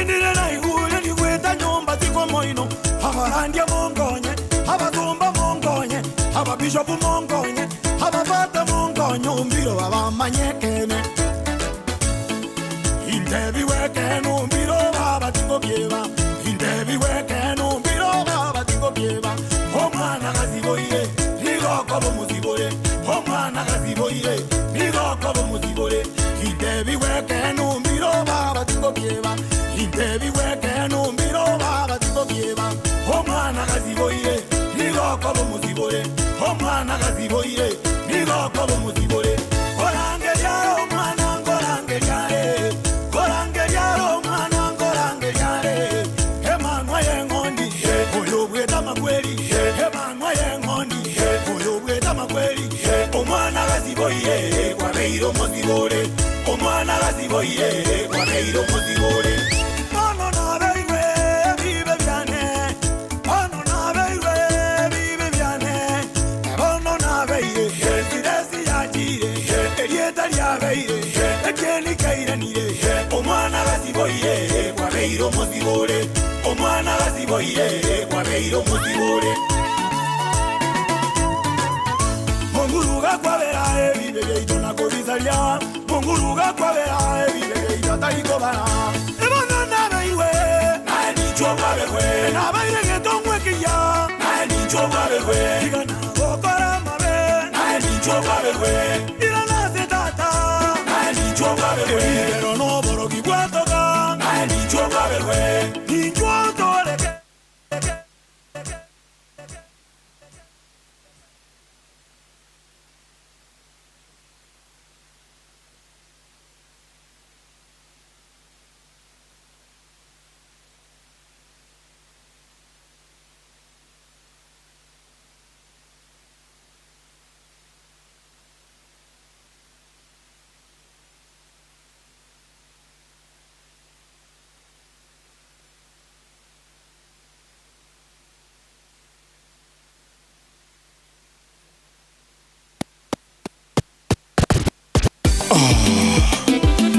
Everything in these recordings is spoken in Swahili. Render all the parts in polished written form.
Kindire na igure ni gweta nyumba tiko moino. Abarandia mongonye, abazumba mongonye, ababishop mongonye, abafata mongonye, umbiro abamanyekene. Intebi weke numbiro baba tiko bieba. Intebi weke numbiro baba tiko bieba. Omwana kaziboire, nigoko bomuzibore. Omwana kaziboire, nigoko bomuzibore. Intebi weke numbiro baba tiko bieba. Intebi weke numbiro baba tiko bieba. Omwana kaziboire, nigoko bomuzibore. Omwana kaziboire, nigoko bomuzibore. Orange ya omwana ngorange yare. Gorange ya omwana ngorange yare. Emanwa yengondi, oyo bweta makweli. Emanwa yengondi, oyo bweta makweli. Omwana kaziboire, kwa beiro mozibore. Omwana kaziboire, kwa beiro mozibore. Ono na beiwe bibe byane. Ono na beiwe bibe byane. Ono na beiwe sidesi yajire. Erieta lya beire. Ekeni kairanire. Omwana kaziboire, kwa beiro mozibore. Omwana kaziboire, kwa beiro mozibore. Munguruga kwa bera ebibe byeito nakobizalia. Munguruga kwa bera ebibe byeito atarikobara. Ebono nabeiwe nani chobabekwe nabaire getongwekiya nani chobabekwe igana gokora mabe nani chobabekwe irana setata nani chobabekwe pero no boroki kwatoka nani chobabekwe nichotoleke.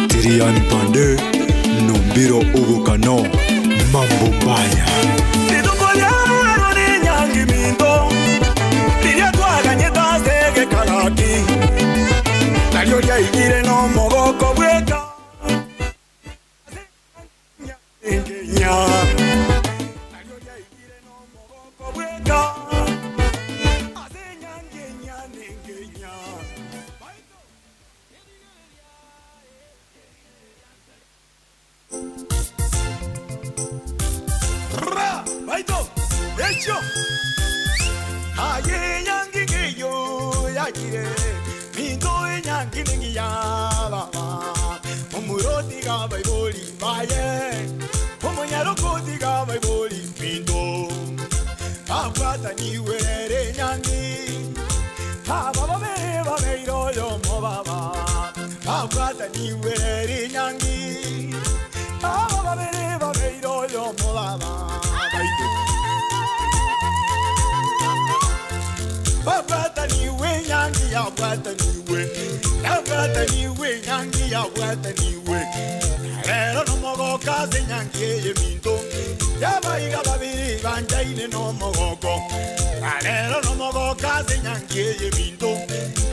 Tirian Pande, Numbiro Ubukano, Mambo Mbaya. Nitukolyaro ni nyangi minto. Liria twaganyeta sege kalaki. Nalyo lya igire no mogoko bweka. Ngenya. Nalyo lya igire no mogoko bweka. Ase nyangenya ngenya. Baito, hecho. Aye yangi geyo yagire. Minto yangi ningiya baba. Omuroti ga baiboli baye. Omonyaroko ga baiboli minto. Abata ni were yangi. Baba beba beiro yo mo baba. Abata ni were yangi. Baba beba beiro yo mo baba. Wabata niwe yangi ya wata niwe. Wabata niwe yangi ya wata niwe. Lero no mogo kaze yangi ye minto. Yabaiga babiri banjaine no mogoko. Lero no mogo kaze yangi ye minto.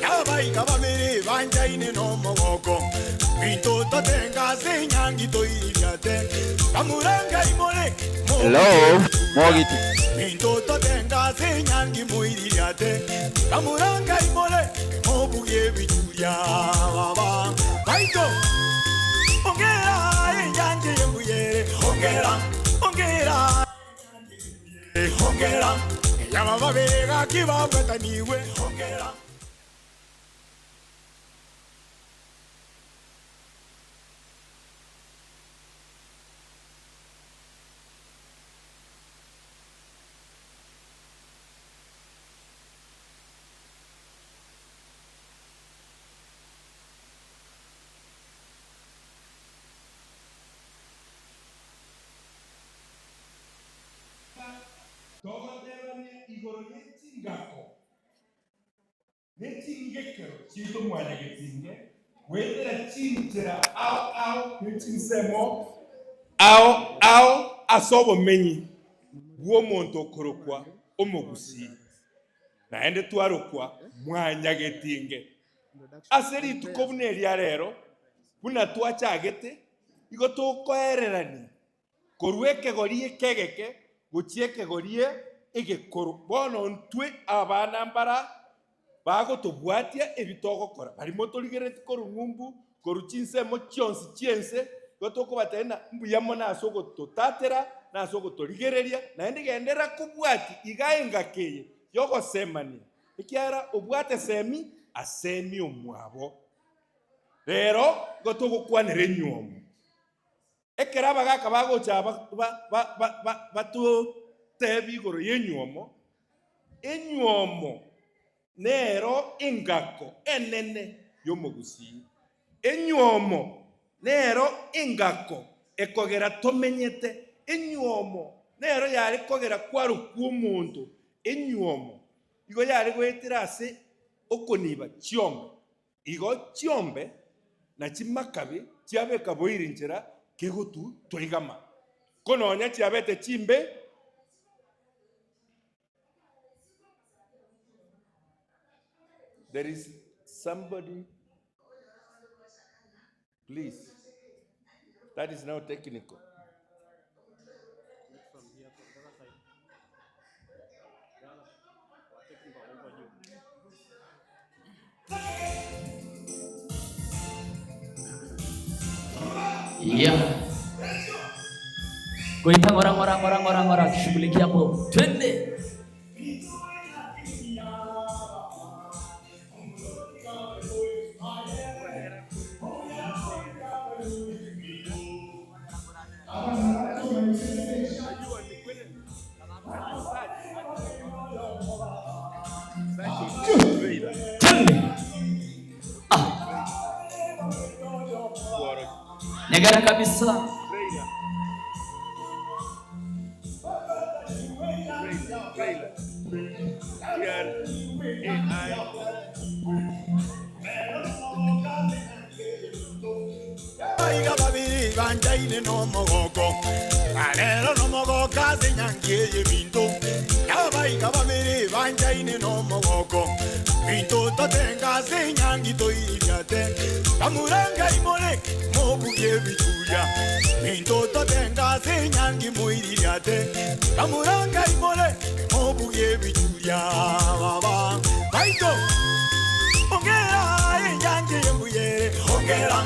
Yabaiga babiri banjaine no mogoko. Minto totenga se yangi to iriate. Kamuranga imole. Hello, Mogiti. Minto totenga se yangi muiriate. Kamuranga imole. Mobuye bituya baba. Baito. Ongera yangi yembuye. Ongera. Ongera. Ongera. Yama babega kibabata niwe. Ongera. Togoterania igoro y'ekingako n'ekingekero kintu mwana getinge wetera kinjira au n'ekinsemo ao asobo menyi wo monto korokwa omogusi na ende twarokwa mwanya getinge aseri tukobune ria rero buna twachagete igo tukoererania korweke gorie kegeke guchieke gorie igekoro bono ntwe abana mbara bago tobwatia ebitogokora bari motorigereti korungumbu koruchinse mo chionsi chiense gotoko batena mbuyamo nasogo totatera nasogo torigereria naende gendera kubwati igaenga keye yogo semani ikiara obwate semi asemi omwabo rero gotogo kwanere nyuomo ekera bagaka bagocha batu tebigoro yenyuomo enyuomo nero ingako enene yomogusi enyuomo nero ingako ekogera tomenyete enyuomo nero yari kogera kwaru kumuntu enyuomo igo yari gwetira ase okoniba chiombe igo chiombe na chimakabe chiabeka boirinjera kegotu toigama kononya chiabete chimbe there is somebody please that is now technical Yeah. Goita orang shughulikia hapo. Twende. Negara kabisa. Baiga babiri banjaine no mogoko Alero no mogoka zinyangiye bintu Baiga babiri banjaine no mogoko Bintu totenga zinyangi toiriate Kamuranga imole mobuye bichuya Bintu totenga zinyangi muiriate Kamuranga imole mobuye bichuya baba Baito Ongera inyangi mbuye Ongera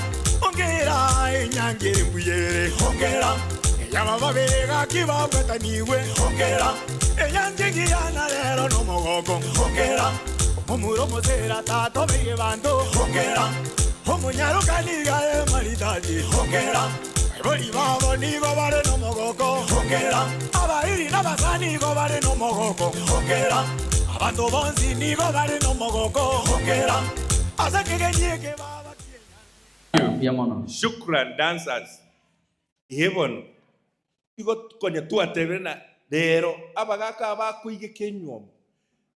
enyangere mbuyere hongera yama babega kibabata niwe hongera enyangi yana rero no mogogo hongera omuro mozera tato bege bando hongera omunyaruka niga maridadi hongera bori babo nigo bare no mogogo hongera abairi nabasani go bare no mogogo hongera abando bonzi nigo bare no mogogo hongera asakege baba Shukran dancers. Ihebono. Igo konya tuatebena dero abagaka abakuige kenyuomo.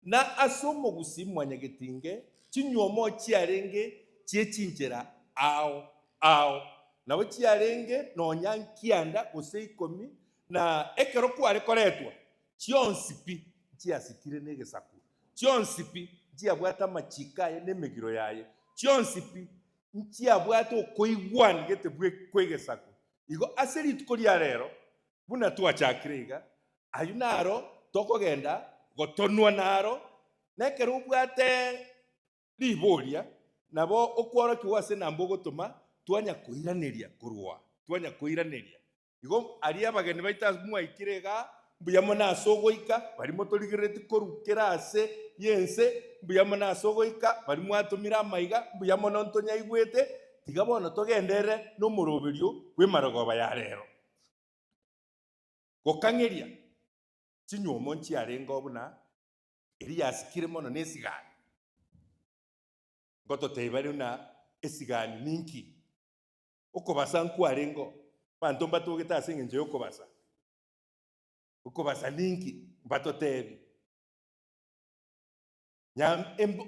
Na asomo gusimwanya getinge chinyuomo chiarenge chiechinjera ao. Na we chiarenge no nyankianda oseikomi na ekero kware koretwa. Chionsipi chiasikire negesaku. Chionsipi chiabwata machika ye nemegiro yaye. Chionsipi nchia bwato koigwan gete bwe kwegesako igo aseri tukoria rero buna tuachakiriga ayunaro tokogenda gotonwa naro nekero bwate liboria nabo okworo kiwase nambo gotoma twanya koiraneria kurwa twanya koiraneria igo ari abageni baita mwaikirega mbuyamo nasogoika bari motorigereti korukera ase yense mbuyamo nasogoika bari mwatumira amaiga mbuyamo nontonya igwete tigabona togendere no muroberio we marogoba ya rero gokangeria chinyuomo nchiarengo buna eri yasikire mono nesigani goto tebari na esigani ninki okobasa nkwarengo bantu batugeta asinge okobasa ukobasa ninki bato tebi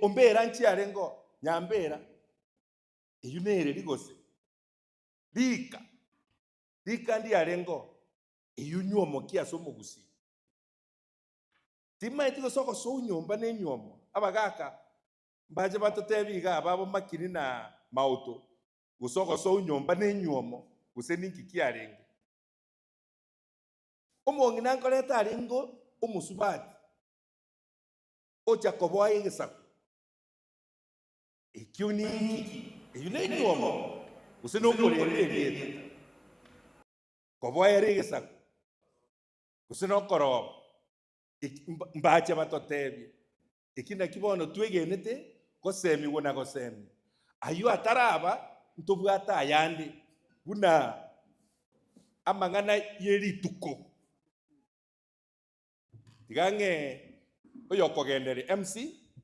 ombera nchiarengo nyambera eyunere ligose lika Dikandi arengo. Eyunyuomo kia somo gusi. Tima itiko soko so nyomba ne nyuomo. Abagaka. Mbaje batotebiga ababo makini na mauto. Gusoko so nyomba ne nyuomo. Guseninki kia arengo. Omongi nankoleta arengo omusubati. Ocha koboa yegesaku. Ekyuniki. Eyune nyuomo. Usenokole elieta. Koboa yegesaku. Usenokoro. Mbache batotebi. Ikina kibono twegenete kosemi wona kosemi. Ayu ataraba ntobwata ayandi. Buna amangana yerituko. Tigange oyokogendere MC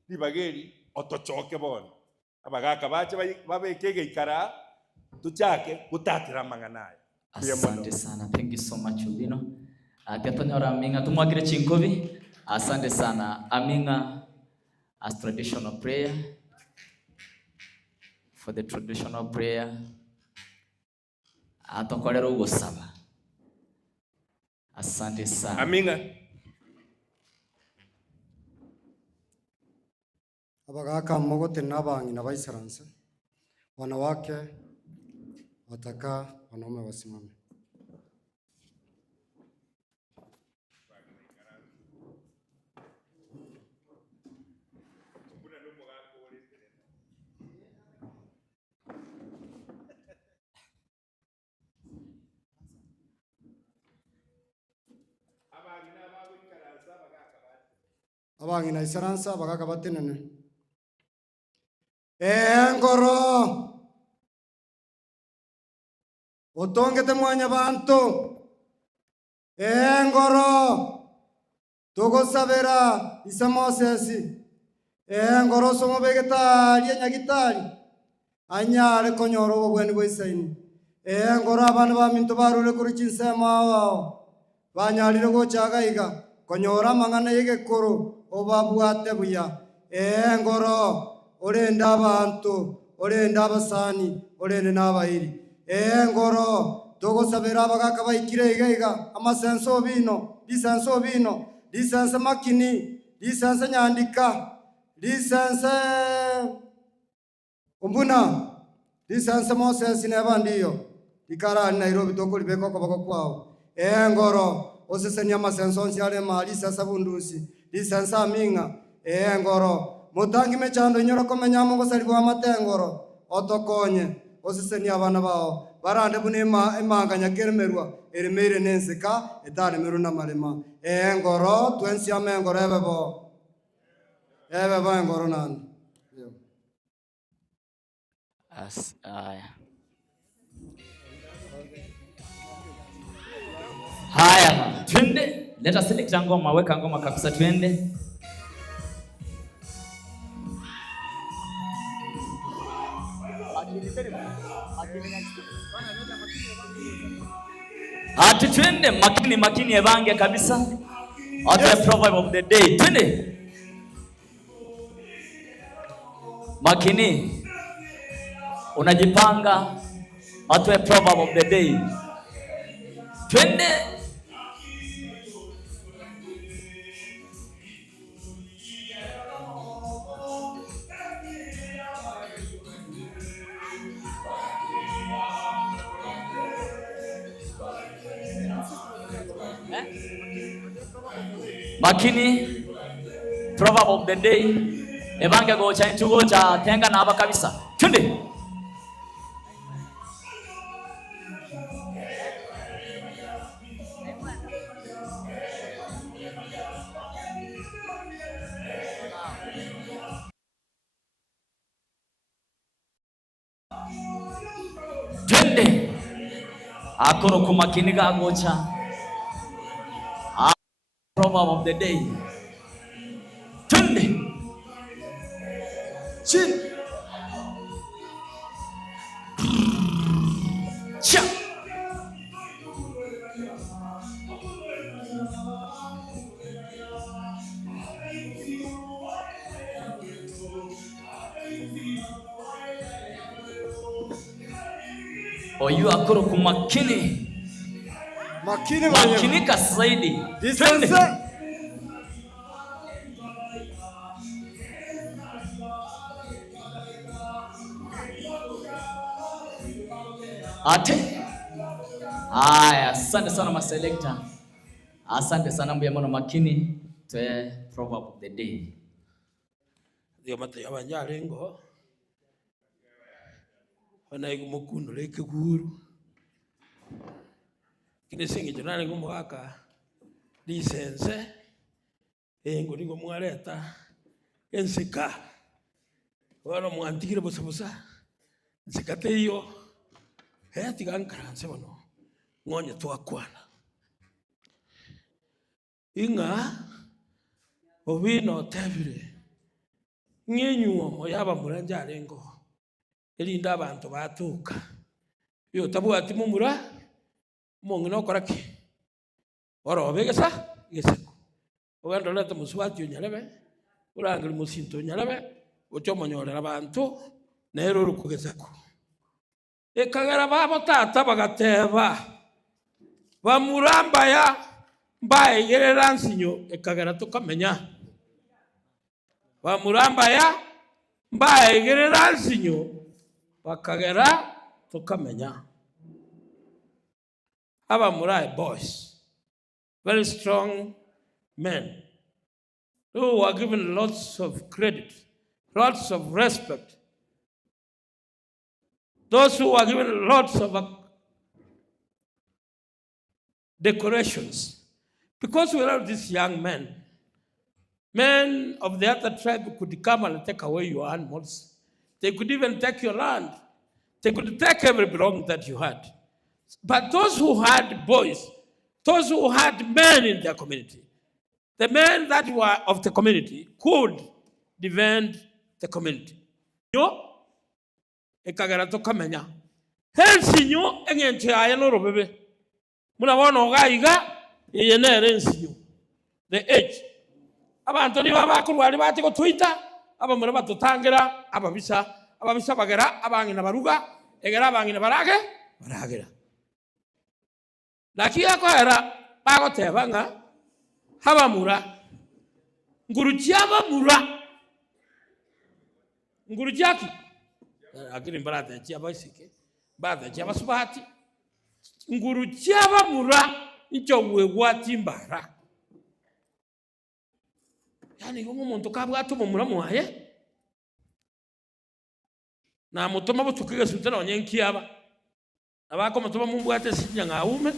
libageri otochoke bono. Abagaka bache babekege ikara tuchake kutatira manganayo. Asante sana. Thank you so much Ubino. Atiatonyora Aminga tumwagire chinkobi. Asante sana Aminga as traditional prayer. For the traditional prayer. Atokolera ugosaba. Asante sana. Aminga. Abagaka mmogote n'abangi n'abaisiranse. Wanawake wataka wanaume wasimame. Abangi na isaransa abagaka batenene. Engoro otongete mwanya bantu engoro tugosabera isa Moses engoro somo begetari anyagitari anyare konyoro obweni bw'isaini engoro abantu bamintu barure kuri kinsema wao banyarire gochagaiga konyora mangana yegekoro obabwate buya engoro orenda abantu orenda abasani orende n'abayiri engoro togosabera abagaka bayikire igaiga amasenso bino lisense makini lisense nyandika lisense umbuna lisense Moses n'abandiyo ikara Nairobi tokulibeko kobako kwao engoro osesenya amasenso nsyale mali sasa bundusi lisense Aminga engoro mutangi mechando inyora komenya mungo salibwa amatengoro otokonye osiseni abana bao barande bunema emanga nyakeremerwa eremere nenseka etare meru na marema engoro twensi amengoro ebebo engoro nani Haya, twende. Let us select ngoma, weka ngoma kabisa twende. Ati twende makini ebange kabisa. Ati proverb of the day. Twende. Makini. Unajipanga. Ati proverb of the day. Twende. Makini proverb of the day ebange gocha intugo cha tenga na aba kabisa twende akoro kumakini ga gocha proverb of the day. Tunde. Chin. Cha. Oyu akoro kumakini Makinika zaidi. Disense. Ate. Aya, asante sana maselekta. Asante sana mbiyamano makini. Twe proverb of the day. Dio mate abanyarengo. Wana igumukundo leke guru. Kine singi jonane ngumwaka. Disense. Ngo ningo mwareta. Ensika. Wana mwantikire bosabosa. Nsikate iyo. Tigankaranse bono. Ngonye twakwana. Inga obino tebire. Ngenyuomo yaba muranjarengo. Elinda abantu batuka. Yo tabuati mumura. Mongino koraki. Oro begesa geseko. Ogando leta muswati onyalebe. Urangiri musinto onyalebe. Ochomonyorera abantu nero rukugesako. Ekagera babo tata bagateba. Bamuramba ya mbaye gerera nsinyo ekagera tukamenya. Bamuramba ya mbaye gerera nsinyo bakagera tukamenya. Abamurai boys, very strong men who were given lots of credit, lots of respect. Those who were given lots of decorations. Because we have these young men of the other tribe could come and take away your animals. They could even take your land. They could take every belonging that you had. But those who had boys, those who had men in their community, the men that were of the community could defend the community. Yo, ekagera tokamenya. Hensinyo engenche aya no robebe. Muna wana ogaiga yenere ensinyo. The age. Abantu niba bakurwali bati ko Twitter, abamura batutangira, ababisa bagera, abangina baruga, egera abangina baragera. Lakia ko era bagoteba nga habamura. Nguruchiaba mura. Nguruchaki. Akini mbarata chiaba isike. Bada chiaba subati. Nguruchiaba mura icho wewa timbara. Yani umuntu kabwa tumumura muhaye. Na mutoma butukiga sutana onyenkiaba. Abako mutoma mumbwate sinya ngaume.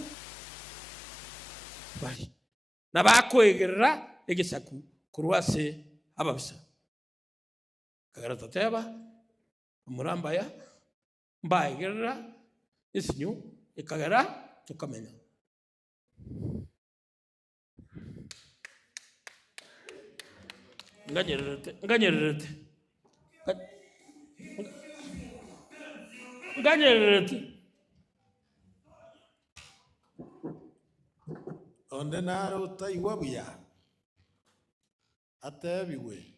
Bali. Nabako egerera egisaku kurwase ababisa. Kagara tateba muramba ya mbaye gerera isinyu ekagara tukamenya. Nganyerete onde naro utaiwa buya atebiwe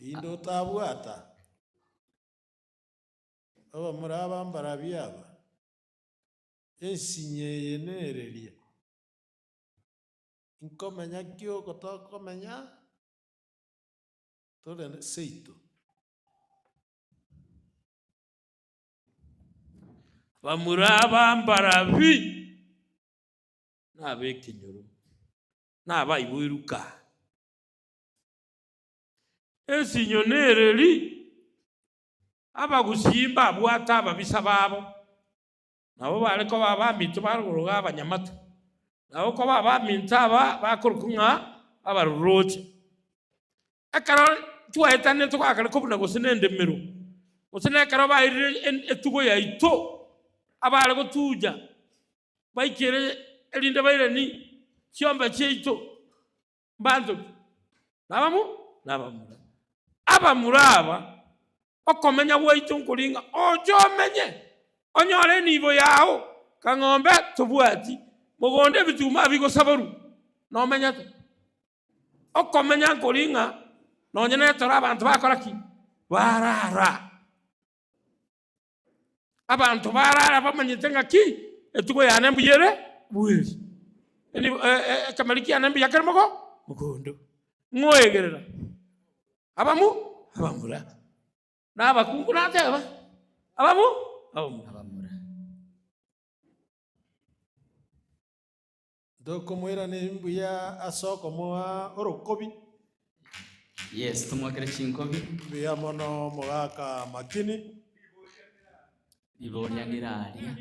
indo tabuata aba muraba mbarabiaba ensinye yenereria inkomenya kyo kotokomenya tole seito bamuraba mbarabi nabekinyuru nabayiburuka ensinyo nereri abagusimba abwata ababisa babo nabo bareko babamito baruruga abanyamatu nabo ko babaminta bakurukunga abaruroche akara tuwaitane tukakale kubuna gusinende miru usine karo bayire etugo ya ito abale ko tuja bayikere elinde bayire ni cyomba cyito bantu nabamura abamuraba okomenya bwaitu nkulinga ojo menye onyore nibo yawo kangombe tubwati mugonde bituma bigo sabaru no menya to okomenya nkulinga nonyene tora abantu bakoraki barara abantu barara bamanyite ngaki etugo yana mbuyere bwiri ni kamaliki yana mbiya karmako mukondo ngoyegerera abamura n'abakungu n'ateba abamura ndokomwera nimbuya asoko mwa orokobi. Yes, tumwakire chinkobi. Buya mono mugaka makini. Iboria ngiraria.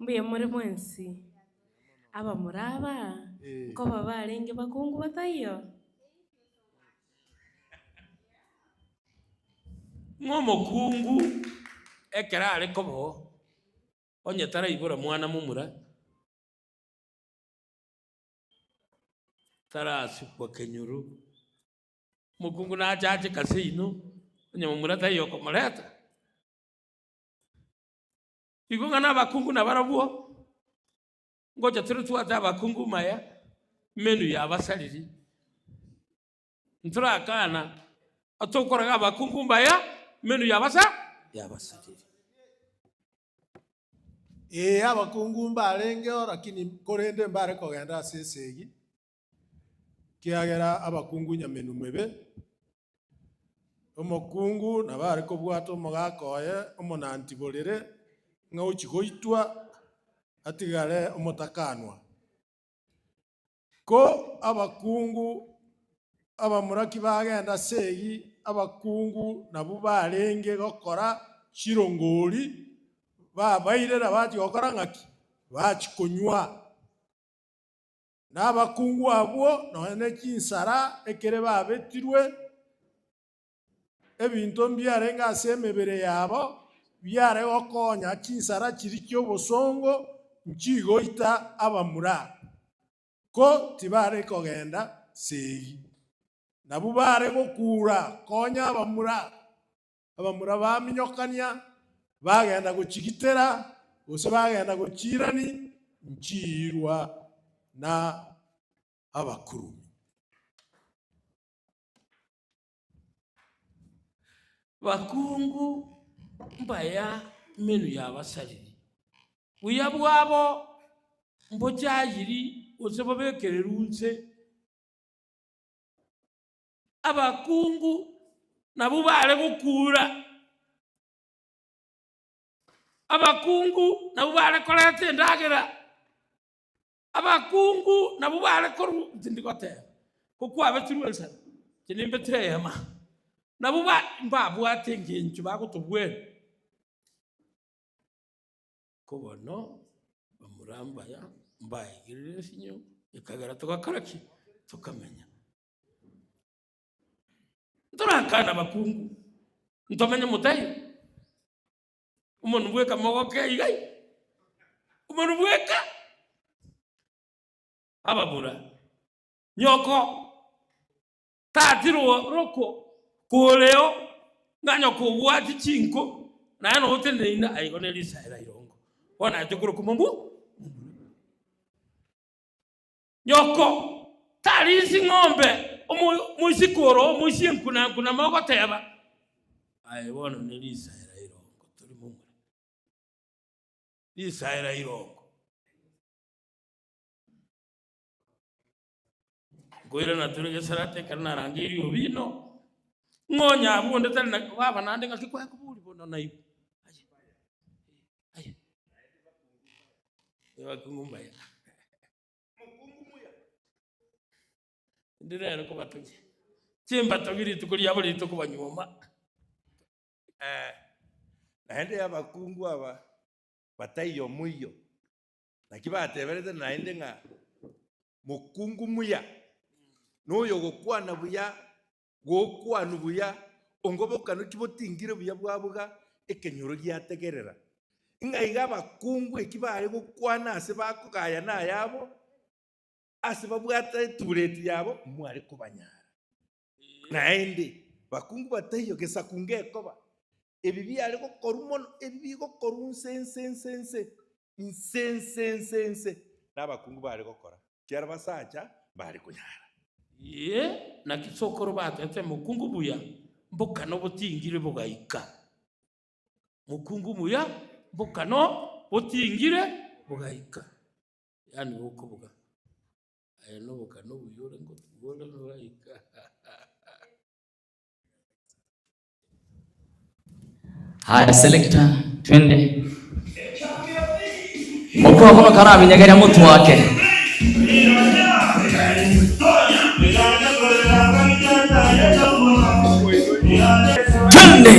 Mbuye muri mwensi aba muraba ko babarenge bakungu batayo ngomukungu ekera ariko bo onye tara ibura mwana mumura tara sikwa kenyuru mukungu na achache kasino onye mumura tayo ko mareta igunga na bakungu na barabuo ngoja turutu ata bakungu maya menu ya basaliri ntura kana atokora bakungu maya menu ya basaliri abakungu mbarenge lakini korende mbare kogenda sesegi kiagera abakungu nyamenu mwebe omukungu nabare ko bwato mugakoye omonantibolere ngauchigoitwa atigare omutakanwa ko abakungu abamuraki bagenda segi abakungu nabo barenge gokora chirongori babairera bati gokora ngaki bachikonywa n'abakungu abo none kinsara ekere babetirwe ebintu mbiarenga asemebere yabo byare gokonya kinsara kirikyo bosongo nchigoita abamura ko tibare kogenda segi nabo bare gokura konya abamura baminyokania bagenda guchigitera gose bagenda guchirani nchirwa na abakuru bakungu mbaya menu ya basaliri buya bwabo mbojayiri osebo bekererunse abakungu nabo bare gukura abakungu nabo bare korete ndagera abakungu nabo bare koru ndikote kokwa betirwensa kinimbe treyama nabo mbabu atengenje bakutubwera kobono bamuramba ya mbaye girire sinyo ikagara tukakaraki tukamenya turakana bakungu ntomenya mutayi umuntu bweka mawoke igai umuntu bweka ababura nyoko tatiro roko koleo nganyo ko bwati chinko na no hotene ina aigone lisaira irongo ona ajukuru kumumbu nyoko tarizi ngombe muisikoro muisinkuna moko teba ai bona ne lisaira irongo turi mumwe lisaira irongo goira na turi gesarate kana rangiri obino ngonya abunde tana baba nande ngakikwa kubuli bona naibu aye ewa kungumba ya mukungumuya ndirero ko batoje chimba togiri tukuri yabuli tukubanyuma naende abakungu aba batayo muyo nakibateberete naende nga mukungumuya noyo gokwana buya gokwanu buya ongobokano kibotingire buya bwabuga ekenyoro giategerera ingaiga bakungu ekibare gokwana ase bakugaya na yabo asibabwata tureti yabo mwari kubanyara naende bakungu batayo gesakunge koba ebibi ari ko korumono ebibi ko korunsensensense n'abakungu bari gukora cyara basacha bari kunyara na kisokoro batete mukungu buya mbukano butingire bugayika mukungu buya mbukano butingire bugayika yani uko buga no bukano buyore ngo tugole bugayika. Haya, selector twende mkuu hapo kana binyaga mtu wake twende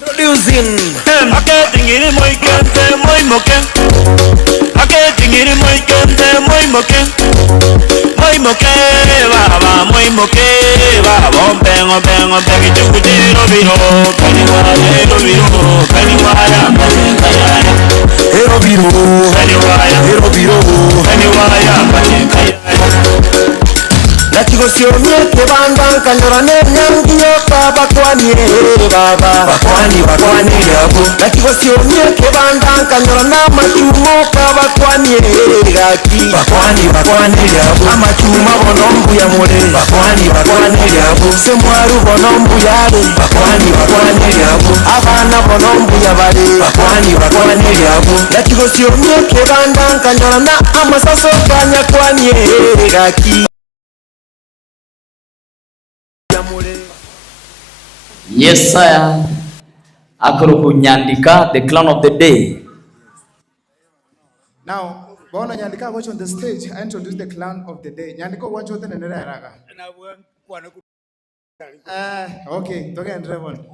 Producing Aketingiri muy kente muy moken Aketingiri muy kente muy moken Muy moke baba muy moke baba Ompengo pengo pengi chukutiro biro Kaniwaya ero biro Kaniwaya kaya Ero biro Kaniwaya ero biro Kaniwaya kaya Lachigosio miete banda kanyora nenyangiyo baba kwani baba bakwani yabo Lachigosio miete banda kanyora na machumo baba kwani gaki bakwani yabo amachuma bonombu ya mole bakwani yabo semwaru bonombu yale bakwani yabo abana bonombu ya bale bakwani yabo Lachigosio miete banda kanyora na amasaso kanya kwani gaki. Yes, sir. Akoro Nyandika, the clown of the day. Now, Bona Nyandika watch on the stage. I introduce the clown of the day. Nyandika watch on the Neraga. Okay, toka Andrevon.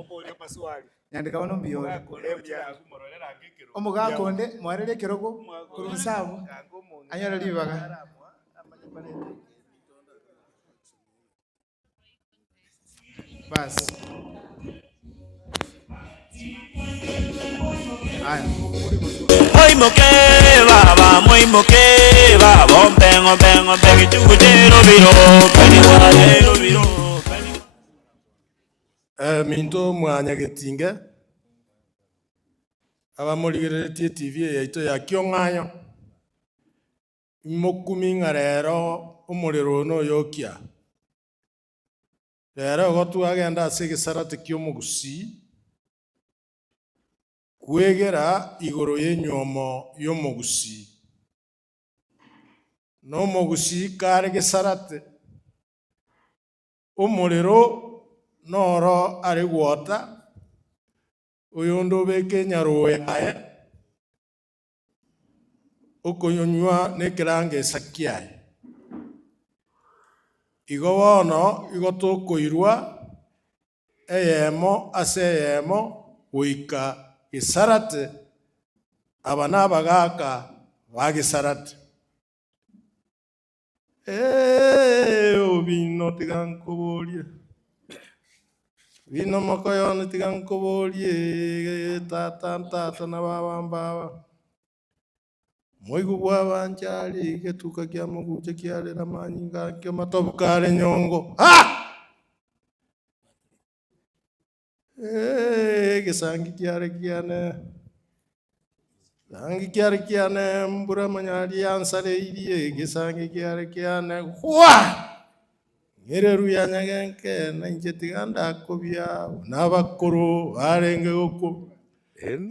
Nyandika ono biyo. Omuga konde mwarele kiroko kurunsabu. Anyala libaga. Bas. Muy moque baba, muy moque baba, bengo bengi chukutero biro, kaniwaya biro. Minto mwanya getinga abamurigeretie TV yaito ya Kiong'anyo mokuminga rero umuriro no yokia rero gotwagenda ase gisarate kiomugusi kwegera igoro y'enyomo y'omugusi no mugusi kare gisarate umuriro noro ari gwota uyundo beke nyaroe aye ukonyonywa nekerange sakiaye igo wono igo tukuirwa eyemo ase eyemo uika gisarate abana abagaka bagisarate obino tigankoborie bino mokoyone tigankoborie tata na babamba moigu bwa banjali getuka kya muguche kyale na manyinga kya matobu kale nyongo gesangi kyare kyane sangi kyare kyane mbura manyali ansale ilie gesangi kyare kyane Ngereru ya nyagenke na injetiganda kobia nabakuru barenge uko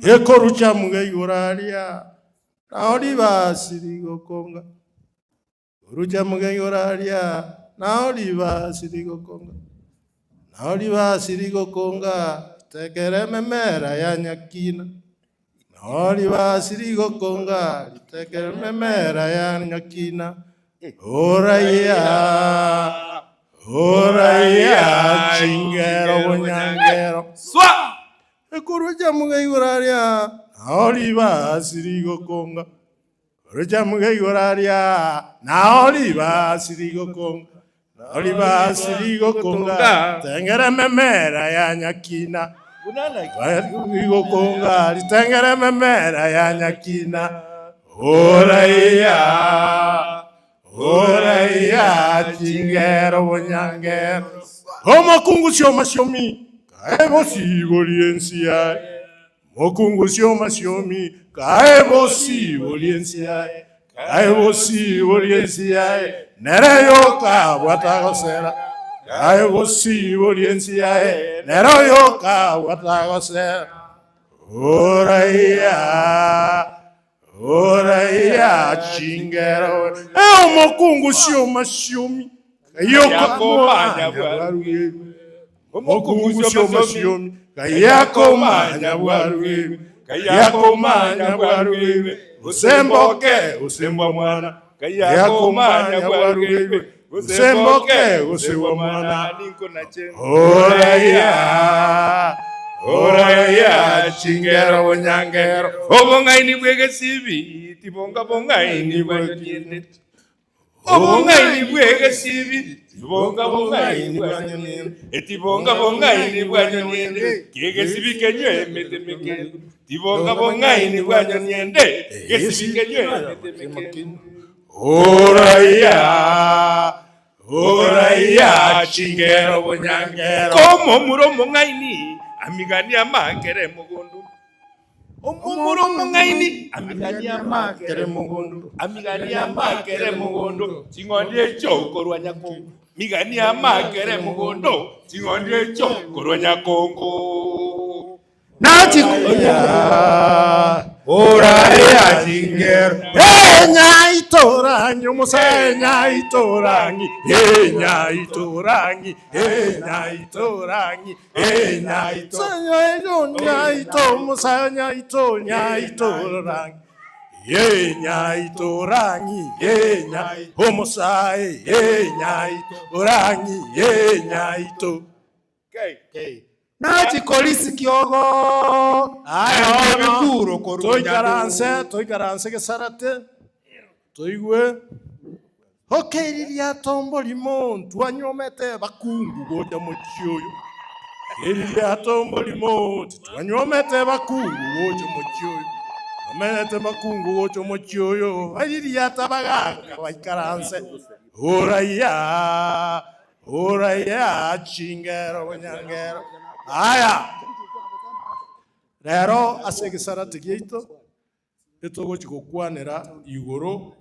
ekoru chamuge yoraria naori basiri gokonga uruja muge yoraria naori basiri gokonga naori basiri gokonga tekere memera ya nyakina naori basiri gokonga tekere memera ya nyakina Oraya chingero bunyangero swa ekuruja mugayoraria naoliba sirigo konga oruja mugayoraria naoliba sirigo konga naoliba sirigo konga tengere memera ya nyakina sirigo konga tengere memera ya nyakina Oraya chingero bunyangero Omokungusio masiomi kaebo siboliensia Mokungusio masiomi kaebo siboliensia kaebo siboliensia Nereyo kabwatagosera kaebo siboliensia Nereyo kabwatagosera Oraya chingero omokungusio masiomi Kayokomanya bwaruye omokungusio masiomi Kayakomanya bwaruye Kayakomanya bwaruye usembo mwana Kayakomanya bwaruye usembo mwana Oraya chingero bunyangero obongaini bwege sibi tibongaini bwanyene obongaini bwege sibi tibongaini bwanyene etibongaini bwanyene kege sibi kenywe metemeke tibongaini bwanyene kege sibi kenywe metemeke Oraya chingero bunyangero como muromo ngaini amigani amakere mugundu omumurumu ngaini amigani amakere mugundu amigani amakere mugundu chingondie choko rwanyakongo migani amakere mugundu chingondie choko rwanyakongo nati oraya chingero nyaitoranyi omusaye nyaitoranyi nyaitoranyi nyaitoranyi nyaito omusaye nyaitoranyi nyaitoranyi omusaye nyaitoranyi nyaito Nati kolisi kiogo ayo bikuro korunya toikaranse gesarate toigwe hokeriria tombo limon twanyomete bakungu goja mochioyo eriria tombo limon twanyomete bakungu goja mochioyo amete bakungu goja mochioyo eriria tabagaka baikaranse oraya chingero bunyangero aya Rero ase gisarati gitu etogochi gukwanera iguru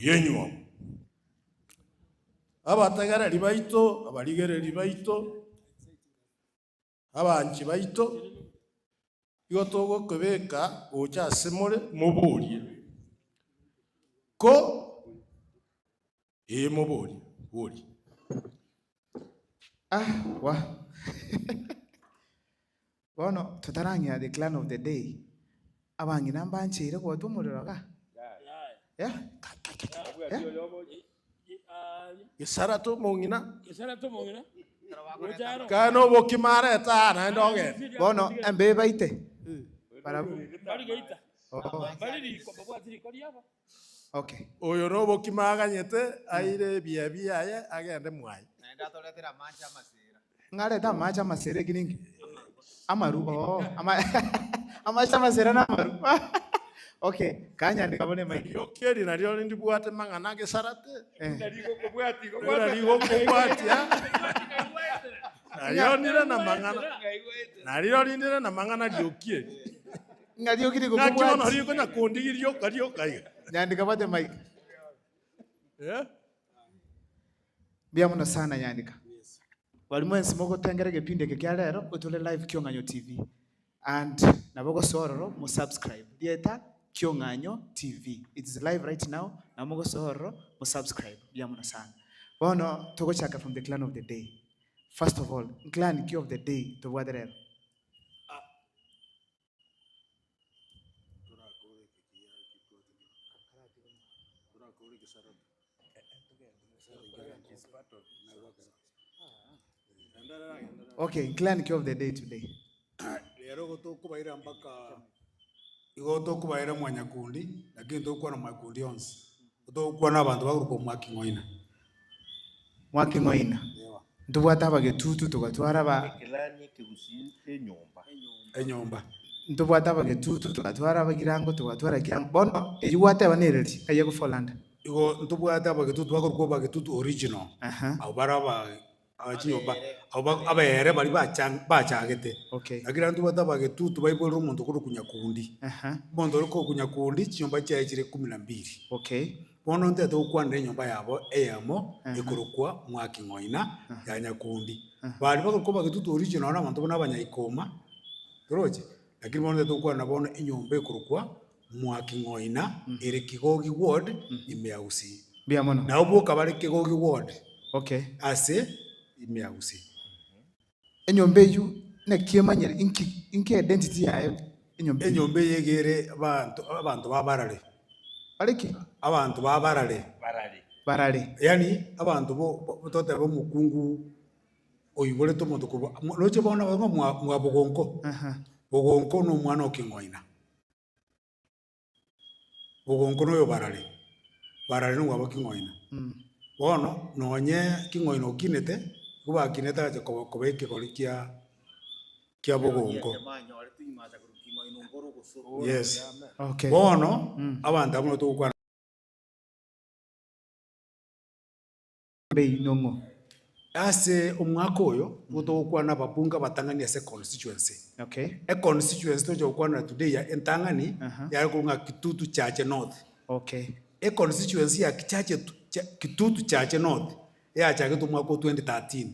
yenywo. Abategereri baito, abarigereri baito, abanchi baito, igo togokobeka gocha asemore moborie. Ko moborie, bori. Bono tutarangia the clan of the day. Abangi nambanchire kwa tumuriro ka. Yeah. Gisara to mongina. Kano bokimara etana ndoge. Bono embe baite. Para. Okay. Oyo no bokimaga nyete aire bia aye agende mwai. Naenda toletera mancha masira. Ngare da mancha masira giningi. Amaru. Amasha masira na amaru. Okay, kanya ndikabone mai. Yokeri na rio ndi bwate mangana gisarate. Ndarigo kubwati. Ndarigo kubwati ya. Nario nira na mangana. Nario nira na mangana diokie. Ngadio kiri ko kubwati. Ngadio nario kana kondigirio kario kai. Nyandika bate mai. Bia muno sana nyandika. Walimwensi moko tengere gepinde kya lero utule live Kyong'anyo TV. And nabogo sororo mu subscribe. Dieta Kyong'anyo TV. It is live right now. Nabogo sororo mu subscribe. Bia muno sana. Bono togo chaka from the clan of the day. First of all, clan key of the day to wadrero. Okay, clan key of the day today. Lero gotokubaira mpaka igotokubaira mwanyakundi lakini tokwa na makundi onse. Tokwa na abantu baguruko Mwaking'oina. Mwaking'oina. Ndubwata bagetutu tugatwara ba Kelani kigusi enyomba. Enyomba. Ndubwata bagetutu tugatwara bagirango tugatwara kirango. Bono eyuwate banereri aye ku Folanda. Igo ndubwata bagetutu baguruko bagetutu original. Abaraba achinyomba abere bali bachagete. Okay. Agira ndubwata bagetutu baibolo umuntu kuri kunyakundi. Bondo riko kunyakundi chinyomba cyayikire 12. Okay. Bono nteto ukwanira nyomba yabo eyamo ikurukwa Mwaking'oina ya Nyakundi. Bali baguruko bagetutu original abantu bona abanyayikoma. Toroje. Lakini bono nteto ukwanira bono inyomba ikurukwa Mwaking'oina ere Kigogi ward imeausi. Bia mono. Na ubo kabale Kigogi ward. Okay. Ase imeausi. Enyombe yu na kiemanyere inki identity yayo enyombe. Enyombe yegere abantu babarale. Aliki abantu babarale. Barale. Yani abantu bo tote bo mukungu oyibole to moto ko loche bona bamwe mwa Bogonko. Bogonko no mwana oking'oina. Bogonko no yo barale. Barale no wabo King'oina. Bono nonye King'oina okinete kuba kineta je kobeke kolikia kia Bogonko. Yes. Okay. Bono abantu abo to kwa be inongo. Ase omwaka oyo gutokwa na babunga batangania se constituency. Okay. A constituency to jokwana today ya entangani ya kunga Kitutu Chache North. Okay. A constituency ya Kitutu Chache North ya chake to mwaka 2013.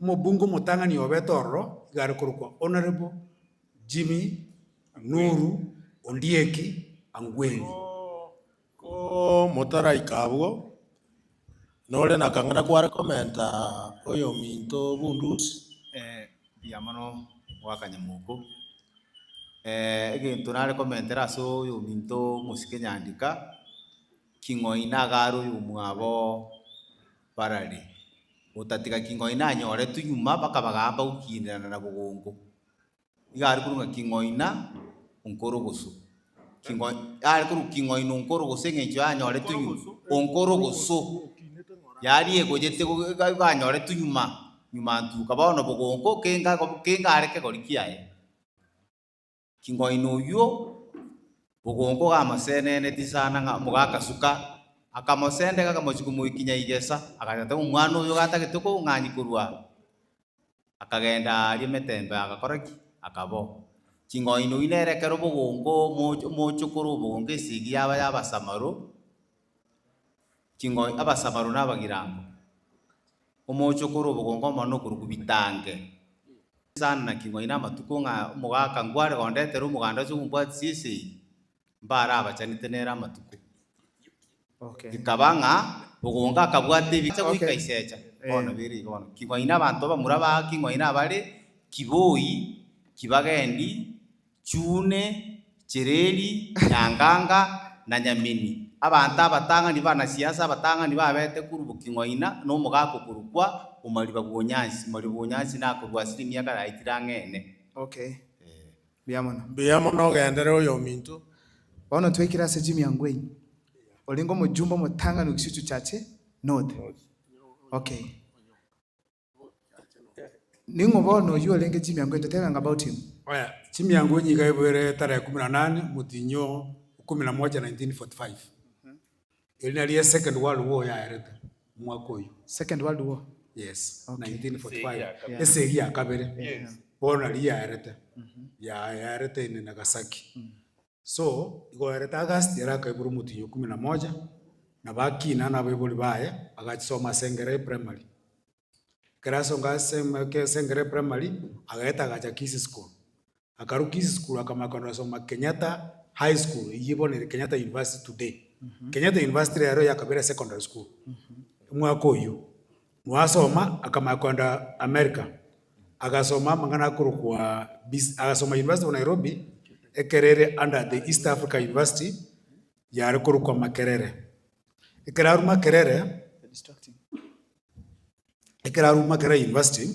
Mobungo mutangani obetoro gari kurukwa Honorable Jimmy Nuru Ondieki Angweni. Ko motara ikabwo nole nakangana kwa rekomenda oyo minto bundus biamano wakanyamuko egintu na rekomendera so oyo minto musike nyandika King'oina garo yumwabo barare utatika King'oina nyore tunyuma baka bagamba ukinirana na Bogonko igari kurunga King'oina onkorogoso King'oina onkorogoso ngenjo anyore tunyuma onkorogoso yari egojete ganyore tunyuma ntu kabaona Bogonko kenga areke korikiae King'oina uyo Bogonko gamasenene tisana nga mugakasuka akamosende kakamochikumu ikinya igesa akagata umwana uyo gatagituko ng'anyi kurwa akagenda ari metembe akakoraki akabo kingoino inerekero bugongo mochukuru bugongo isigi yaba Samaru kingo Samaru n'abagirango omochukuru bugongo mono kurukubitange sana kingoina amatuko nga mugaka ngware gondetera umuganda cy'umbwa sisi mbara abacyanite nera amatuko ikabanga bugonga akabwate bica kwikaisecha bona biri bona kingoina abantu bamuraba kingoina bari Kiboi Kibagendi Chune Chereri Nyanganga na Nyamini abantu abatanga ni bana siasa abatanga ni babete kurubu kingoina no mugako kurukwa umaliba bunyansi nako rwasiri myaka raitirangene biamono gendere oyo mintu bono twekira se Jimmy Angwenyi olingo mujumba mutanga nukishitu chache north ningo bono yo lenge Jimmy Angwenyi tell me about him. Oya Jimmy Angwenyi gaibwere tarehe 18 mutinyo 11 1945 ili second world war ya ereta mwaka uyu second world war. Yes, 1945. Ese ya kabere. Bona liya ereta. Ya ereta ine Nagasaki. So, igo ereta August era kaiburu mutinyo 11 na baki na bebuli baye agasoma Sengere primary. Keraso ngasema ke Sengere primary agaeta agacha Kisi school. Akaru Kisi school akamakona soma Kenyatta High School yibone Kenyatta University today. Kenyatta University rero ya kabere secondary school. Mwaka uyu mwasoma akamakonda America agasoma mangana kurukwa agasoma University of Nairobi ekerere under the East Africa University yari kurukwa Makerere ekeraru Makerere University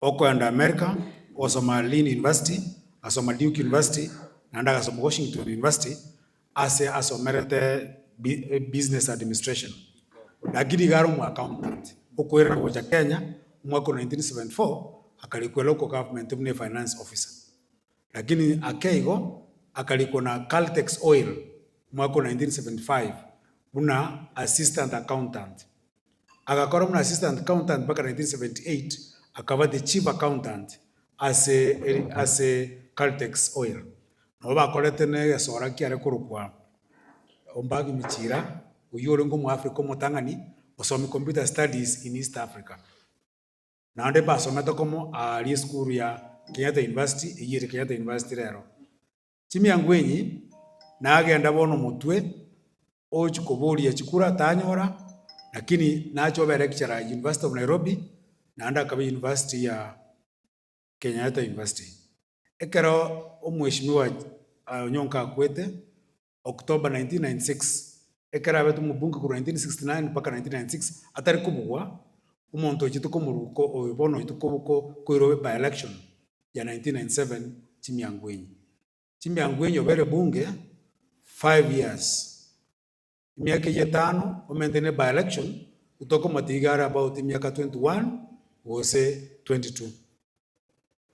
okwenda America osoma Lynn University asoma Duke University nanda asoma Washington University asomerete business administration lakini garo mu accountant okwera kwa Kenya mwaka 1974 akalikwa local government mune finance officer lakini akeigo akalikwa na Caltex Oil mwaka 1975 una assistant accountant akakora muna assistant accountant mpaka 1978 akaba the chief accountant as a Caltex Oil no bakorete ne sora kiare kurukwa ombagi michira uyore ngo mu Africa mutangani osomi computer studies in East Africa na ande basometa como ali school ya Kenyatta University yiri Kenyatta University rero Jimmy Angwenyi na agenda bono mutwe ochikoboria chikura tanyora lakini nacho ba lecturer University of Nairobi na anda kabe University ya Kenyatta University ekero omweshimiwa Onyonka Akwete October 1996 ekera betu mubunge ku 1969 mpaka 1996 atari kubugwa umuntu chituko muruko obono ituko ko by election ya 1997 Jimmy Angwenyi obere bunge 5 years miaka 5 omentene by election utoko matigara about miaka 21 wose 22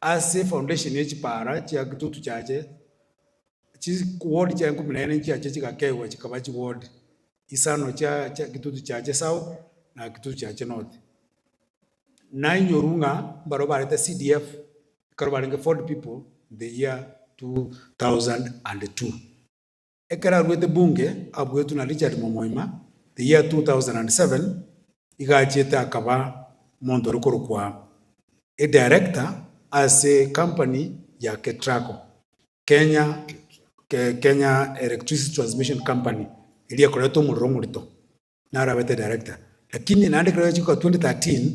ase foundation yechi para cha kitutu chache ward cha 14 chache chikakewa chikabachi ward isano cha kitutu chache south na kitutu chache north na inyorunga baro barete CDF karobaringe 40 people the year 2002 ekera rwete bunge abwetu na Richard Momoima the year 2007 igacheta akaba mondo rukorukwa a director as a company ya Ketraco Kenya Electricity Transmission Company iliya koleto murro murito na arabete director lakini na ndekera chiko 2013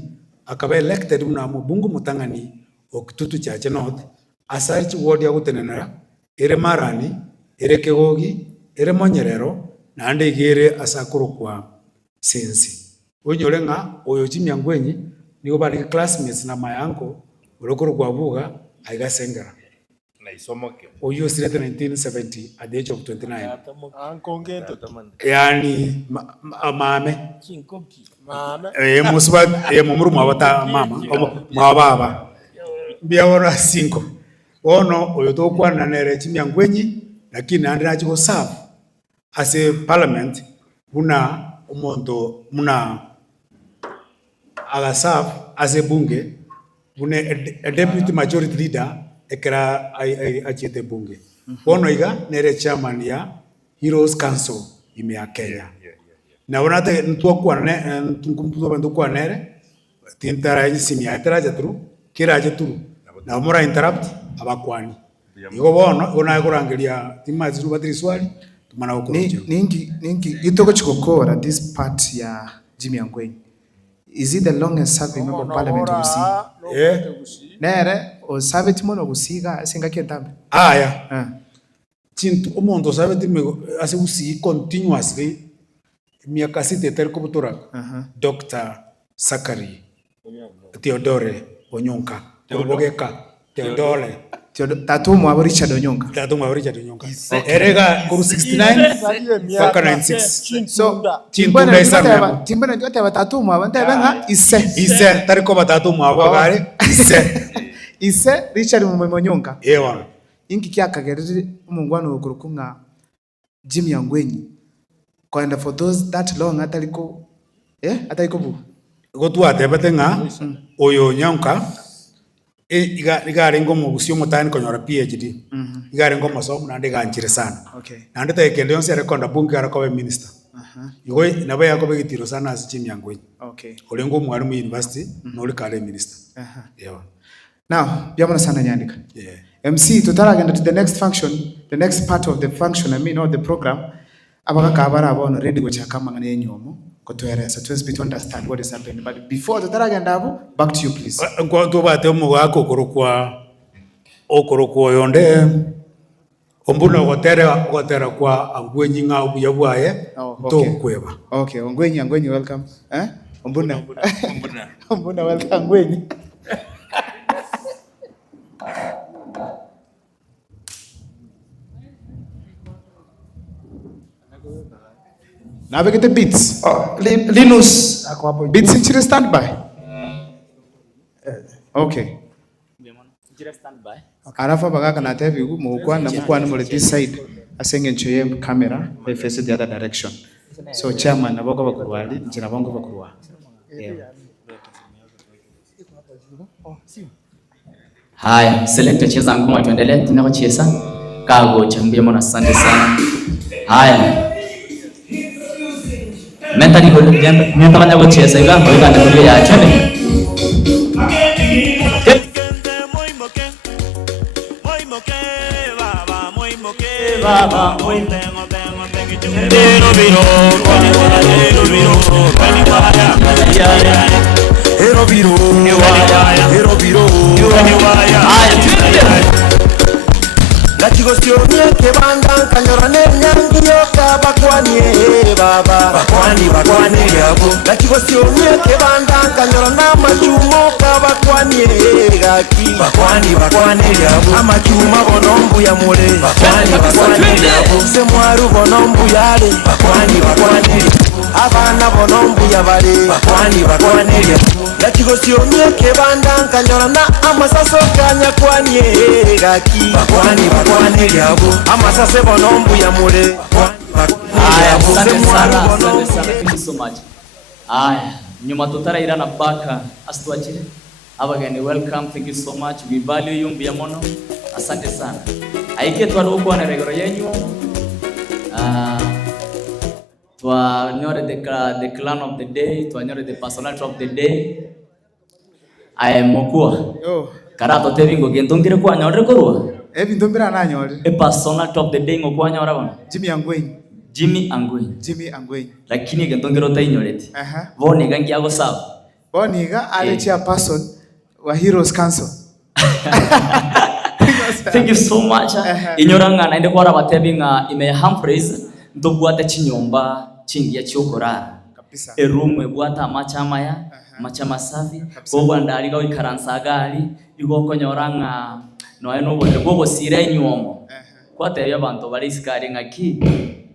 akaba elected muna mubungu mutangani okitutu chache north asarchi ward ya gutenenera ere marani ere kegogi ere monyerero na ande igere asakuru kwa sensi onyorenga oyo Jimmy Angwenyi nigo bari classmates na my uncle urokuru kwa buga aiga Sengera na isomoke oyo sirete 1970 at the age of 29 ankongento tamani yani mame Chinkoki muswa mumuru mwabata mama mwababa biawora 5 ono oyo to kwa na nere Jimmy Angwenyi lakini andira chiko serve as a parliament una umondo muna aga serve as a bunge une a deputy majority leader ekera achete bunge. Bono iga nere chairman ya Heroes Council ime ya Kenya. Na wanate ntuakwane ntunkumpuzo bandukwanere tintara yisimi atera jatru kira jatru. Na mura interrupt abakwani. Igo bono ona kurangiria timazi rubatiri swali tumana ukoroje. Ningi gitoko chikokora this part ya Jimmy Angwenyi. Is it the longest serving member of parliament of Busia? Nere o sabe timono gusiga singa kentambe. Aya. Chintu omondo sabe timo ase usi continuously miaka sita terko butora. Dr. Sakari Theodore Onyonka. Obogeka Theodore Tatumu wa Richard Onyonka. Erega kuru 69 faka 96. So timbona ndio batatumu abante benga ise tariko batatumu abagare ise Richard Onyonka. Ewa inki kyakagerere umungwano gurukunga Jimmy Angwenyi kwenda for those that long ataliko bu gotwate batenga oyo Nyonka igare ngomo gusio mutani konyora PhD igare ngomo masomo nande ganjire sana nande tekende yonse rekonda bunge arakobe minister igo nabe yakobe gitiro sana asi Jimmy Angwenyi olengo mwarimu university noli kale minister yeah. Now byabona sana Nyandika MC tutaragenda to the next function, the next part of the function, of the program abaka abara abona ready gochakama ngane nyomo kotoeresa to speak to understand what is happening. But before tutaragenda abo, back to you please. Ngo bate mu wako okorokwa yonde ombuna gotera kwa Angwenyi nga ubuyabwaye to kweba. Okay, Angwenyi welcome. Ombuna welcome Angwenyi. Now we get the beats. Linus, beats in Chile standby. Okay. Arafa bagaka na TV mukwana mule this side. Asenge nchoye camera they face the other direction. So chairman naboko bakurwali njira bongo bakurwa. Haya, select cheza ngoma tuendelee tunakocheza. Kago chambia mwana asante sana. Haya. Mentally good again. Menta banya gocheza iga ngoiga ndikulia ya chene. Baba Gachigostionie kebanda kanyorane nyangiyo kabakwanie baba bakwani yabo gachigostionie kebanda kanyorana machumo kabakwanie gaki bakwani yabo amachuma bonombu ya mure bakwani yabo semwaru bonombu yale bakwani abana bonombu ya bale bakwani yabo gachigostionie kebanda kanyorana amasaso kanyakwanye gaki bakwani yabo amasase bonombu ya mure asante sana thank you so much. Aya nyuma tutaraira na baka asituachire abagani welcome thank you so much we value you mbia mono asante sana aike twaruko na regoro yenyu twanyore the clan of the day twanyore the personality of the day I am mokua karato tevingo gentongire kwa nyore korwa evi ndombira nanyore a personality of the day ngokwa nyora bana Jimmy Angwenyi lakini gentongire otainyoreti bone gangi ago sawa boniga ale chairperson wa Heroes Council. Thank you so much. Inyoranga naende kwara batebinga ime Humphreys ndobwate chinyomba chingia chyokorara kabisa erumwe bwata amachamaya machama safi bobwa ndali ga ikaransa gali igoko nyoranga noye nobone bobo sire nyomo kwate yabantu bali sikari ngaki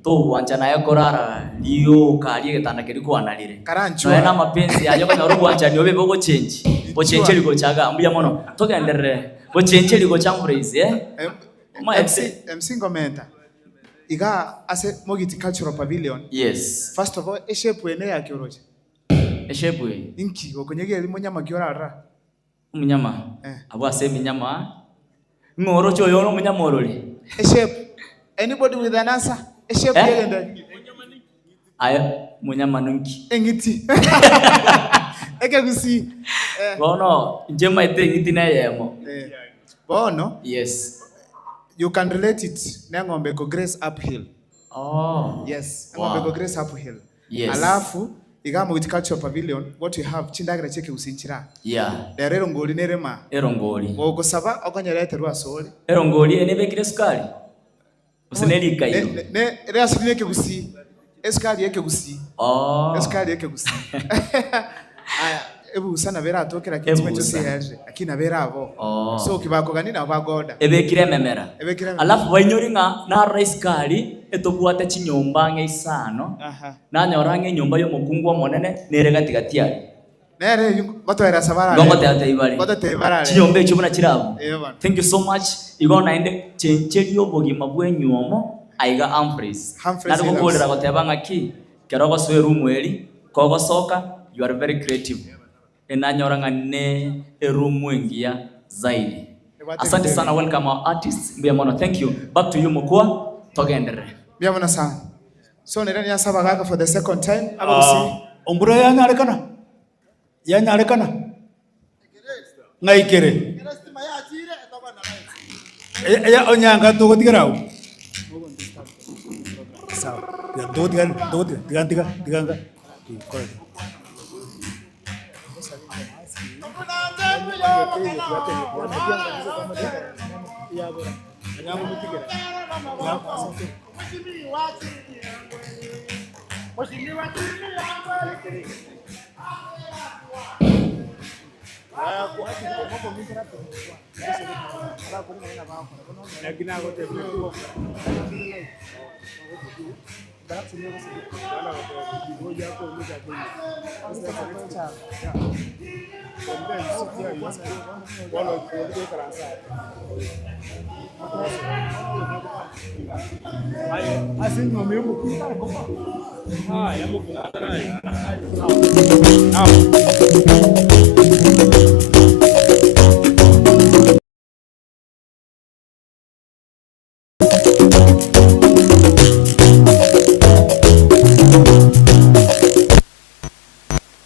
to bwanja naye korara liyo kali getana kiri kwanalire noye na mapenzi yaje ko nyoru bwanja nyobe bogo change bo change liko chaga ambuya mono togendere bo change liko cha Humphreys MC Ngomenta iga ase Mogiti Cultural Pavilion. Yes. First of all, eshepu ene ya kioroje. Eshepu inki okonyege limo nyama kiorara. Umunyama. Abo ase minyama Ngoro choyo no munyamorori. A shape. Anybody with an answer? A shape yegenda. Aya munyamanunki. Engiti. Ekegusi. Bono njema ite ngiti na yemo. Bono? Yes. You can relate it. Ngombe go grace uphill. Oh. Yes. Ngombe go grace uphill. Yes. Alafu igama with culture pavilion what you have chindagira cheke usinchira. Yeah. Rero ngoli nerema. Erongoli. Ogo saba okanyarete rwasole. Erongoli enebekire sukari. Usineli kayo. Ne reasine ke gusi. Eskali yake gusi. Oh. Eskali yake gusi. Aya, ebu sana vera atokera kitima cyose yaje. Akina vera abo. Oh. So kibakogani na bagoda. Ebekire memera. Ebekire. Alafu banyori na rice kali etobwate chinyomba ngeisano. Aha. Nanyorange nyomba yo mukungu monene nere gatigati yari. Nere batwera sabara. Gongo te ibari. Gote te ibari. Chinyombe chubuna chirabo. Eba. Thank you so much. Igona inde chencheri yo bogima bwenyuomo aiga Humphreys. Humphreys. Nado kukolera gotebanga ki kerogo sweru mweli kogo soka you are very creative. Enanyoranga ne erumu engia zaidi. Asante sana, welcome our artists. Mbiamono, thank you. Back to you Mukua. Togendere. Mbiamono sana. So nerani asaba gaga for the second time. Abagusi. Ombura yanyarekana. Yanyarekana. Ngaikere. Ya onyanga togotigarawo. Sawa. Ya dogotiga.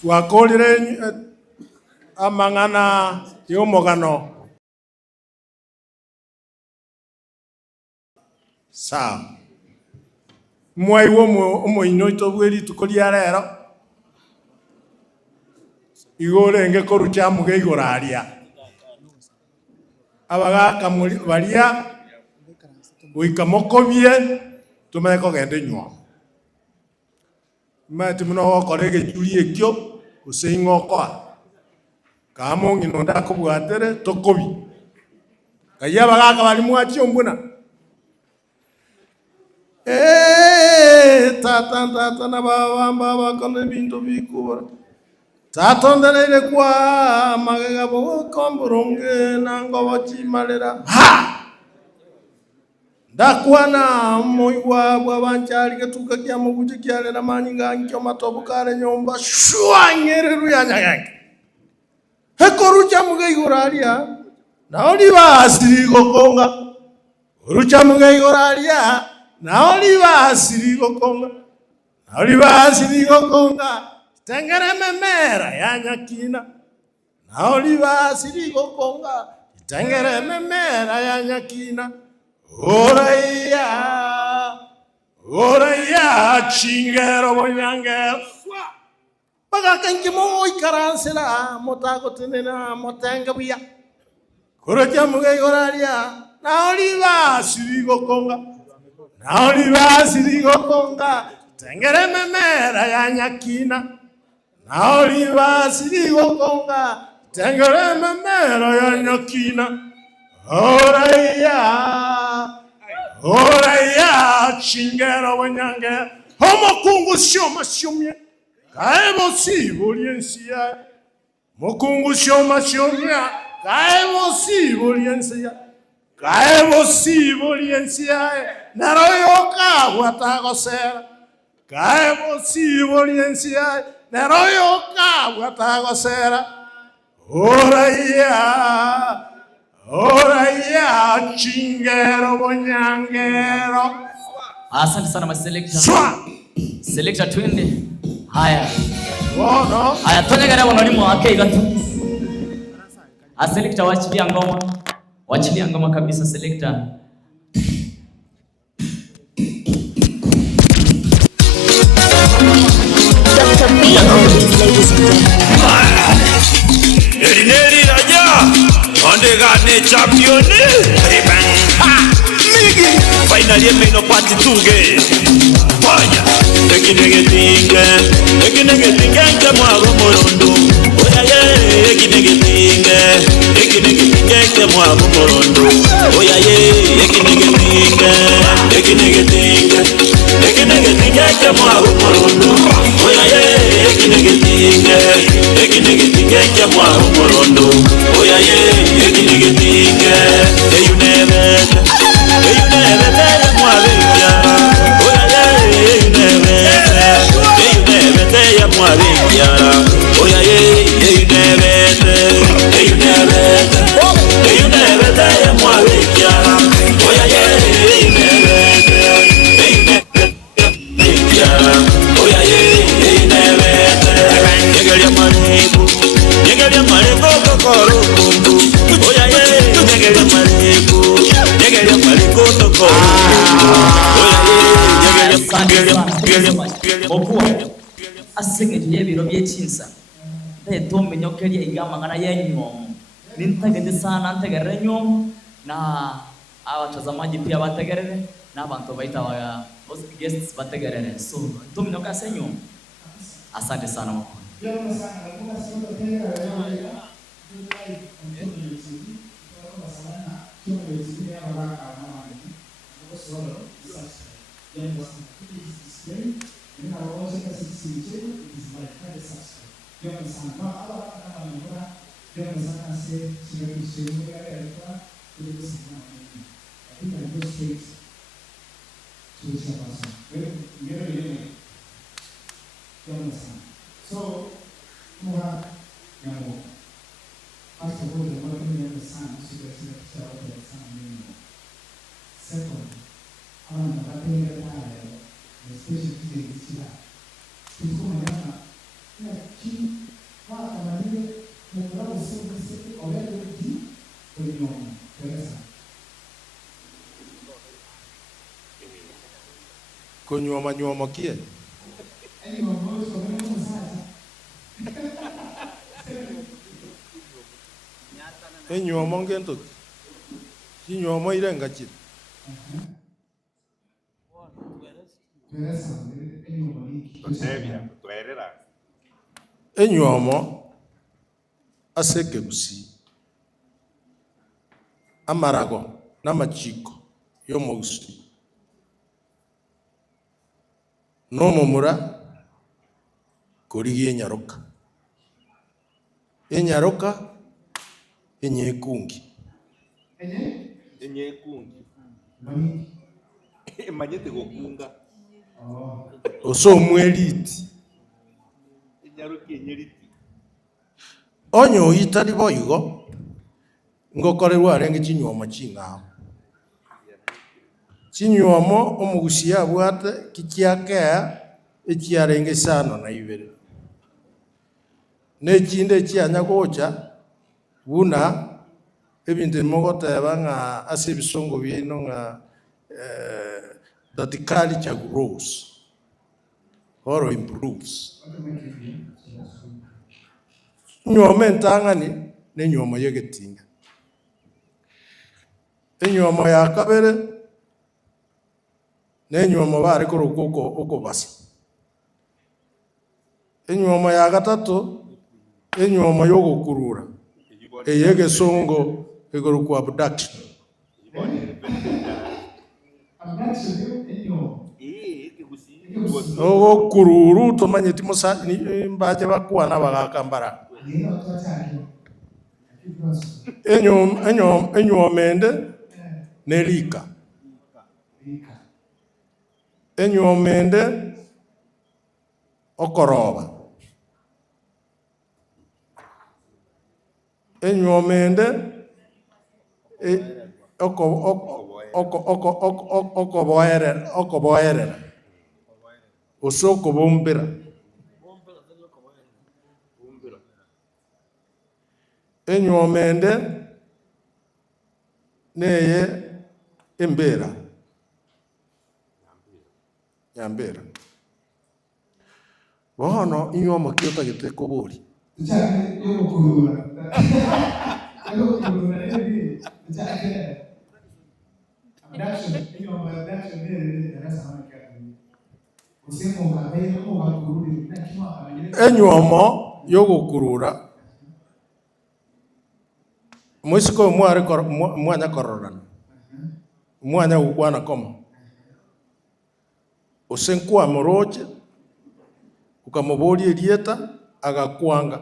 Wakolire amangana y'omugano. Sawa. Mwai omoino itobweri tukoria rero. Igore nge korucha muge igoraria. Abaga kamuri baria wikamokobie tumeko gende nywa. Mati muno okorege juri ekyo usingokwa. Kamongi nonda kubwatere tokobi. Kaya baga bali mwachi ombuna. Tata na baba kone bintu bikubara. Tata ndele kwa magega bo komburonge nango bachimalera. Ha! Ndakwana moywa bwabanchali ketuka kya muguji kyale na maninga nkyo matobukare nyomba shwanyereru yanyange. Hekorucha mugeiguraria. Na oliva asiri gokonga. Rucha mugeiguraria. Na oliva asiri gokonga. Na oliva asiri gokonga. Tengere memera ya nyakina. Na oliva asiri gokonga. Tengere memera ya nyakina. Oraya chingero bonyangero. Baga kanki moy karansela motago tenena motenga biya. Koroja muge oraria. Na oliva sirigo konga. Na oliva sirigo konga. Tengere memera ya nyakina. Na oliva sirigo konga. Tengere memera ya nyakina. Oraya chingero bonyangero. Homo kungu shoma shomye. Kaemo si voliencia. Mokungu shoma shomya. Kaemo si voliencia. Kaemo si voliencia. Naroyoka watagosera. Kaemo si voliencia. Naroyoka watagosera. Oraya chingero bonyangero. Asante sana maselekta. Selekta twende. Haya. No. Haya twende gara wanalimu wake igatu. Selekta wachilia ngoma. Wachilia ngoma kabisa selekta. Erineri raja, onde gane champion. Migi, final ye meno party tuge. Vaya, ekinege tinge kemwa morondo. Oya ye, ekinege tinge kemwa morondo. Oya ye, ekinege tinge kemwa morondo. Oya ye, ekinege tinge kemwa morondo. Oya ye, ekinege tinge. Hey you never mwa vingyara. Oya ye, hey you never mwa vingyara. Oya ye, hey you never mwa vingyara. Oya ye, hey you never. Oya ye, hey you never. Nyegelia mareko kokoro kumbu. Oya ye, nyegelia mareko kokoro. Oya ye, Okwa. Asengeje yebiro byechinsa. Tombe nyokeria igamangana yenyom. Nintagende sana ntegere nyom na abatazamaji pia bategerere na abantu baita wa guests bategerere. So tombe nyoka senyom. Asante sana mko. So, Muha Yamo. First of all, the mother of the son, so that's the child of the son. Second, on the battle of the special thing is that. It's going to happen. She, what a man, the love is so basic, already deep, but you know, Teresa. Kunywa kie. Enyuomo ngento. Kinyuomo irenga chit. Enyuomo asekebusi. Amarago namachiko yomogusi. Nomomura Korigi Nyaroka. Enyaroka enyekungi. Enyekungi. Manyete gokunga. Oso mweliti. Enyaroki enyeriti. Onyo itali boigo. Ngokorerwa arenge chinyuomo chingao. Chinyuomo omugusia bwate kikiakea echiarenge sano na ibere. Nechinde chianya gocha buna ebinte mogoteba nga asibisongo bino nga that the culture grows or improves. Nyuomo entangani ne nyuomo yegetinga. Enyuomo ya kabere ne nyuomo bare korokoko okobasa. Enyuomo ya gatatu enyuomo yogokurura. Eyegesongo egorokwa abduction. Ogo kururu tomanyeti musa mbaje bakwana bagakambara. Enyuomende nelika. Enyuomende okoroba. Enyuomende okoboerera ose okobombera enywomende neye embera nyambera bono inyoma kiota gitekobori enywomo yogokurura mwisiko mwanya kororana mwanya gukwana koma usenkwa moroche ukamubori erieta agakwanga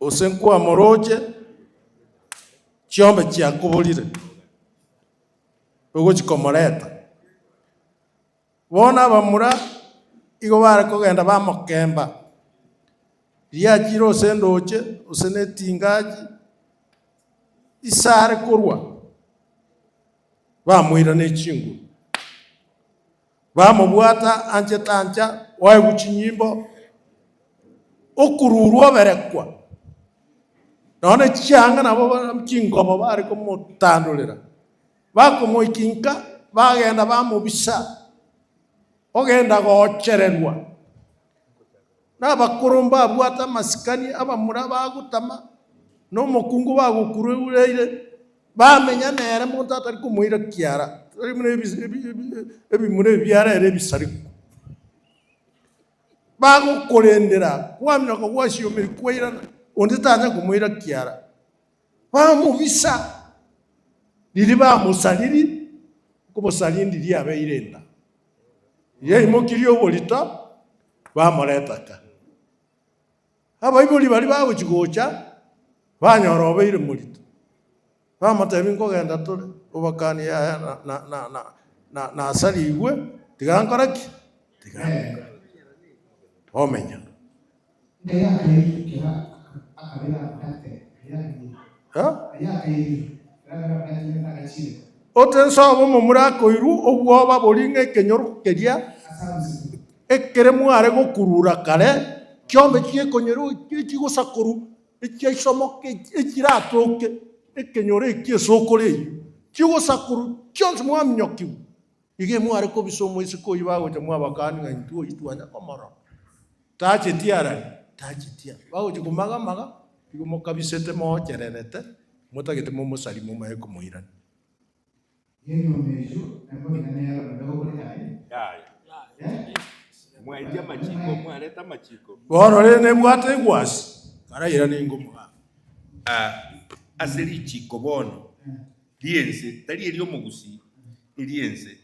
usenkwa moroche chiombe chiakuburire ugochikomoreta bona bamura igo bare kogenda bamokemba riachiro osendoche osenetingaji isare korwa bamwira nechingu bamubwata anje tancha wae guchinyimbo okururwa berekwa none chianga nabo bamchingomo bari komutandulira bakomoikinka bagenda bamubisa ogenda gochererwa nabakurumba bwata masikani abamura bagutama no mukungu bagukurureire bamenya nere muntu atari kumuira kiara ebimure byara ere bisariku bagukurendera kwamina ko washiyo mirikwaira undi tanya kumuira kiara bamubisa liri bamusaliri kubosalindi lyabeirenda ye imokiriyo bolita bamoretaka abayibuli bali bawe chigocha banyorobeire mulito bamatabi nkogenda tole ubakani ya na asaliwe tigankoraki tiganga omenya otensobo momurako iru obwoba bolinge kenyoru keria ekere mware gokurura kare kyombe kiekonyeru kigusakuru ekyisomoke ekiratoke ekenyore ekiesokore kigusakuru kyonse mwaminyokiwu ige mware ko bisomo isiko yibago jamwa bakani ngantu itwanya komoro tache tiara tache tia bago chikumaga maga igumoka bisete mo chererete mutagete mo musali mo maheko muirani yeno mejo ambaye nanaera ndio kwa nini mwaidia machiko mwareta machiko bono rene bwate gwasi karayira ningumu aseri chiko bono liense tari elio mugusi liense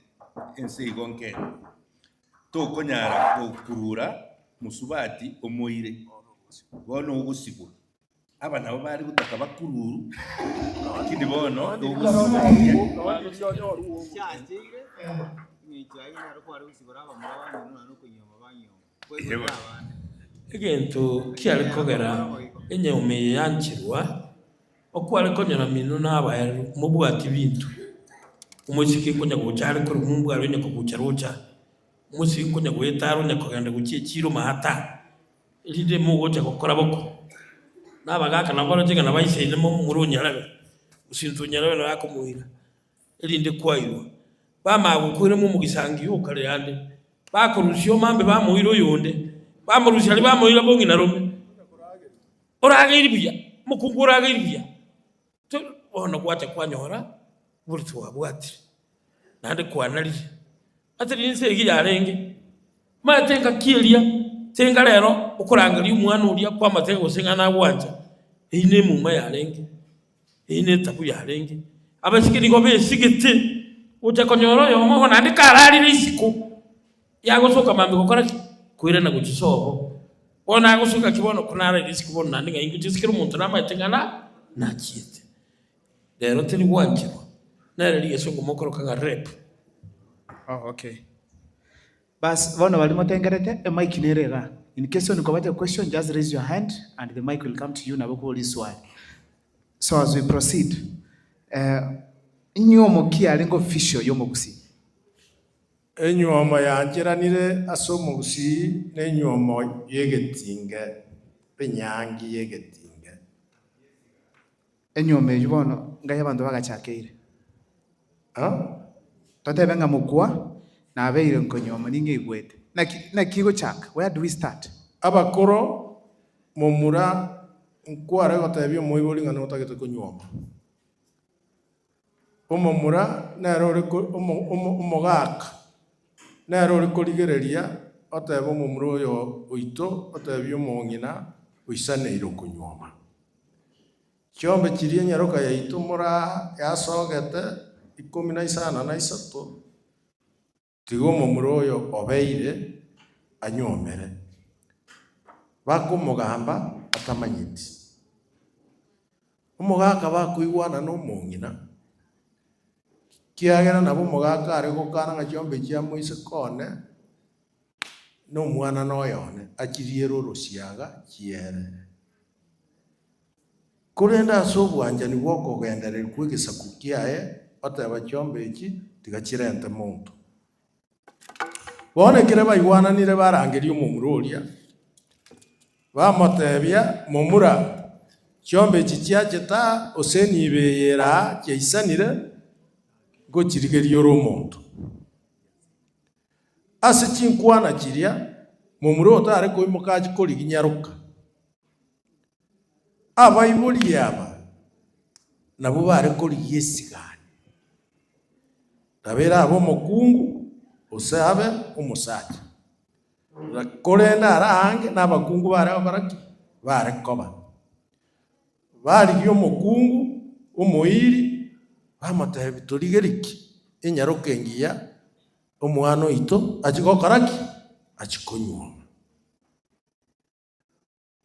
ense igonke to konyara okurura musubati omoire bono ugusibura aba nabo bari gutaka bakururu kindi bono egento kiali kogera enyaume yanchirwa okwale konyora minu n'abayeru mubwati bintu umusiki konya guchari kuri mumbwaro nyako gucharucha umusiki konya gwetaro nyako ganda guchiro mahata lide mugocha kokora boko nabagaka nabaro jenga nabayise ilemo murunyarabe usintunyarabe nako muhira elinde kwayo bama gukwire mu mugisangi ukare yande bakorusyo mambe bamuhiro yonde bamurusha ali bamuhira bongi na rome oraga iribya mukunguraga iribya to ono kwacha kwanyora burtu wabwati nande kwanali atari nse giyarenge matenga kilia tenga rero ukurangari umwana uriya kwa matengo senga nabwanja ine muma yarenge ine tabu yarenge abashikiri ngo besigete utakonyoro yo mo nande karari risiko yagosoka mambe kokora kwira na guchisobo bona yagosoka kibono kunara risiko bona nande ngingitisikira umuntu namatenga na chite rero tiri wanjirwa nare liyeso ngomokoro kanga rep. Oh, okay. Bas bona walimo tengerete a mic nerega. In case you have a question, just raise your hand and the mic will come to you. So as we proceed, Inyomo kiale ngo official y'omugusi. Enyomo yanjiranire ase omugusi n'enyomo yegetinge penyangi yegetinge. Enyomo eyo bono ngai abandu bagachakeire. Totebe nga mukwa nabeire nkonyomo ninge igwete. Na kigo chaka, where do we start? Abakoro momura nkware gotebia moibori ngano otagete konyoma. Omomura nero omogaka nero ori korigereria oteba omomura oyo oito otebia omong'ina oisaneire okonyoma. Chiombe chiria enyaroka yaito mora yasogete 13 tigo omomura oyo obeire anyomere bakomogamba atamanyiti. Omogaka bakoigwana n'omong'ina kiagera nabo omogaka are gokana ng'a chiombe chia moise kone n'omwana noyone achiriere orosiaga chiere. Korenda ase obwanchani bwa okogendererwa egesaku kiaye oteba chiombe echi tiga chirente monto. Bonekire baigwananire barangeria omomura oria bamotebia momura chiombe echi chiacheta osenibeyera chiaisanire gochirigeria ore omonto. Ase chinkwana chiria momura otare koimoka achikorigi nyaroka. Abaibori aba nabo bare korigi esigani. Tabera abo omokungu osabe omosacha. Korenda arange n'abakungu bare okoraki bare koba. Barigi omokungu omoiri bamotebia torigeriki enyaroka engiya omwana oito achigokoraki achikonyoma.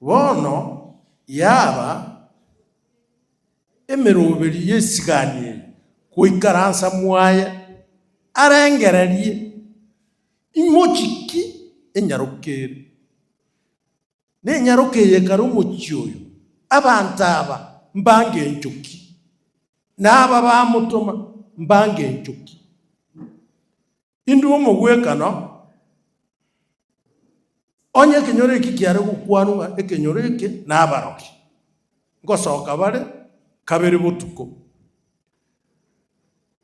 Bono yaba emeroberi yesigani goikaransa mwaya arengererie imochiki enyaroka ere n'enyaroka eyekara omochi oyo abantu aba mbange enchoki n'aba bamutoma mbange enchoki. Indu omogwekano onye ekenyoro eki kiare gokwanwa ekenyoro eke n'abaroki ngosoka bare kabere botuko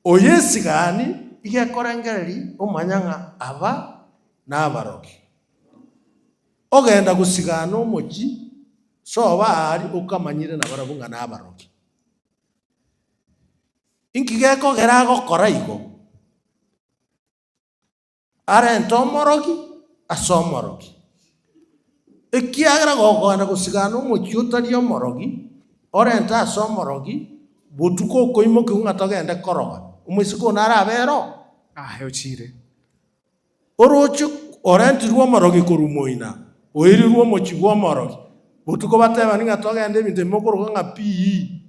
oyesigani igekorengereri omanya ng'a aba n'abaroki ogenda gosigana omochi soba ari okamanyire nabarabo ng'a n'abaroki. Inkigekogera agokora igo arente omorogi ase omorogi ekiagera gokogenda gosigana omochi otari omorogi orente ase omorogi botuko okoimoka ng'a togende koroga omoisiko nare abero ochire oroche orentirwe omorogi korwa moina oirirwe omochi bwa omorogi botuko batebani ng'a togende ebinto bimokoroga ng'a PE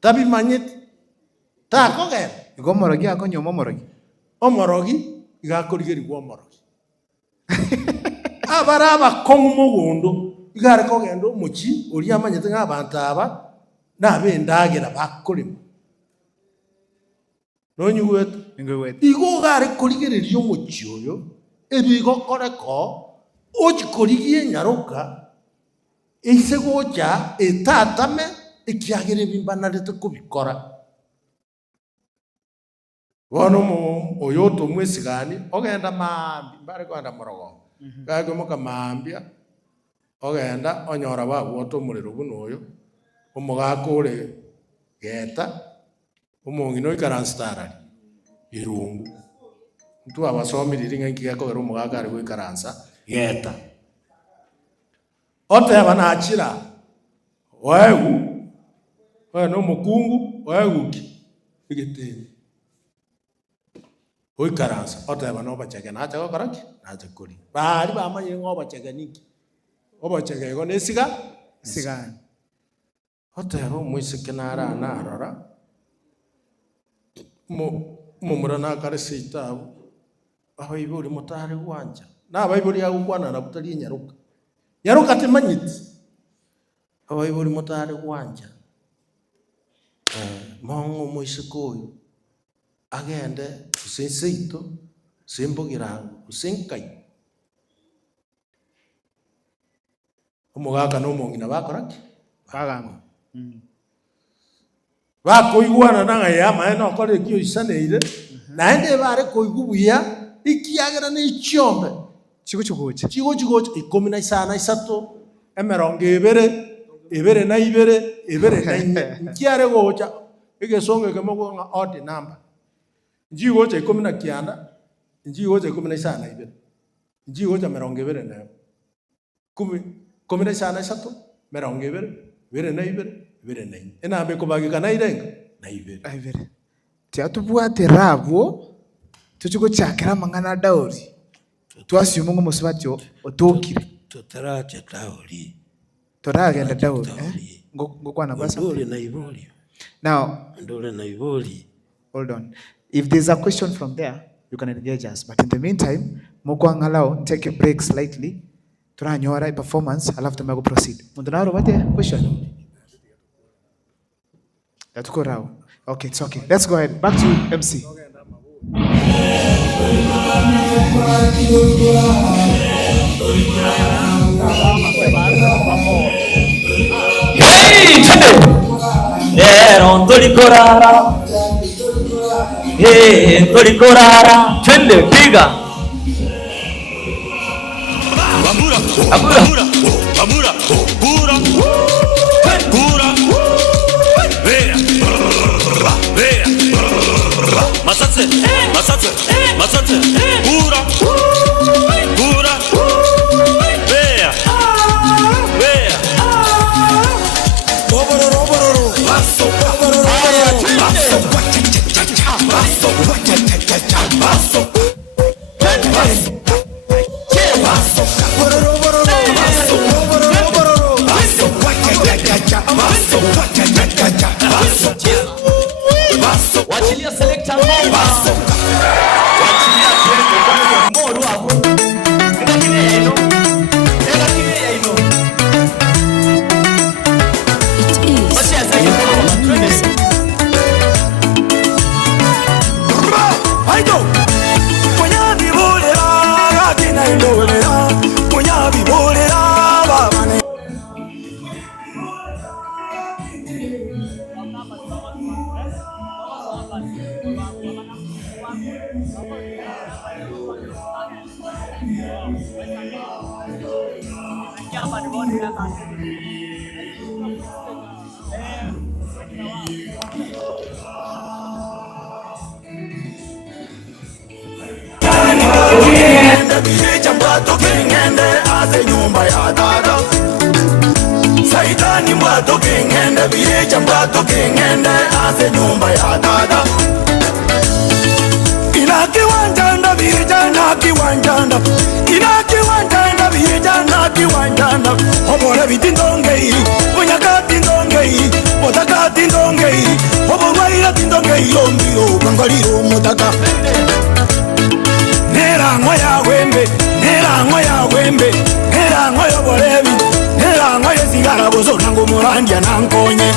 tabimanyete takogenda igo omorogi akonyoma omorogi igakorigerigwa omorogi. Abare abakong'u mogondo igare kogenda omochi oria amanyete ng'a abanto aba nabendagera bakorema. Nonyigwete igo gare korigereria omochi oyo ebigokoreko ochikorigie enyaroka eise gocha etatame ekiagera ebimbanarete kobikora. Bono oyo otomwa esigani ogenda mambi mbare kwenda morogo gakoimoka mambia ogenda onyora bagwota omorero buna oyo omogaka ore geta omong'ina oikaransa tarari irungu ntu abasomiriri ng'a nkigekogera omogaka are goikaransa geta oteba nachira oegu oyo n'omokungu oeguki egeteni oikaransa oteba nobachege nacha gokoraki nacha kori bari bamanyire ng'a obachege niki obachege igo nesigani oteba omoiseke nara narora momura nakare seitabu abaibori motare gwanja nabaibori agokwanana butari enyaroka nyaroka timanyiti abaibori motare gwanja mongo moisikoyo agende usenseito sembogirango usenkai omogaka no mongina bakoraki bagango bakoiguana na ngayama eno kore kio isaneire naende bare koigubuya ikiagera ni chiombe chigochigocha 13 emerongo ibere na inye nkiare gocha igesonge kemogo nga odd number njigocha 19 njigocha 12 njigocha merongo ibere na 13 merongo ibere na inye enambe kobagikana irenga na ibere tiatubwate rabo tuchigochakera mang'ana dauri twasiuma ngo musibatyo otokire tutarache dauri toragenda dauri ngokwana kwasa ndole na iboli now ndole na iboli. Hold on, if there's a question from there you can engage us, but in the meantime mokwangalao take a break slightly turanyora performance alafu tumago proceed mundu naro bate question yatuko rao. Okay, it's okay, let's go ahead, back to MC. Hey, tolikorara. Hey, tolikorara. Twende piga. Abura. Masatse, pura, vea, wachilia selector ngoma. Saitani mbato kengende biyecha mbato kengende ase nyumba ya dada. Inaki wanjanda biyecha naki wanjanda. Inaki wanjanda biyecha naki wanjanda. Obore bitindongei, unyakati ndongei, motakati ndongei, obongwaira tindongei yombio kangwaliro motaka. Nera ngoya wembe, nera ngoya wembe, nera ngoya borebi. Nera ngoye sigara bozo nango morandia nankonye.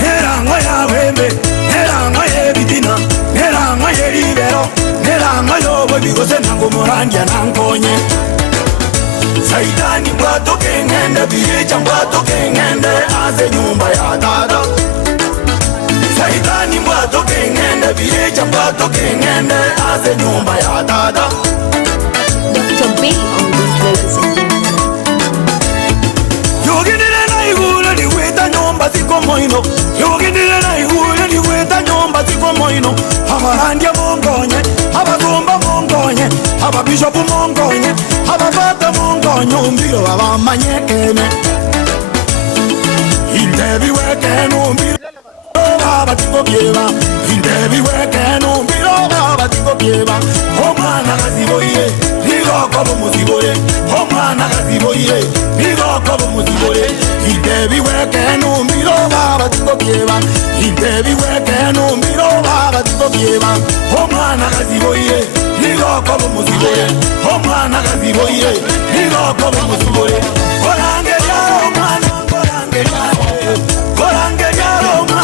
Nera ngoya wembe, nera ngoye bitina, nera ngoye libero, nera ngoyo bobigoze nango morandia nankonye. Saitani mbato kengende biyecha mbato kengende aze nyumba ya dada. Saitani mbato kengende biyecha mbato kengende aze nyumba ya dada. Dr. B on these ladies and gentlemen. Yoginire na igule ni weta nyomba ziko moino. Yoginire na igule ni weta nyomba ziko moino. Amarandia mongonye, abagomba mongonye, ababishopu mongonye, abafata mongonye, umbiro abamanyekene. Intebi wekene umbiro baba tiko kieba. Intebi wekene umbiro baba tiko kieba. Omwana kaziboye, ligoko bumuziboye. Omwana kaziboye, ligoko bumuziboye. Intebi wekene umbiro baba tiko kieba. Intebi wekene umbiro baba tiko kieba. Omwana kaziboye, ligoko bumuziboye. Omwana kaziboye, ligoko bumuziboye. Korange yaro mwana, korange yaro mwana.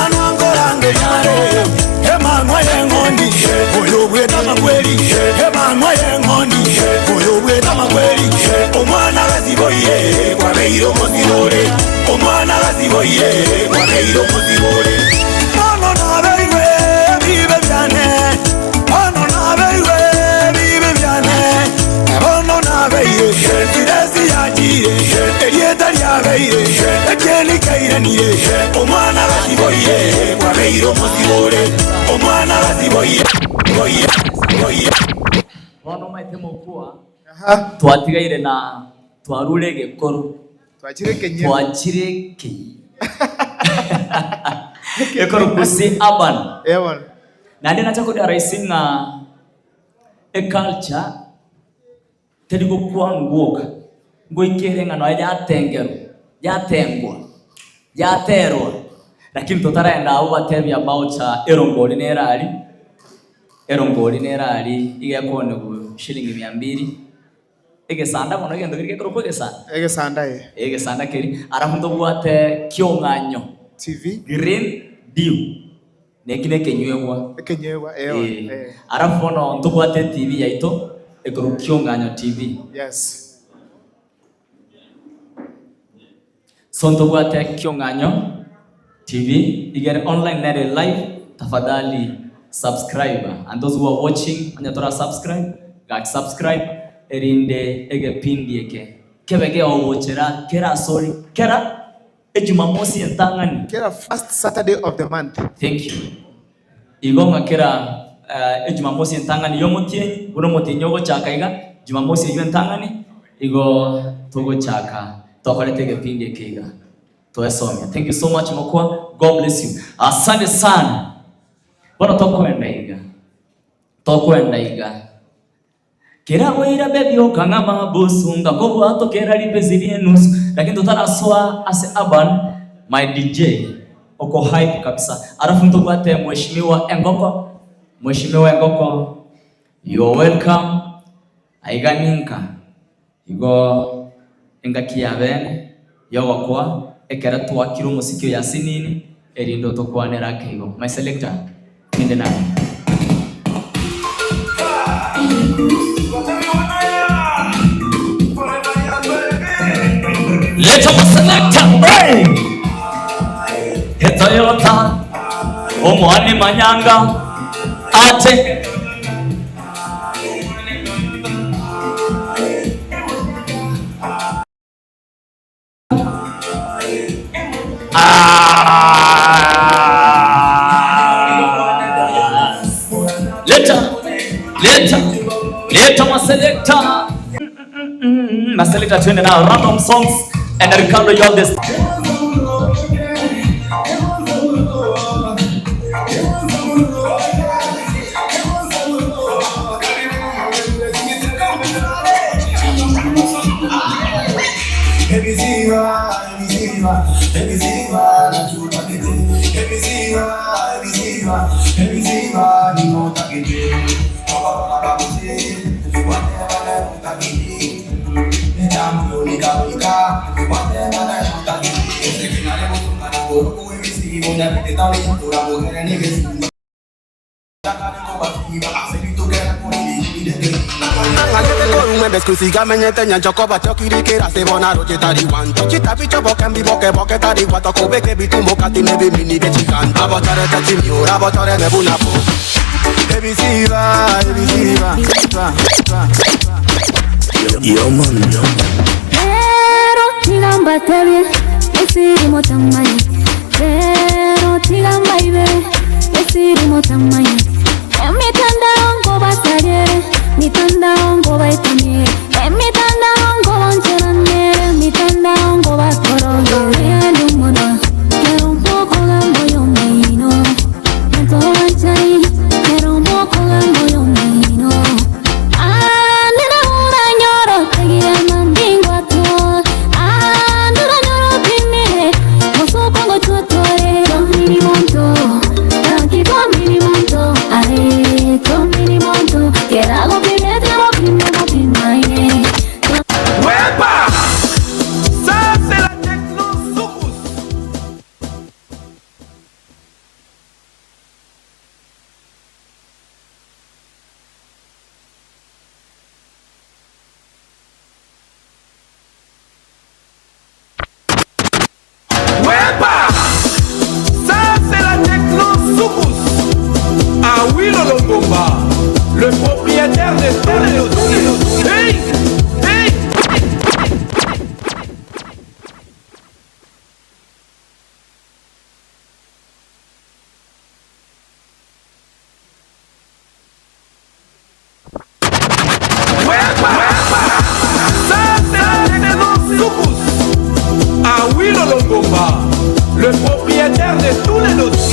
Bono maite mokua. Twatigaire na twarure gekoro. Twachire kenye. Twachire kenye. Ekoro kusi aban. Ewan. Na ndina chako da raising a culture tedigo kwa nguoka. Ngoikere ngano ya tengero. Ya tengwa. Ya terwa. Lakini tutaraenda ubatebi about erongori nerali. Erongori nerali igakone ku shilingi 200. Ege sanda kono gendo kirike koro kwege sanda. Ege sanda ye. Ege sanda kiri arafundo buate Kyonganyo TV Green Dew. Nekine kenywewa. Kenywewa Arafu no ntubuate TV yaito ekoro Kyonganyo TV. Yes. So ntubuate Kyonganyo TV, you get online net live, tafadhali subscribe. And those who are watching, anyatora subscribe, gak subscribe, erinde ege pindi eke. Kebege owochera, kera sorry, kera ejumamosi entangani. Kera first Saturday of the month. Thank you. Igonga kera ejumamosi entangani yomotieni, unomotieni yogo chaka iga, jumamosi yu entangani, igo togo chaka, tokolete ege pindi eke iga. Thank you so much Mokwa. God bless you. Asante sana. Bwana tokwenda iga. Kera wira baby okangama busunga kobo ato kera lipezilie nusu. Lakini tutaraswa ase aban my DJ oko hype kabisa. Arafu ntubate mheshimiwa Engoko. Mheshimiwa Engoko, you're welcome. Aiganinka. Igo engakia bene yogo kwa ekera twakira umusikio ya sinini erindo tokwanera keigo. My selector twende naye. Leta my selector. Hey! Toyota omwani manyanga ate Leta maselekta. Maselekta twende na random songs and Ricardo you have this.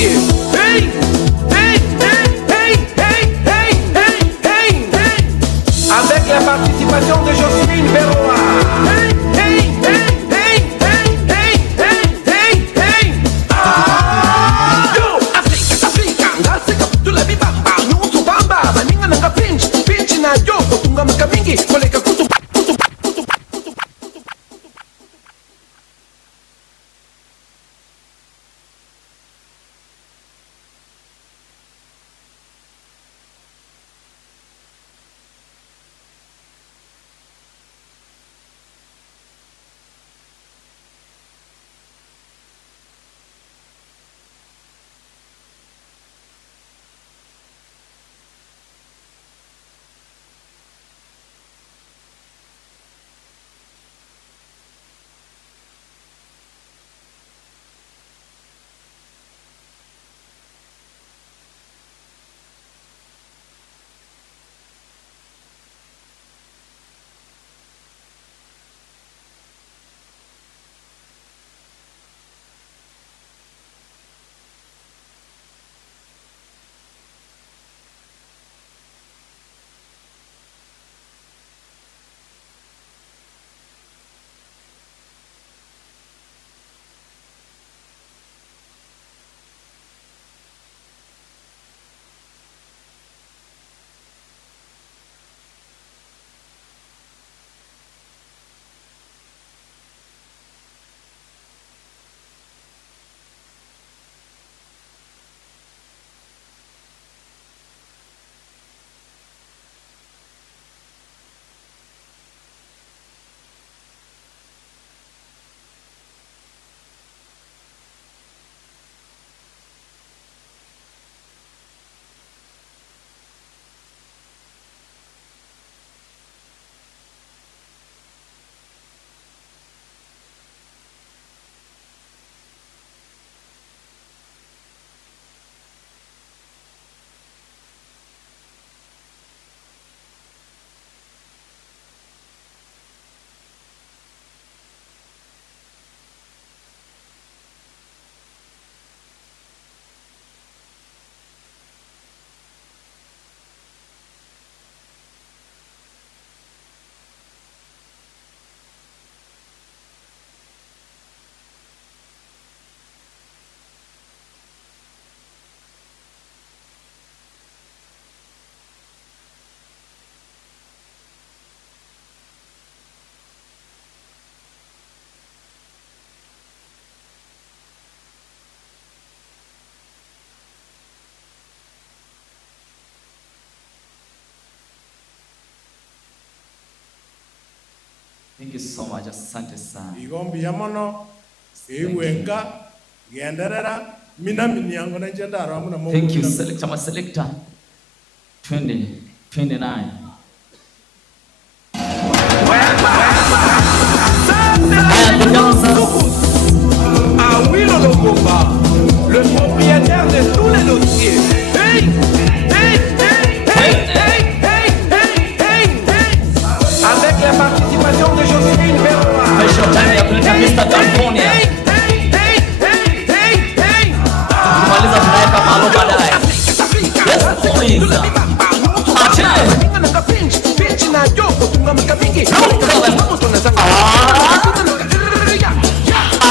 dossiers. Hey, hey, hey, hey, hey, hey, hey, hey, hey. Avec la participation de Jocelyne Berroa. Hey, hey, hey, hey, hey, hey, hey, hey, hey. Yo, Africa, Africa, tu la bibamba, nusu bamba, baninga nanga pinch na yo, kutunga makamingi, koleka kutu. Thank you so much. Asante sana. Igombi ya mono, iwenga, genderera, mina minyango na jendaro amuna mungu. Thank you, selector. My selector. 29. Awilo Longomba, le propriétaire de tous les dossiers. Hey, hey, hey, hey, hey, hey, hey, hey, hey. Avec la participation de Jocelyne Berroa. Special time ya kuleta Mr. California. Hey, hey, hey, hey, hey, hey. Tukimaliza tunaweka malo baadaye. Yes, please. Acha. Pinch na yoko tunga mkabingi. Vamos tunazanga.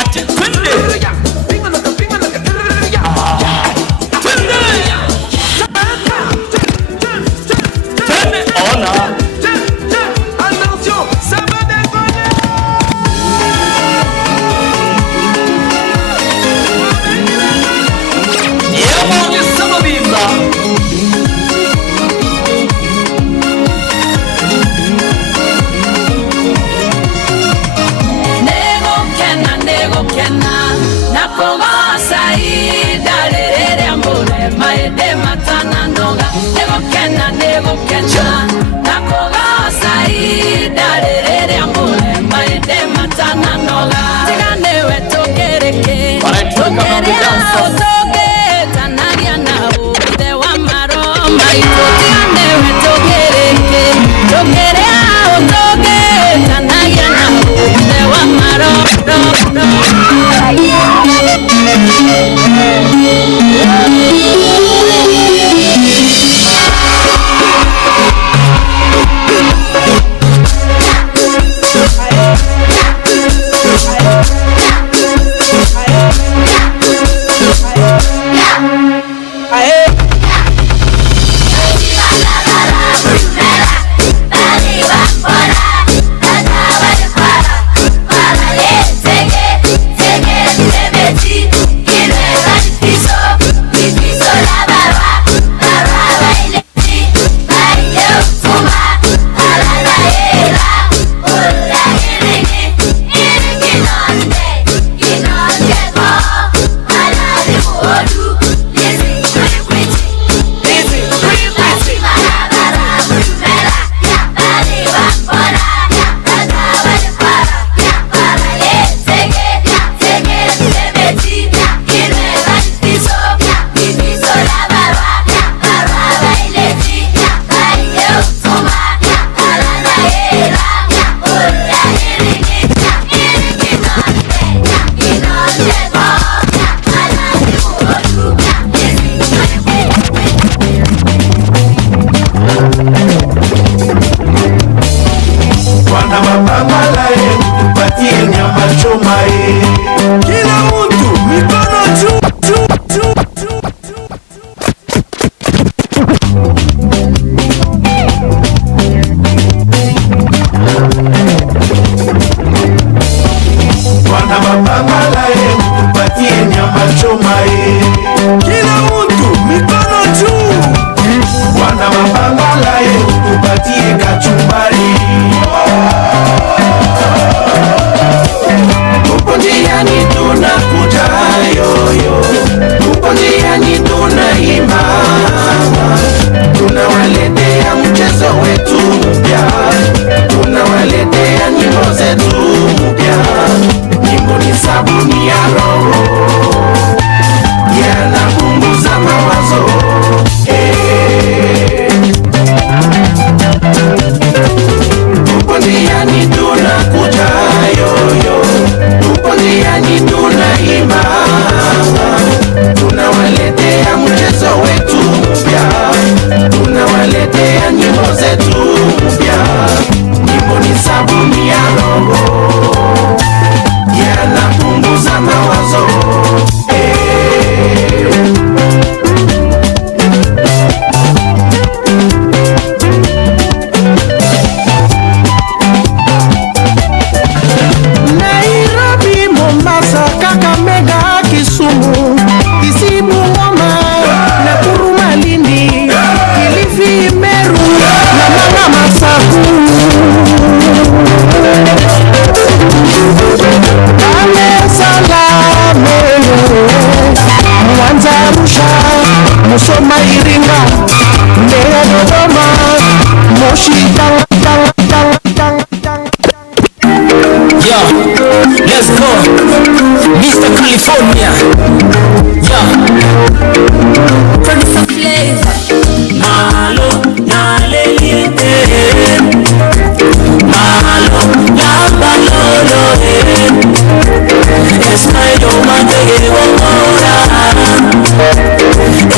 Acha twende. Attention, ça va déconner. Yeah, man, it's some of these. Nego kena, nakogosa idalere amore, maede matana noga. Nego kena, nakogosa idalere amore, maede matana noga. Tigane we tokereke, toke tanagia na ude wa maroma. Tigane we tokereke, toke tanagia na ude wa maroma. Musoma Iringa, Mbeya Dodoma, Moshi Yeah, let's go, Mr. California. Yeah, producer Flavor. Malo na leliete, malo na balolo. Esmayo mate yewora,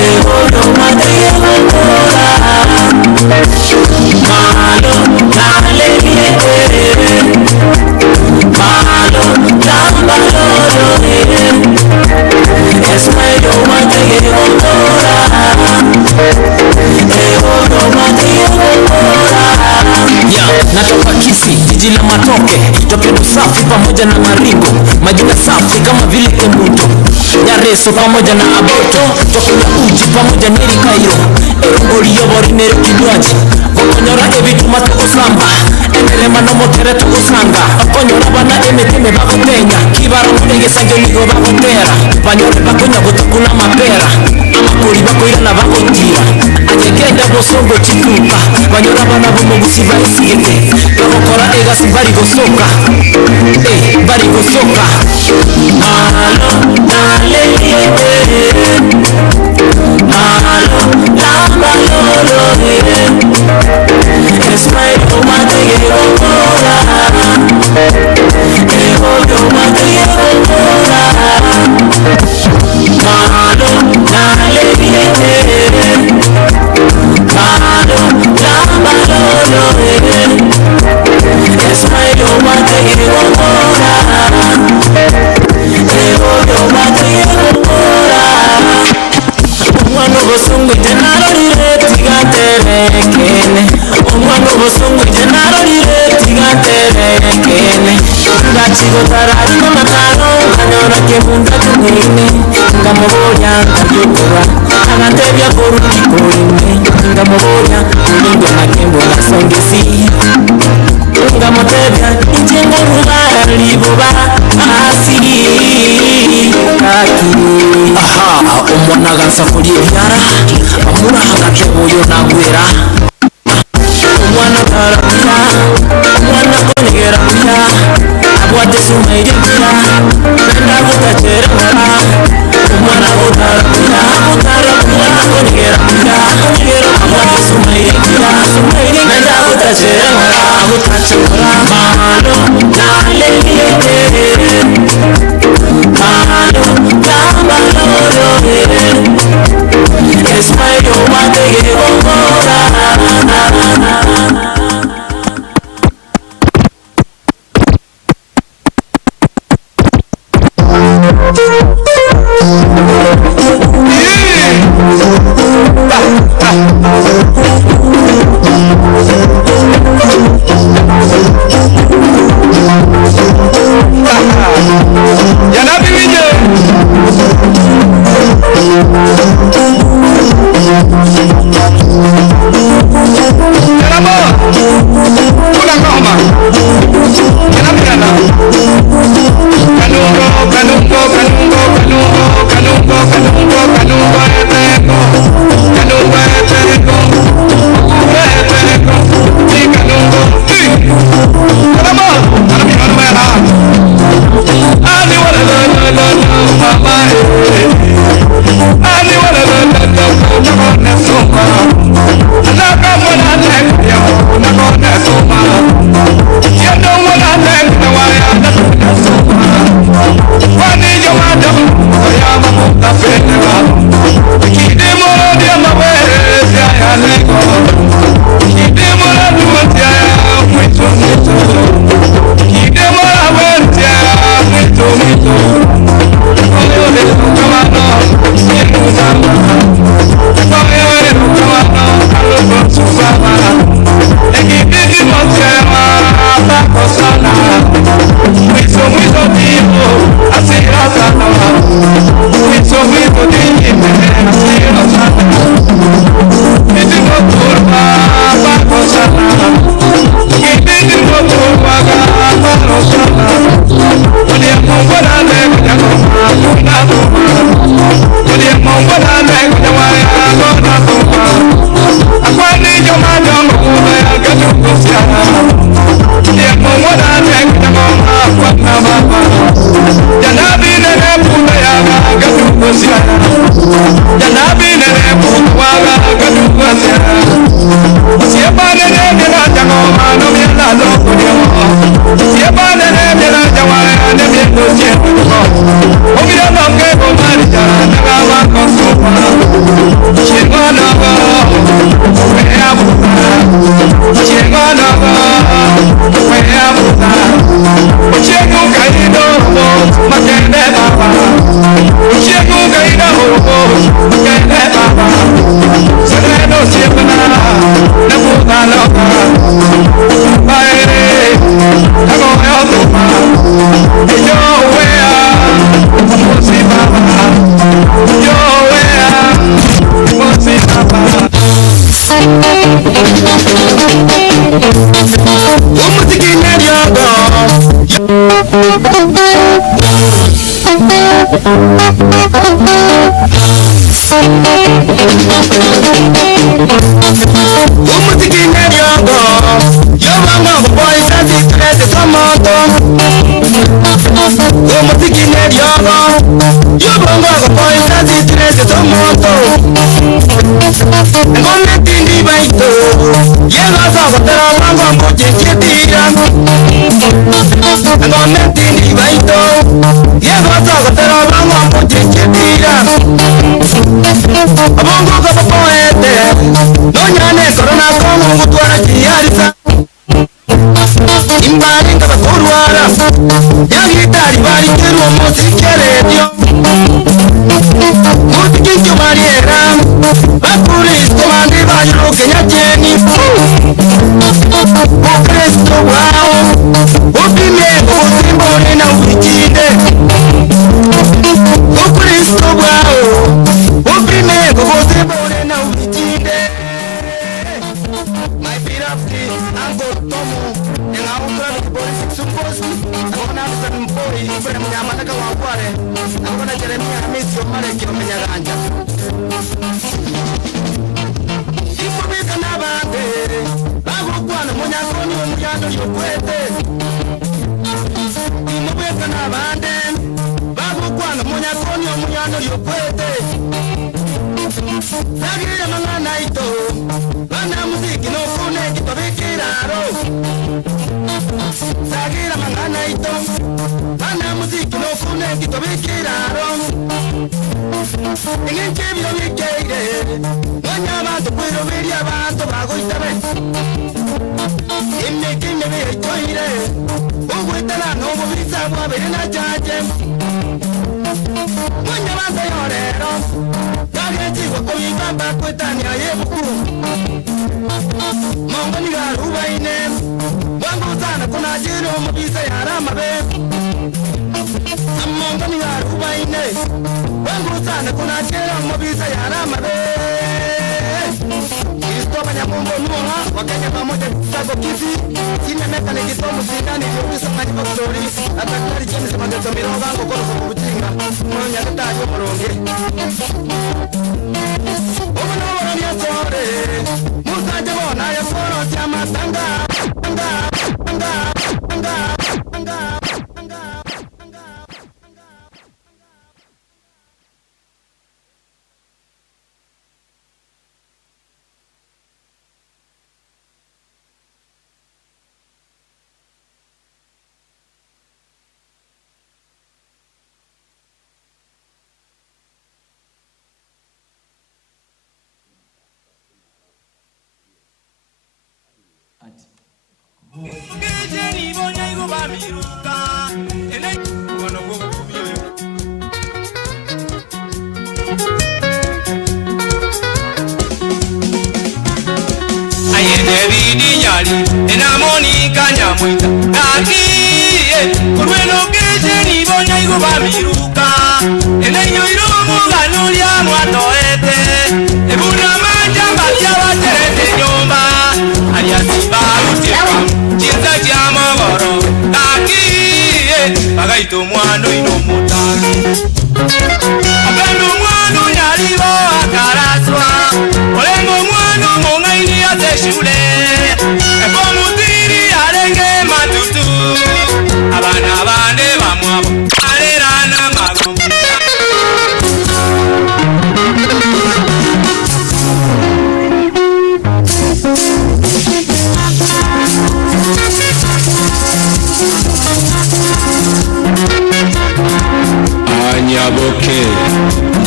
ewoyo mate yewora. Malo na leliete, malo na balolo. Esmayo mate yewora, ewoyo mate yewora. Yeah, natoka Kisii, jiji la matoke, topendo safi pamoja na maringo, majina safi kama vile Kemuto, Nyareso pamoja na Aboto, tokula uji pamoja neri Kairo, erongoli yobori neri kinywaji, wakonyora ebitu matu osamba, enele manomo teretu osanga, wakonyora bana emeteme bakotenya, kibara mudenge sange ligo bakotera, banyore bakonya gotakuna mapera, amakuri bakoira na bakotira, ajegenda bosongo chikuka, banyora bana bumogusi baisiete, bakokora egasi bari gosoka, bari gosoka. Malo na leliete, malo na balolo. Esmayo mate yewora, ewoyo mate yewora. Malo na leliete, malo na balolo. Esmayo mate yewora, ewoyo mate yewora. Umwana bosungu jenaro direti gaterekene, umwana bosungu jenaro direti gaterekene. Ngachigo tarari na matano, kanyora kemunda tunine, ngamoboya ngayokora, agantebya korundi korine, ngamoboya kulingo na kembo na songesi. Ngamotebya injengo rubali buba asiri kaki. Aha, umwana gansa kuri byara, amura hagakebo yo nagwera. Umwana tarabya, umwana konegera bya, abwate sumaire bya, nenda gutachere ngara. Umwana tarabya, umwana konegera bya, abwate sumaire bya, nenda gutachere ngara. Malo na leliete, malo na balolo. Esmayo mate yewora. Yana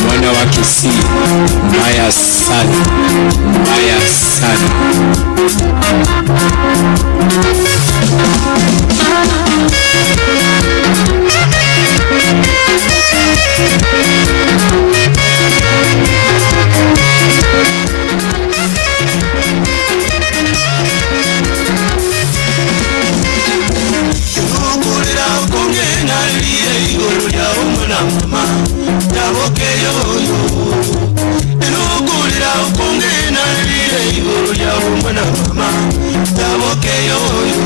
Mwana wa Kisii, mbaya sana, mbaya sana. mwana mama yaboke yoyo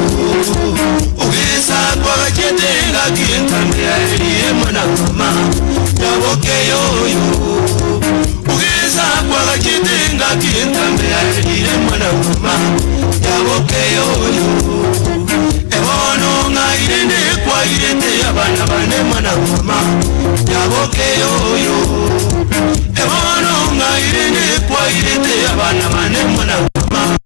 ugesa kwa gachete ngakintambe aliye mwana mama yaboke yoyo ugesa kwa gachete ngakintambe aliye mwana mama yaboke yoyo ebono ngairende kwa irete abana bane mwana mama yaboke yoyo ebono ngairende kwa irete abana bane mwana mama.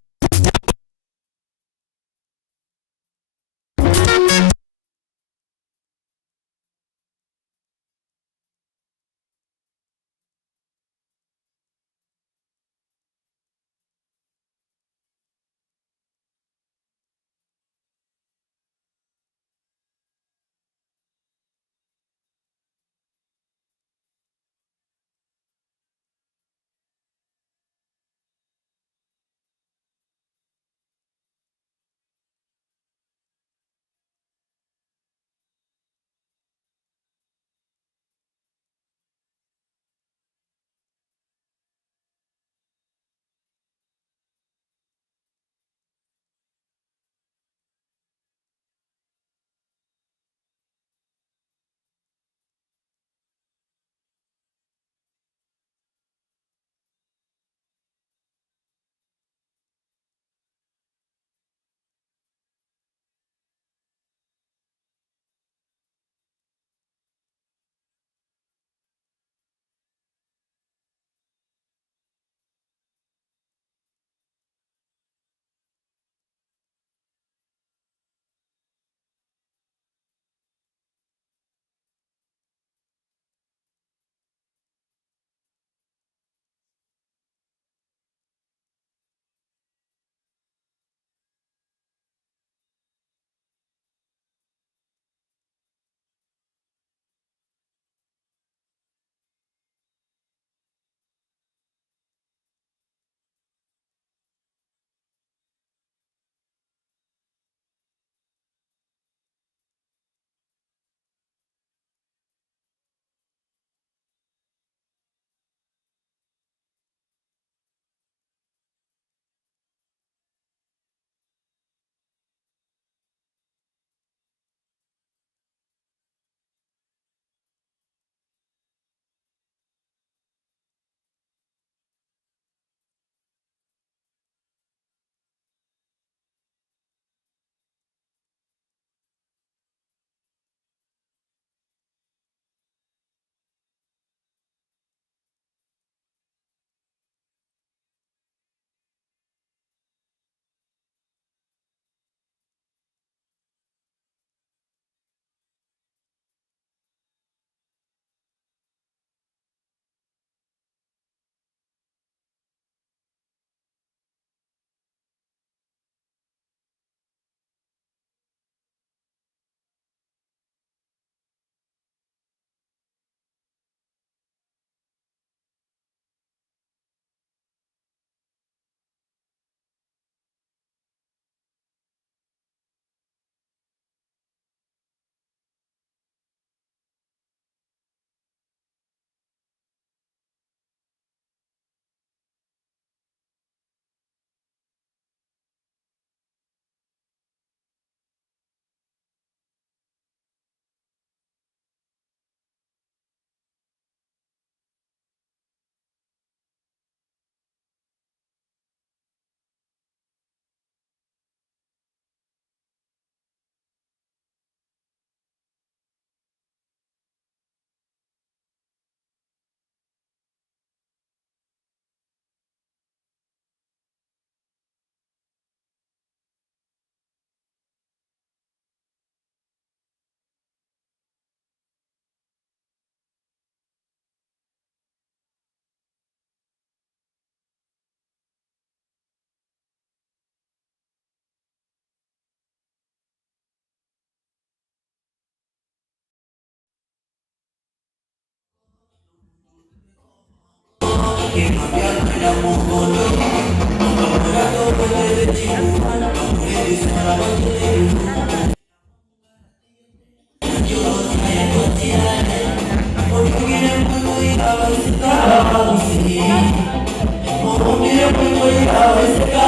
Murumire mwiko yawe seka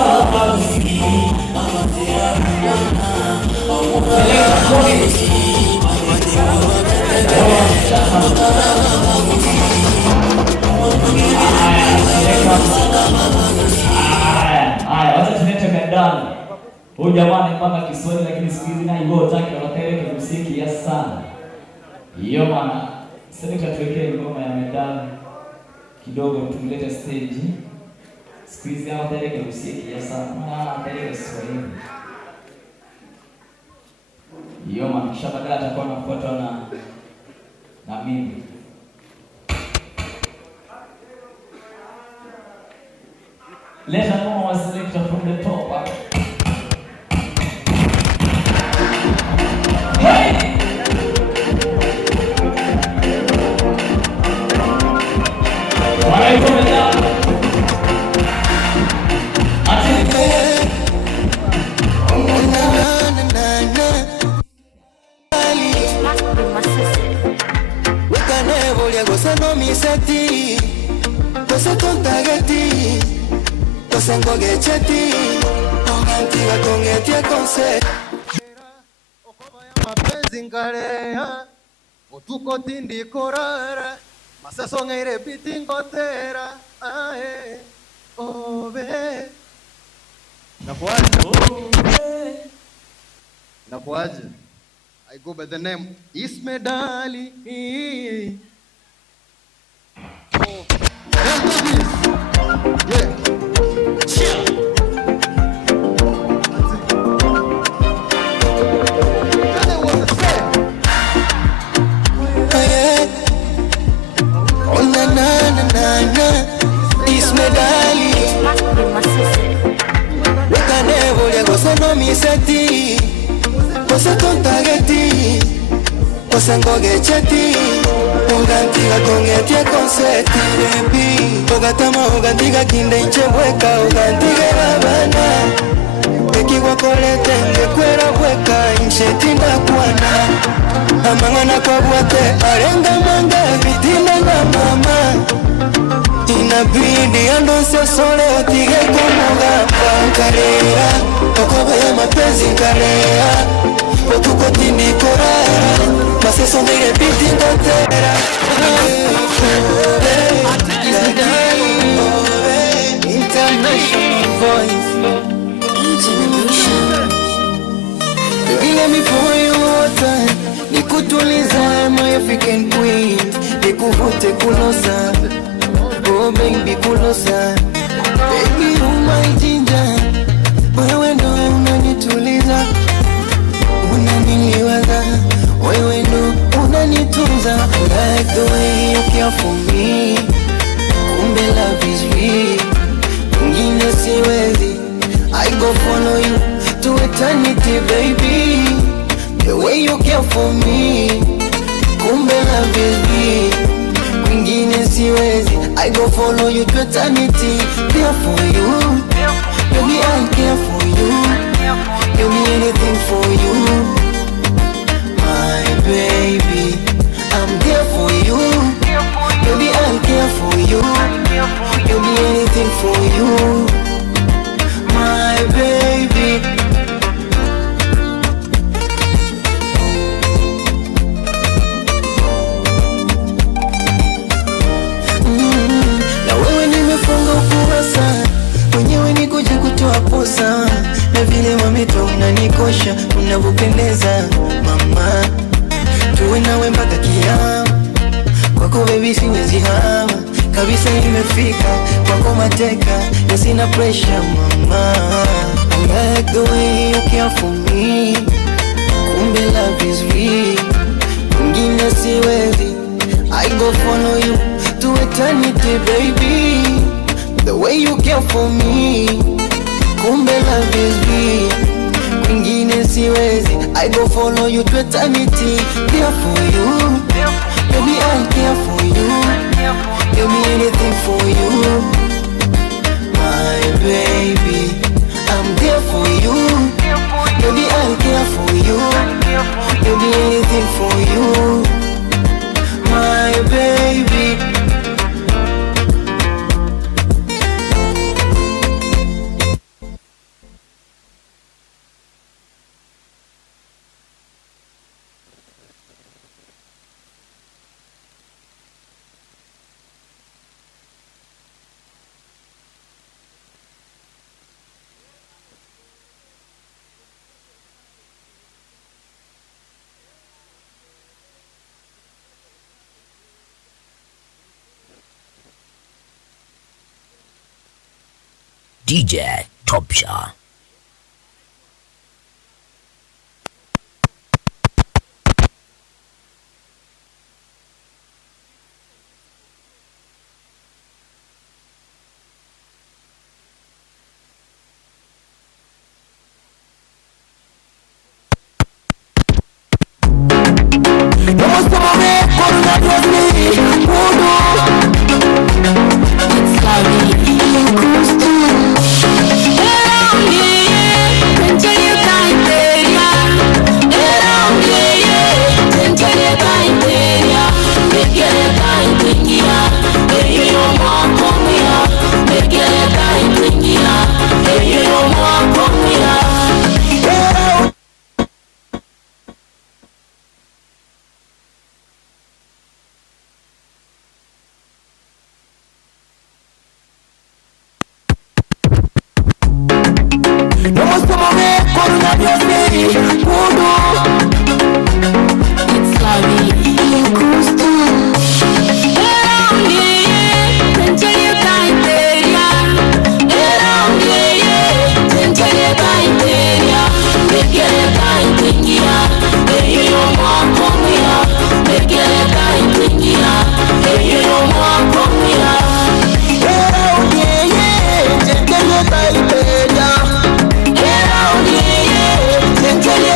Haya, wacha tulete medani. Huyu jamaa anapanga Kiswahili lakini siku hizi na hivyo hataki anapeleka muziki ya sana. Hiyo maana sasa tuwekee ngoma ya medani kidogo tumlete stage. Siku hizi anapeleka muziki ya sana. Anapeleka Kiswahili. Hiyo maana kisha baadaye atakuwa anafuatwa na mimi. Let us know our selector from the top. Hey! Alright, from the top. Sengo gecheti ongantiga kongetia konse mapenzi ngalea otuko tindi korara masaso ngaire bitingotera ae obe nakuaje I go by the name Ismedali. Oh, yeah. Miseti, cosa tontageti, cosa ngogecheti, ungantiga kongetia konseti repi, togatama ugantiga kinde inchebweka, ugantiga babana, ekiwa kolete ngekwera bweka, inchetinda kuana, amangana kwa bwate, arenga manga, vitina na mama, inabidi andonse sole otige kumugamba, karera, okoba ya mapenzi ngalea otuko tindi korara maseso ngire biti ngotera international voice generation baby let me pour you water nikutuliza my African queen nikuvute kulosa oh baby kulosa baby you my ginger wewe ndo unanituliza, unaniliwaza, wewe ndo unanitunza. I like the way you care for me, kumbe love is real, mwingine siwezi. I go follow you to eternity baby, the way you care for me, kumbe love is real, mwingine siwezi. I go follow you to eternity, there for you. Baby, I care for you. Do me anything for you. My baby, I'm there for you. Baby, I care for you. Do me anything for you. My baby. Na wewe nimefunga ukurasa, mwenyewe nikuja kutoa posa, na vile wametoa unanikosha, unavyopendeza mama, tuwe nawe mpaka kiama, kwako baby siwezi hama, kabisa nimefika, kwako mateka, na sina pressure mama, I like the way you care for me, kumbe love is real, mwingine siwezi, I go follow you to eternity baby, the way you care for me, kumbe love is real, mwingine siwezi, I go follow you to eternity, there for you, baby I care for you, give me anything for you, my baby, I'm there for you, baby I care for you, give me anything for you, my baby. DJ Topsha. Thank you.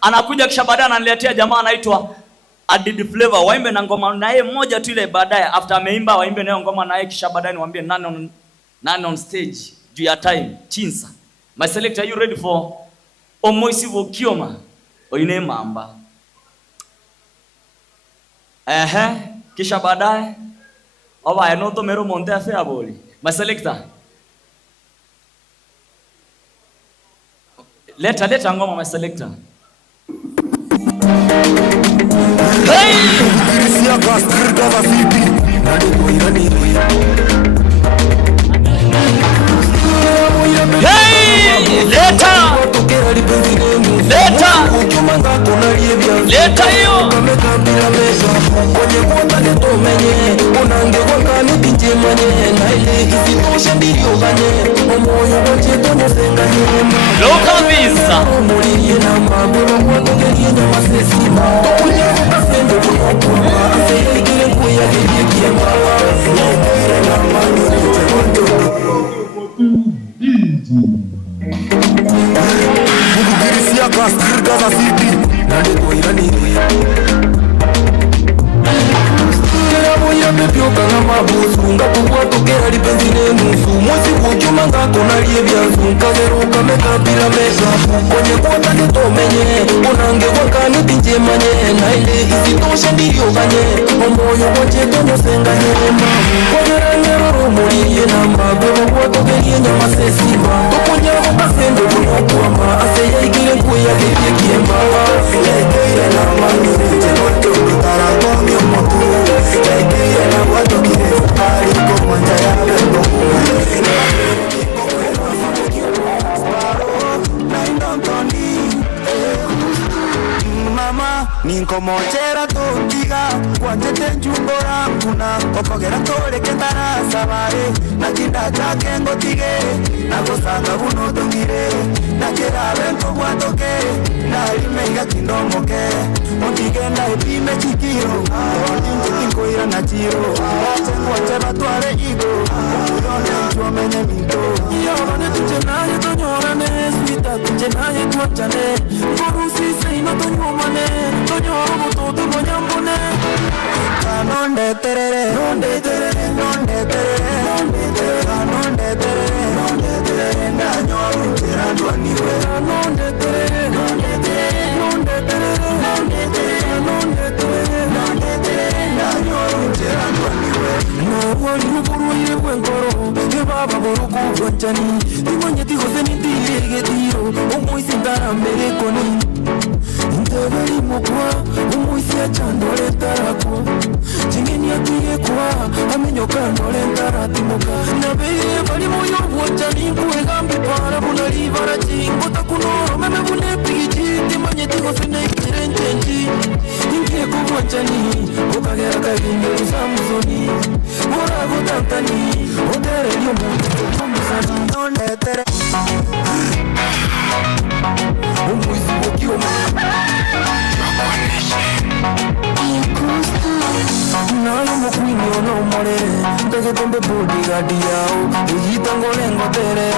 Anakuja kisha baadaye ananiletea jamaa anaitwa Adid Flavor, waimbe na ngoma na yeye mmoja tu ile, baadaye after ameimba waimbe nayo ngoma na yeye, kisha baadaye niwaambie none on stage juu ya time. Chinsa my selector, are you ready for Omoisi Wokioma oine mamba? Kisha baadaye oba enoto mero monte afya boli. My selector, leta ngoma my selector. Hey! Leta hiyo. Loka visa. Ninkomochera totiga kwanjete njungora kuna okogera tore ketara sabare nakinda chake ngotige nagosanga buno tongire nakera bento bwatoke nalimeiga kindomoke ondige na epime chikiro ninkoira na chiro achengwa batware igo yone chuamenye minto yone tuchenaye tonyorane swita tuchenaye tuachane borusi seina tonyomane tonyoro mutoto monyambone kanonde terere nonde terere nonde terere nonde terere nonde terere nonde terere ndanyoru tirandwaniwe nonde terere nonde terere nonde terere nonde terere nonde terere nonde terere ndanyoru tirandwaniwe no wali muburuye bwenkoro baba boruku gonchani timonye tigoze nitire tiro omoisi ndarambere koni ndeberi mukwa omoisi achandore tarako chingeni atiye kwa amenyo kandore ndaratimuka nabeye bali moyo bwochani kuegambi para bunali barachi ngotakunoro meme bune pigi timonye tigoze nitire njenji ingie kubwochani okagera kaginde usamuzoni ora gotantani odere yo nonde tere omoisi wokioma nayo mokwini ono morere ndegetombe bodigadi yao eyitango lengotere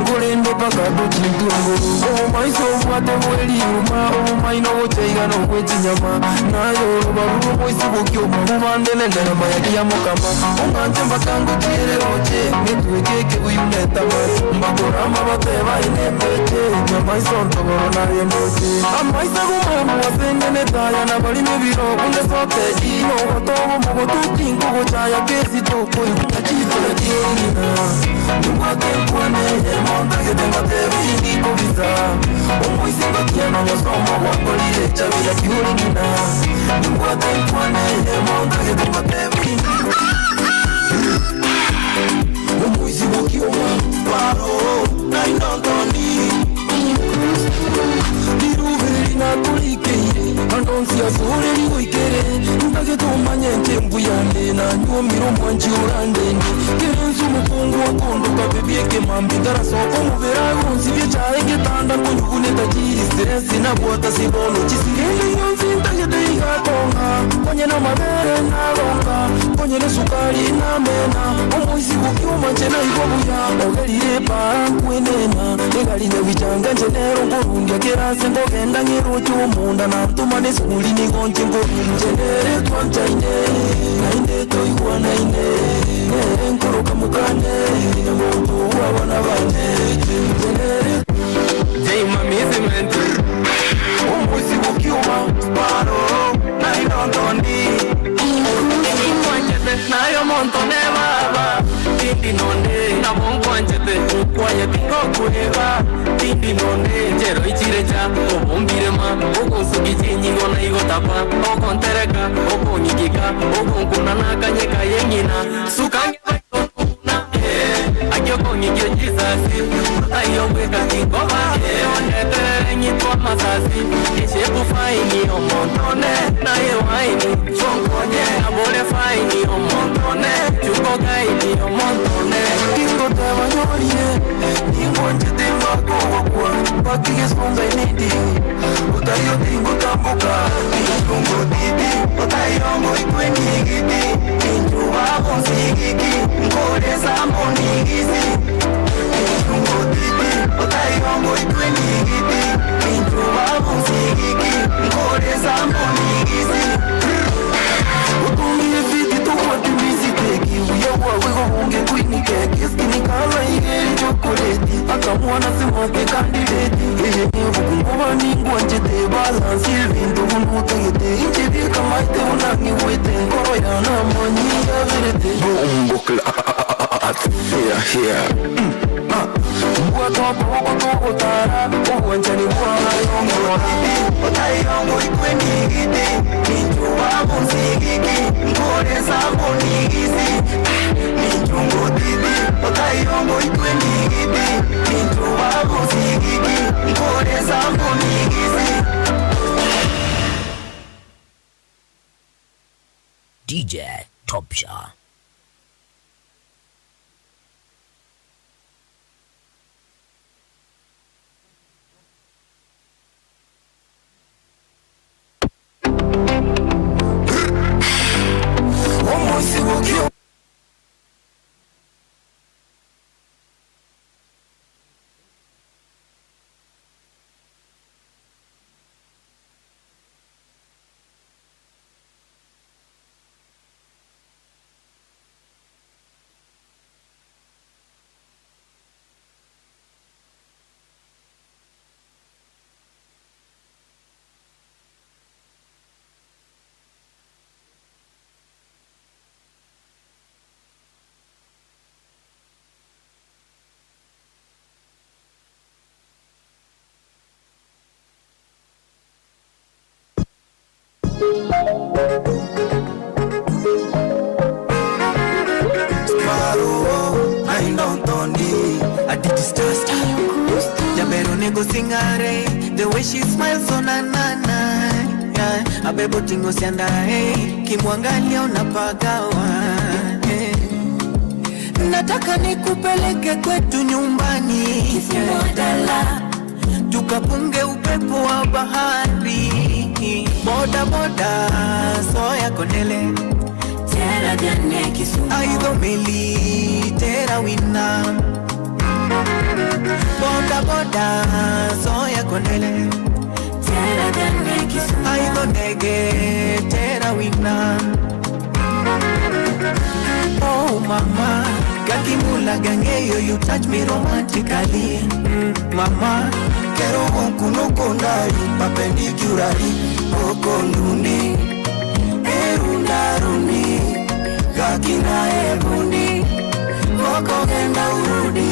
ngolende pakado chintunguru omaiso obwate bweli uma omaino wocheiga nokwechinyama nayo rubaru omoisi wokioma mubande nendera mayaki ya mokama onganje mbakango chiereroche ngetwekeke uyunetama mbakorama bateba inembeche nyamaiso ntogoro nariendoche amaisa gumamu wasengenetaya nabalime biro kundesoteji nogotogo mogotutingo gochaya kesi toko ikachitera kiengina nubwate nkwane yemontagetengatebini kobisa omoisingo kieno nyosomo gwangolire chabira kiuringina nubwate nkwane yemontagetengatebini omoisi wokioma paro nainondoni iruveri nakulikeire andonsia soreri goikere ntagetomanye nchembuyande na nyuomiro mwanchi orandeni kerenzu mukungu kwa kondo kabibie kemambi Gara soko muvera gonsi vya chae getanda kunyugune tajiri stress na buata sibono chisikele yonsi ntajete igatonga Konye na mabere na longa Konye na sukari na mena Omoisi kukiuma chena igobuya Ogerire para kwenena Egali na vichanga njenero ngorungia Kerase ngogenda ngiruchu munda Na mtumane suli ni gonche ngorungi Njenere tuancha ine Na ine toigua na ine Nkoroka mukane Muntu wabana bane Njenere Jaima miziment Omoisi kukiuma Sparo Na inondondi Nayo montone baba Tindi nonde Na bongo anjete Kwaye tingo kuheba Tindi nonde Jero ichirecha Obombire ma Ogo suki chinyi Gona igo tapa Ogo ntereka Ogo nyikika Ogo nkunana Kanyeka yengina Sukange Agyo kongikyo jisasi Ayo weka kikoba Onetere nyitwa masasi Ishepu faini omontone Naye waini Chonkonye Nabole faini omontone Chuko gaini omontone Kingo tewa nyorie Ningo njete mbako wakwa Pakige sponza inidi Utayo tingo tambuka Ningo didi Otayongo ikwe nigidi Ninju wako sigiki Nkode sambo nigisi Ningo didi Otayongo ikwe nigidi Ninju wako sigiki Nkode sambo nigisi Utumie fiti tuwati miziteki Uyawa wego unge kwini keki Skini kala igeri chokoleti Akamwana simoke kandideti Eje nivu kunguwa ningwa njete Balansi vindu unutagete Injebi kamaite unangi wete Ngoro ya na manyi ya verete Bongo klat Here Mbua topo toko tara Uwanjani mwana yongo Otayongo ikwe nigiti Ninju wako sigiki Ngore sambo nigisi Ninjungo didi Otayongo ikwe nigiti Ninju wako sigiki Ngore sambo nigisi DJ Topsha. The way she smiles so na-na-na, yeah. Abebo tingo siandae Kimwangalia unapagawa, yeah. Nataka nikupeleke kwetu nyumbani Kisimodala Tukapunge upepo wa bahari Boda boda Soya konele Tera gane kisu Aido meli Tera wina Boda boda Soya konele Tera gane kisu Aido nege Tera wina Oh mama Kakimula gangeyo you touch me romantically Mama Kero kuno kondari Perpendiculari Oko nuni Erundaruni Kakina ebundi Oko genda urudi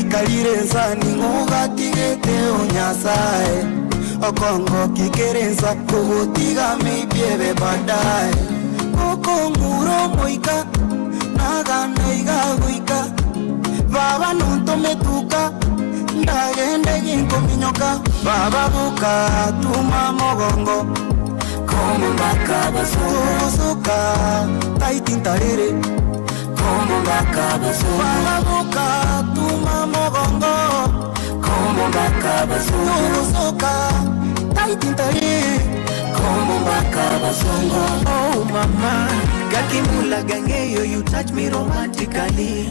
Ikalirenza ningugatigete unyasae Okongo kikerenza kugutiga mibiebe badae Okonguro moika Nagana igaguika Baba nunto metuka ndagende jinko minyoka baba buka tuma mogongo como mbaka basuka taitintarere como mbaka baba buka tuma mogongo como mbaka basuka taitintarere como mbaka basongo. Oh mama gakimula gangeyo, you touch me romantically.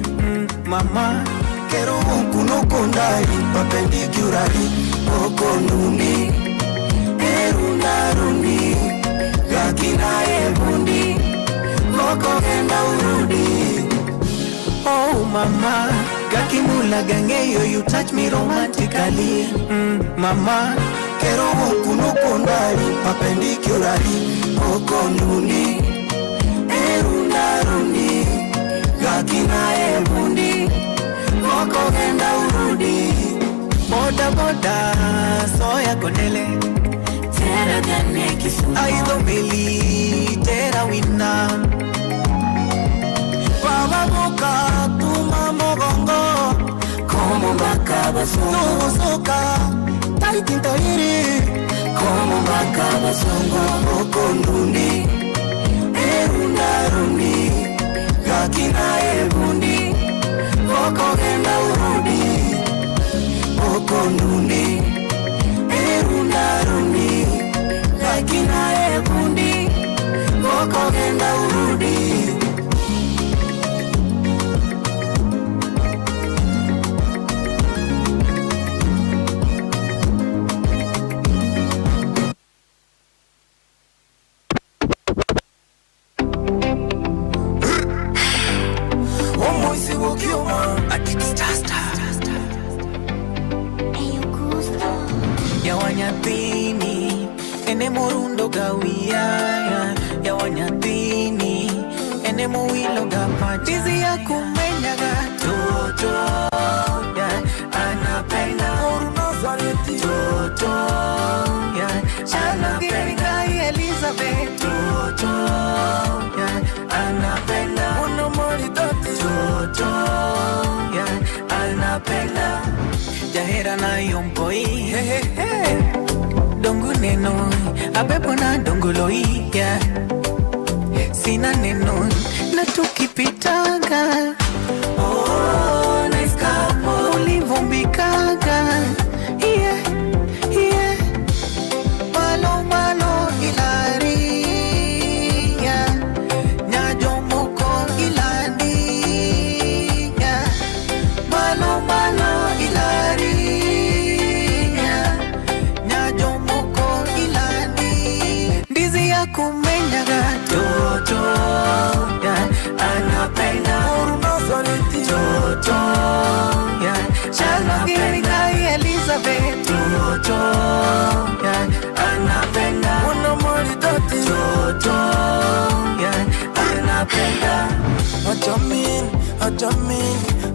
Mama kero kuno kondari perpendiculari okonuni erunaruni gakina ebundi moko genda urudi. Oh mama gakimula gangeyo, you touch me romantically. Mama kero kuno kondari perpendiculari okonuni erunaruni gakina ebundi moko genda urudi. Boda boda soya konele tera gane kisu aido meli tera wina baba boka tuma mogongo como mbaka basuka taitintariri como mbaka basongo okonduni erunaruni gakina ebundi moko genda urudi. Okonduni erunaruni gakina ebundi moko genda urudi. Ya wanyatini ene morundo gawia ya wanyatini ene mowilo gapatizi ya kumenya gatoto ya anapenda orunazareti toto ya anapenda Elizabeth toto ya anapenda monomoritati toto ya anapenda jahera na yompoi dongu neno abepo na dongoloi yeah. Sina neno na tukipitaga oh nice couple ulivumbikaga yeah yeah malo malo ilari yeah nyajomoko ilandi yeah malo malo ilari kumenya gatoto ya anapenda orunazareti toto ya anapenda Elizabeth toto ya anapenda monomoritati toto ya anapenda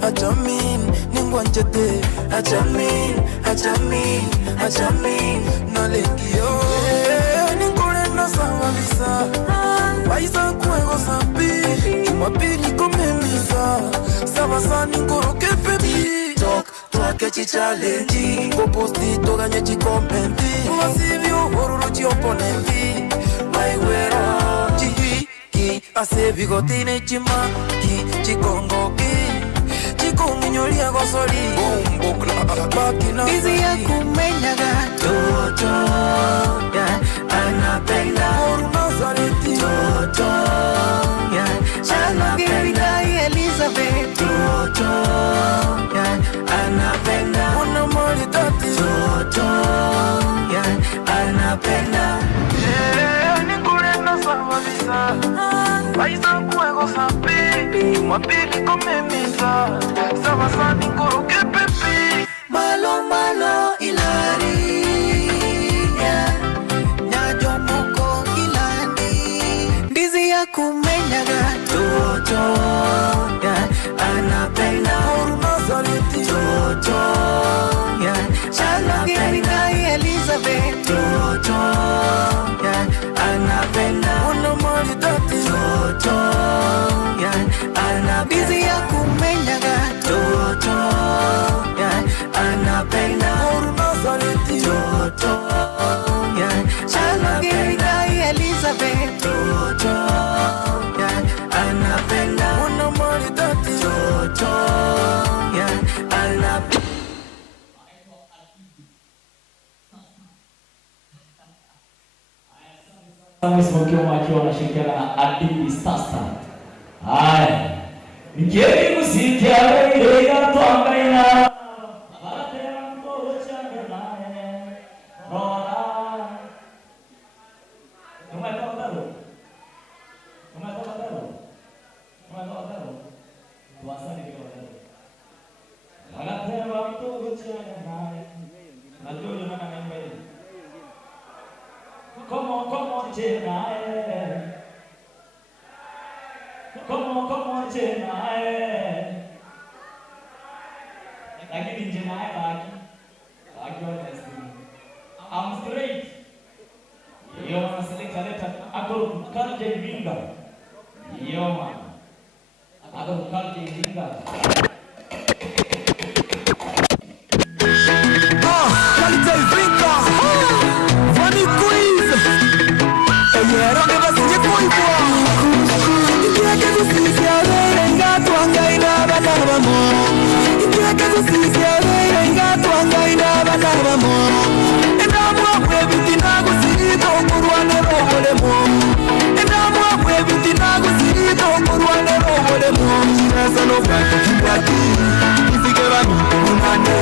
achamin ningwanchete achamin nalengio sabavisa waisa kuego sapi Jumapili komemisa sabasani nkoroke pepi tok twake chichallenge poposti toganye chikompendi wasivyo oruro chioponenti maiwero chihiki asebigotine chimaki chikongoki chikonginyolia gosori bombokla bakina izi ya kumenya gatoto ya anapenda orunazareti toto ya anapenda Elizabeth toto ya anapenda monomoritati toto ya anapenda nikurena sabavisa waisa kuego sapi Jumapili komemisa sabasani nkoroke pepi malo malo ilari kumenya gatoto ya anapenda orunazareti toto ya anapenda Elizabeth toto ya anapenda monomoritati toto ya anapenda kumenya gatoto ya anapenda Jojo, yeah, anapenda mwana mali tati. Jojo, yeah, anapenda. Smokiwa wakiwa wanashirikiana na Adibi Star. Haya. Ngeri kusikia wewe ya tuangaina. Batera mko changa naye. Rora. Kama tawataro. Tuasani kwa tawataro. Batera mko changa naye. Najua yuna na mbele. Come on, Jenai. Come on, Jenai. Lakini Jenai baki wa destiny. I'm straight. Yo man, select letter. Ako kalje vinga. Yo man. Ako kalje vinga. Kalje vinga. Funny quiz. Eyero ne basinye kuibwa. Ikiake kusisia vere ngatu angaina banabamo. Ikiake kusisia vere ngatu angaina banabamo. Endamwa kwebiti nagusito kurwane robolemo. Endamwa kwebiti nagusito kurwane robolemo. Nasa no bwate kibwati. Ifike banuto unande.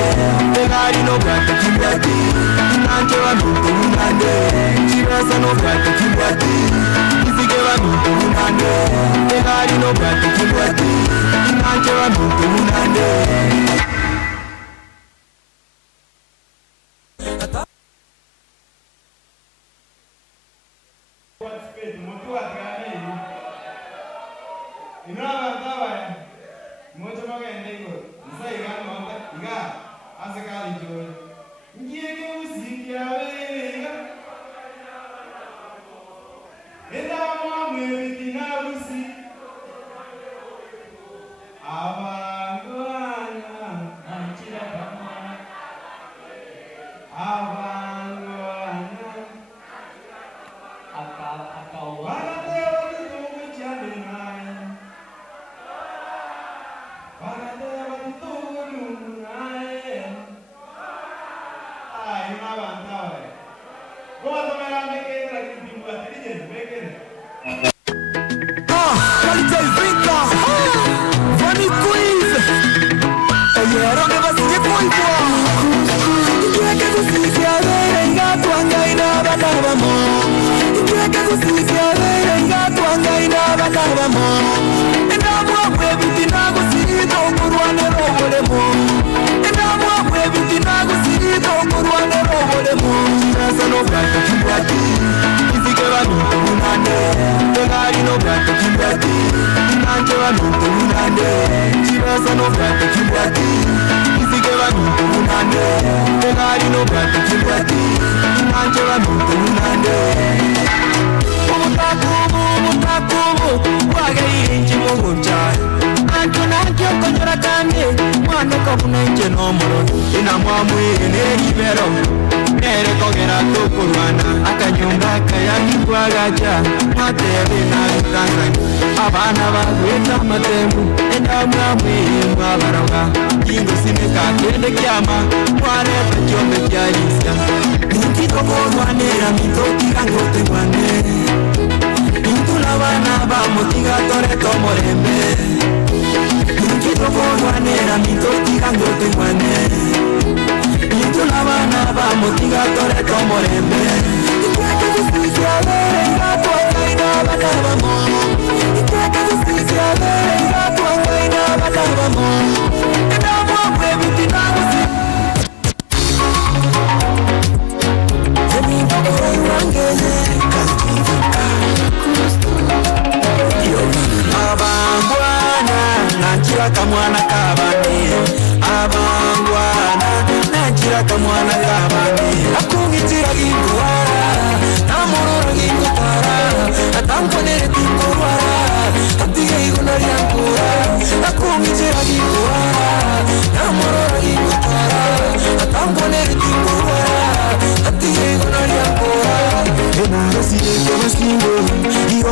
Tegari no bwate kibwati. Nanje banuto unande. Nasa no bwate kibwati. Ifike banuto unande. Tegari no bwate kibwati. Nanje banuto unande.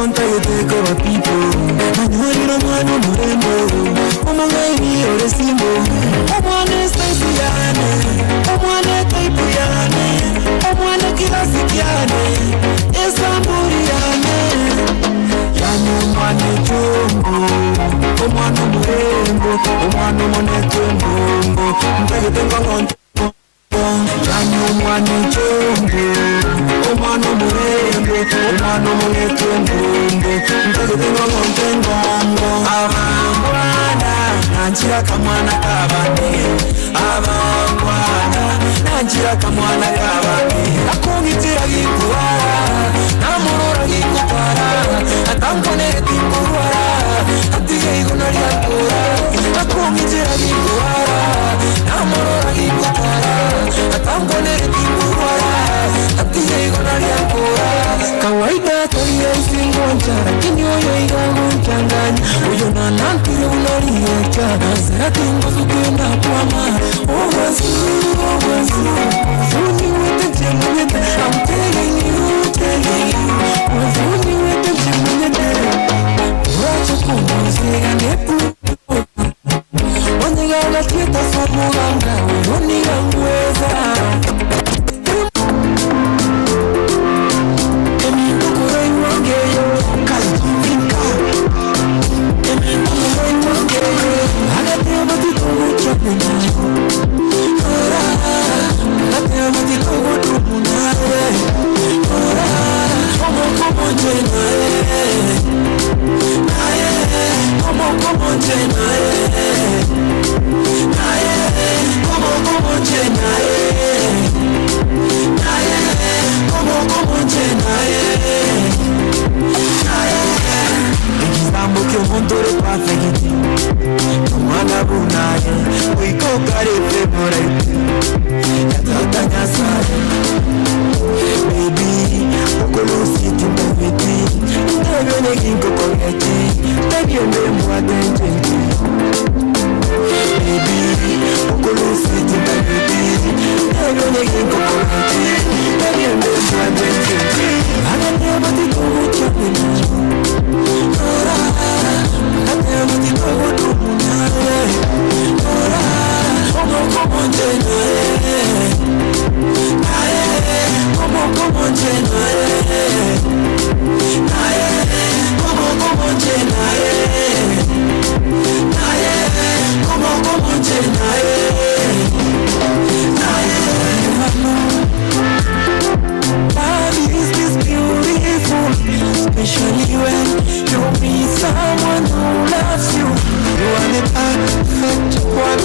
want to take over people. I know you don't want no rainbow. I'm a baby or a symbol. I want to stay piano. I want to play piano. I want to kill us piano. It's somebody yani mwana chombo. I want no rainbow. I want no money chombo. Mpeke tenga ngonto. Yani mwana chombo. I want no rainbow. I want no money chombo. Mpeke tenga ngonto. Abangwana nanjira kamwana kabane. Abangwana nanjira kamwana kabane. Akongitira gikuwara, namurora gikupara. Atankonere timburwara, atige iguna lyakura. Akongitira gikuwara, namurora gikupara. Atankonere timburwara, atige iguna lyakura. Kawaida tabia isingonja, lakini oyo igamuchanganya. Uyo nanantire unaliyecha, sera tingo sukenda kwama. Owazu, Zuni with the jimmy, I'm telling you. Zuni with the jimmy, watch a pool, say and it. One thing I got here, that's what more I'm down. Only young weather. Especially when you meet someone who loves you. You are the perfect one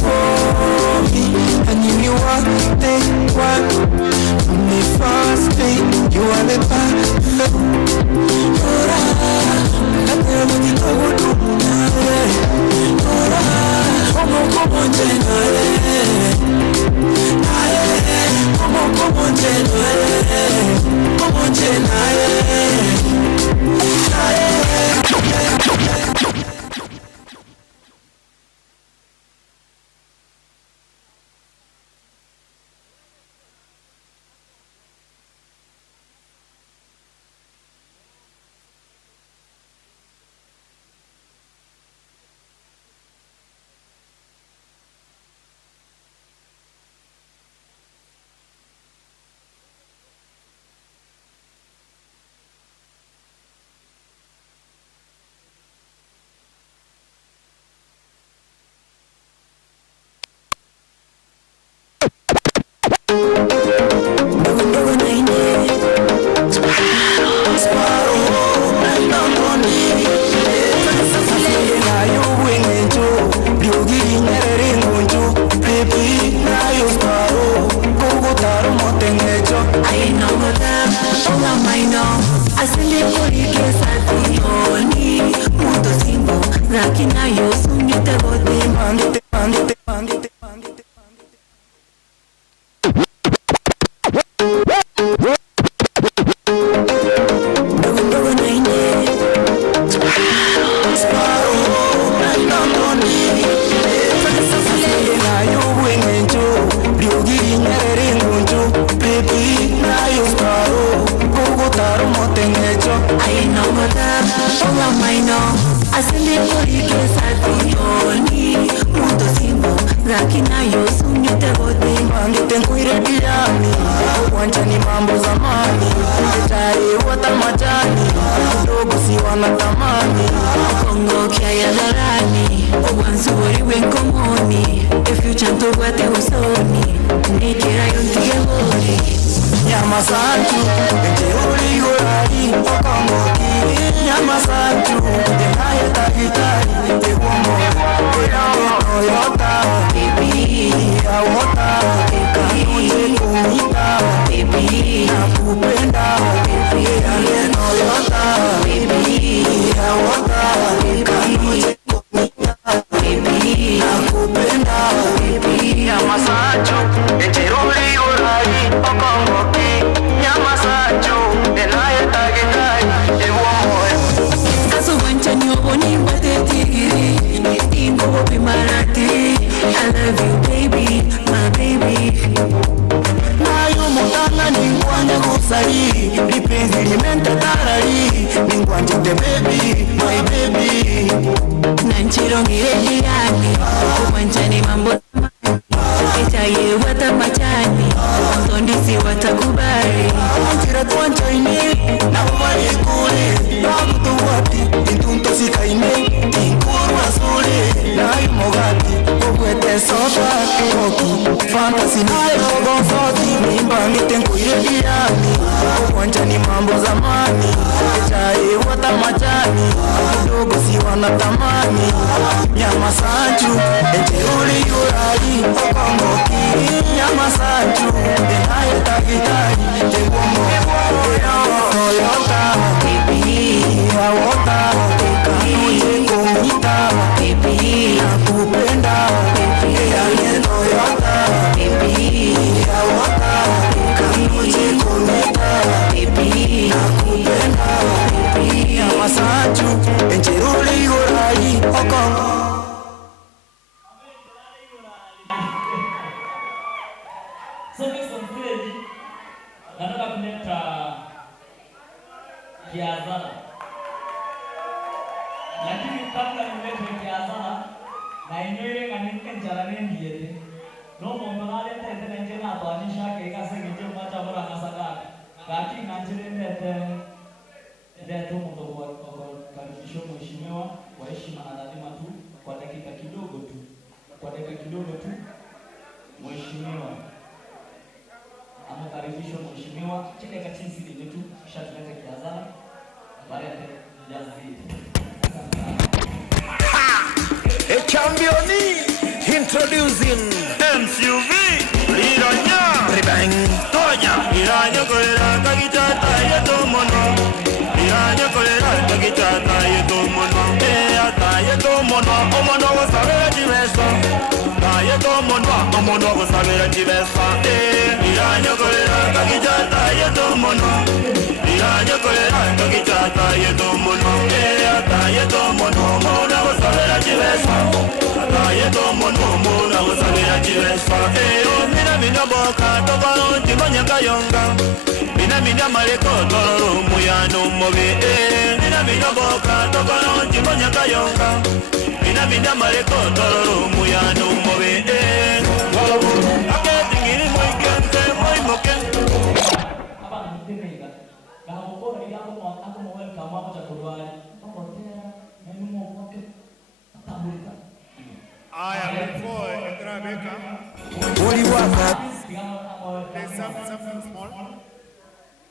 for me, and you are the one from the first day. You are the perfect I Wanchani mambo zamani, tayari wata majani, dogo si wanatamani, Kongo kia ya dharani, wanzuri wenkomoni, future wate usoni, nikira yontige mori. Nyama santu, uli urari, Kongo ki, nyama santu, denaye takitari, ewomo, Toyota, baby, awota, ekanuye kumita, baby, nakupenda, baby, Toyota, baby, awota, ekanuye kumita, baby, nakupenda, baby. Nyama santu, uli urari, Kongo ki, nyama santu, denaye takitari, ewomo. Kaso wanchani oboni mbate tigiri, ingo bobi marati. I love you baby, my baby. Nayo mutanga ningwanje kusari, lipenzi limenta tarari, ningwanje te baby, my baby. Nanchirongire diani, kumanchani mambo itaye wata machani, ndondisi watakubari. Antira tuanchaini, na ubari kule, ragutu wati, intunto sikaine, inkuru asule, nayo mogati. Soda, koki, fantasy nayo gonzoti, mimba mitengo irebiani, wanchani mambo zamani, chai wata majani, dogo si wanatamani, nyama sanchu, uli urari, Kongo ki, nyama sanchu, denaye takitari, ewomo, Toyota, baby, awota, ekanuye kumita, baby, nakupenda, Masachu, encheruli yorai, Okongo. So next on stage, nataka kuleta kiazana. Lakini kabla nilete kiazana, na yenyewe kanike njarane ndiye. No mongonale tete nje na tuanisha keka sengeje macha bora kasaka. Kati nanjire ndio mundo kwa karibisho mheshimiwa kwa heshima na lazima tu kwa dakika kidogo tu. Kwa dakika kidogo tu. Mheshimiwa anakaribishwa mheshimiwa chini ya chini sisi tu kisha tulete kiazana baada ya jazi. A championi introducing MCV Liranya Ribang Tonya Liranya kolera kakitata yeto mono Liranya kolera kakitata yeto mono ata yeto mono omono wasabera jibeso ta yeto mono omono wasabera jibeso Liranya kolera kakitata yeto mono Liranya kolera kakitata yeto mono ata yeto mono omono wasabera jibeso Yeto mono mona wasabira chivesa mina boka tokalo timonya kayonga mina maleko toro muyano mobe mina boka tokalo timonya kayonga mina maleko toro muyano mobe aketingiri moikente moimoke Hapa nitendeka kama mbona ile hapo hapo mwe kama hapo cha kurwali hapo tena mimi mwoke tambulika. Aya, before Ekrabeka, there's something small.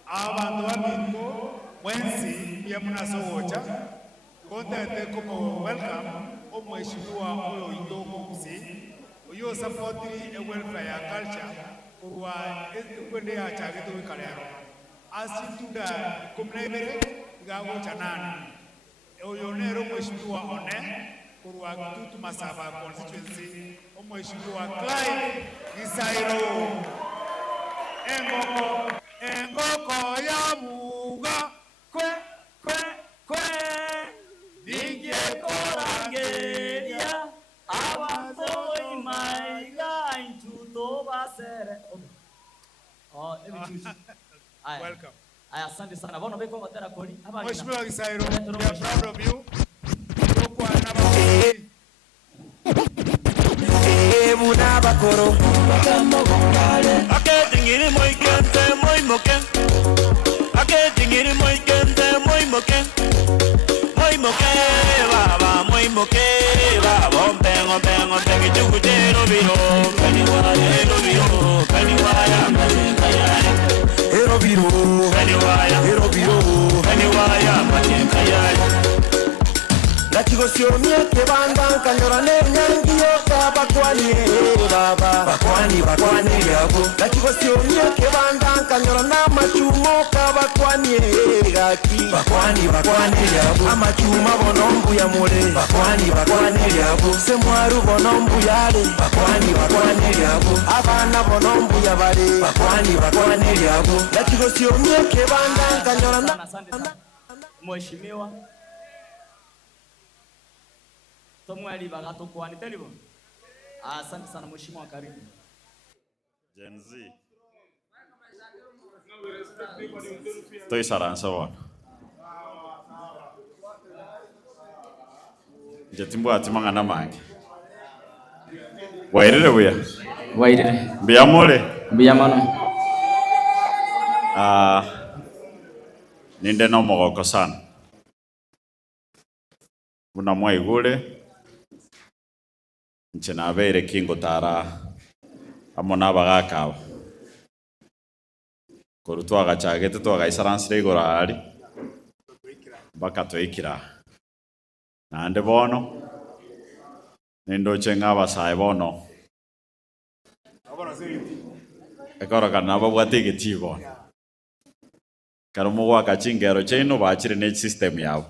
Abantu bamingo wensi ya munasowocha kontete como welcome omweshimiwa oyo indoko kusi oyo supportri e welfare ya culture kurwa kwende ya chageto wikalero asituda kumnebere gago chanana oyo nero mweshimiwa one kurwa Kitutu Masaba constituency omweshimiwa Clive Gisairo engoko ya muga kwe dinge korangeria Awanzo imaiga intuto basere. Oh, let me choose. Welcome. Aya, asante sana. Bona beko batera koli. Mheshimiwa Gisairo, we are proud of you. mukuru Aketingiri moikente moimoke. Aketingiri moikente moimoke. Moimoke baba moimoke baba ompengo pengo tengi chukutero biro kaniwaya biro kaniwaya ero biro kaniwaya kaniwaya Nakigosiomie kebanda kanyorane nyangiyo kabakwani baba bakwani yabo Nakigosiomie kebanda kanyorana machumo kabakwani gaki bakwani yabo amachuma bonombu ya mole bakwani yabo semwaru bonombu yale bakwani yabo abana bonombu ya bale bakwani yabo Nakigosiomie kebanda kanyorana. Mheshimiwa Tomwali bagato kwani telibo. Asante sana mheshimiwa, karibu. Gen Z. Toi saransa wana. Jatimbo atimanga na mangi. Wairire buya. Wairire. Biyamole. Biyamano. Ninde no mogoko sana. Buna mwaigule. Nchena abere kingo tara amona bagakawa korutwa gachagete twagaisaransire igora ari bakatwikira nande bono nindo chenga abasae bono ekora kana babwate getibo karumo wa kachingero cheno baachire net system yao.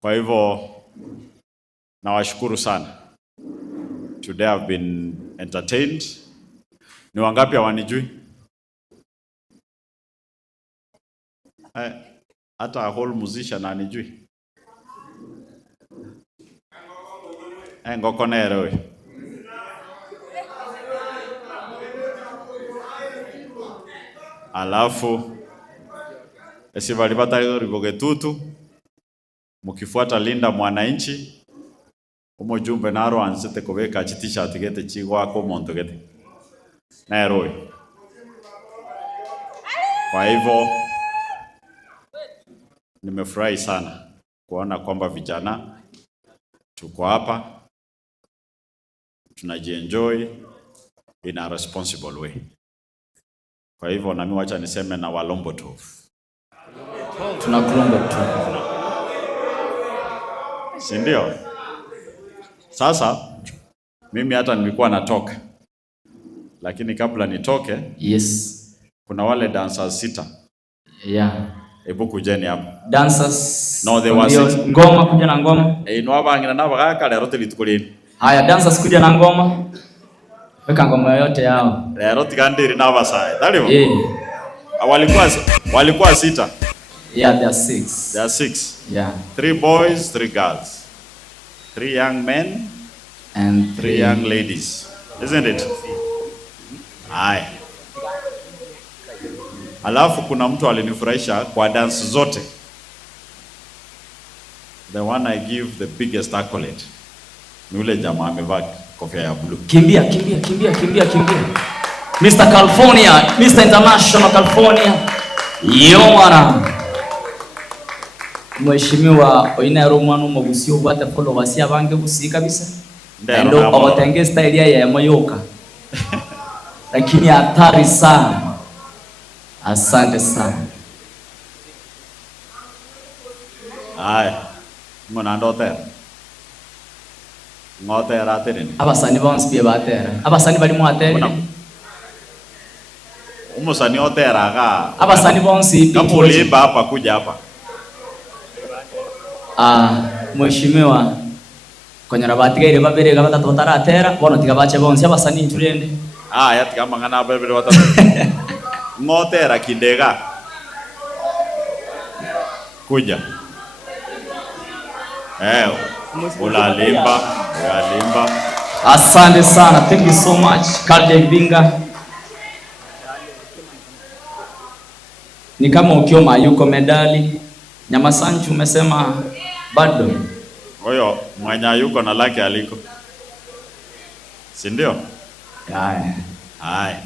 Kwa hivyo nawashukuru sana. Today I've been entertained. Ni wangapi hawanijui? Hata a whole musician anijui. Ngoko nero we. Alafu esibali batayo ribogetutu mukifuata Linda Mwananchi umujumbe naro ansete kubeka t-shirt gete chigwa ko monto gete Nairobi. Kwa hivyo nimefurahi sana kuona kwamba vijana tuko hapa tunajienjoy in a responsible way. Kwa hivyo nami wacha niseme na walombo tu. Tunakulomba tu. Si ndio? Sasa mimi hata nilikuwa natoka. Lakini kabla nitoke, yes, kuna wale dancers 6. Yeah. Hebu kujeni hapa. Dancers. No, they were 6. Ngoma kuja na ngoma. No abangina na bagaka lero telitukulini. Haya, dancers kuja na ngoma. Weka ngoma yote yao. Lero tigandiri na basaye. Dalivo? Walikuwa 6. Yeah, they are 6. They are 6. Yeah. 3 boys, 3 girls. 3 young men and 3 young ladies. Isn't it? Aye. Alafu kuna mtu alinifurahisha kwa dance zote. The one I give the biggest accolade. Ni ule jamaa amevaa kofia ya blue. Kimbia. Mr. California, Mr. International California. Yomana. Mheshimiwa Oinero mwana mugusio bwate follow basi abange gusi kabisa. Ndio abotenge style ya moyoka. Lakini hatari sana. Asante sana. Ai. Mwana ndote. Ngote ratere. Abasani bonse bie batera. Abasani bali mu atere. Umusani otera ga. Abasani bonse kamulimba hapa kuja hapa. Mheshimiwa konyara batigaire babere batatu bataratera bono tigabache bonse abasani turende. Yati kama ngana babere batatu. Ngotera kindega. Kuja. Ulalimba. Asante sana. Thank you so much. Kalde Binga. Ni kama ukioma yuko medali. Nyamasanchu umesema bado. Oyo, mwanya yuko na laki aliko. Si ndio? Haya. Haya.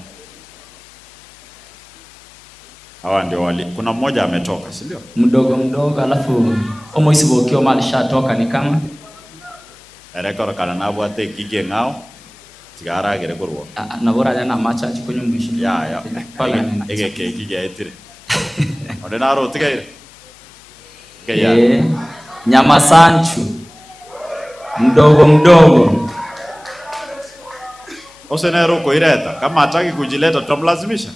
Hawa ndio wali. Kuna mmoja ametoka, si ndio? Mdogo alafu omoisi bokio mali shatoka ni kama rekora kana nabo ate kige ngao tigara gere kurwo. Nabora jana macha chikunyumbisha. Ya. Pala ege kige etire. Ode naro tigaire. Nyama Sanchu. Mdogo. Osenero koireta kama hataki kujileta tutamlazimisha.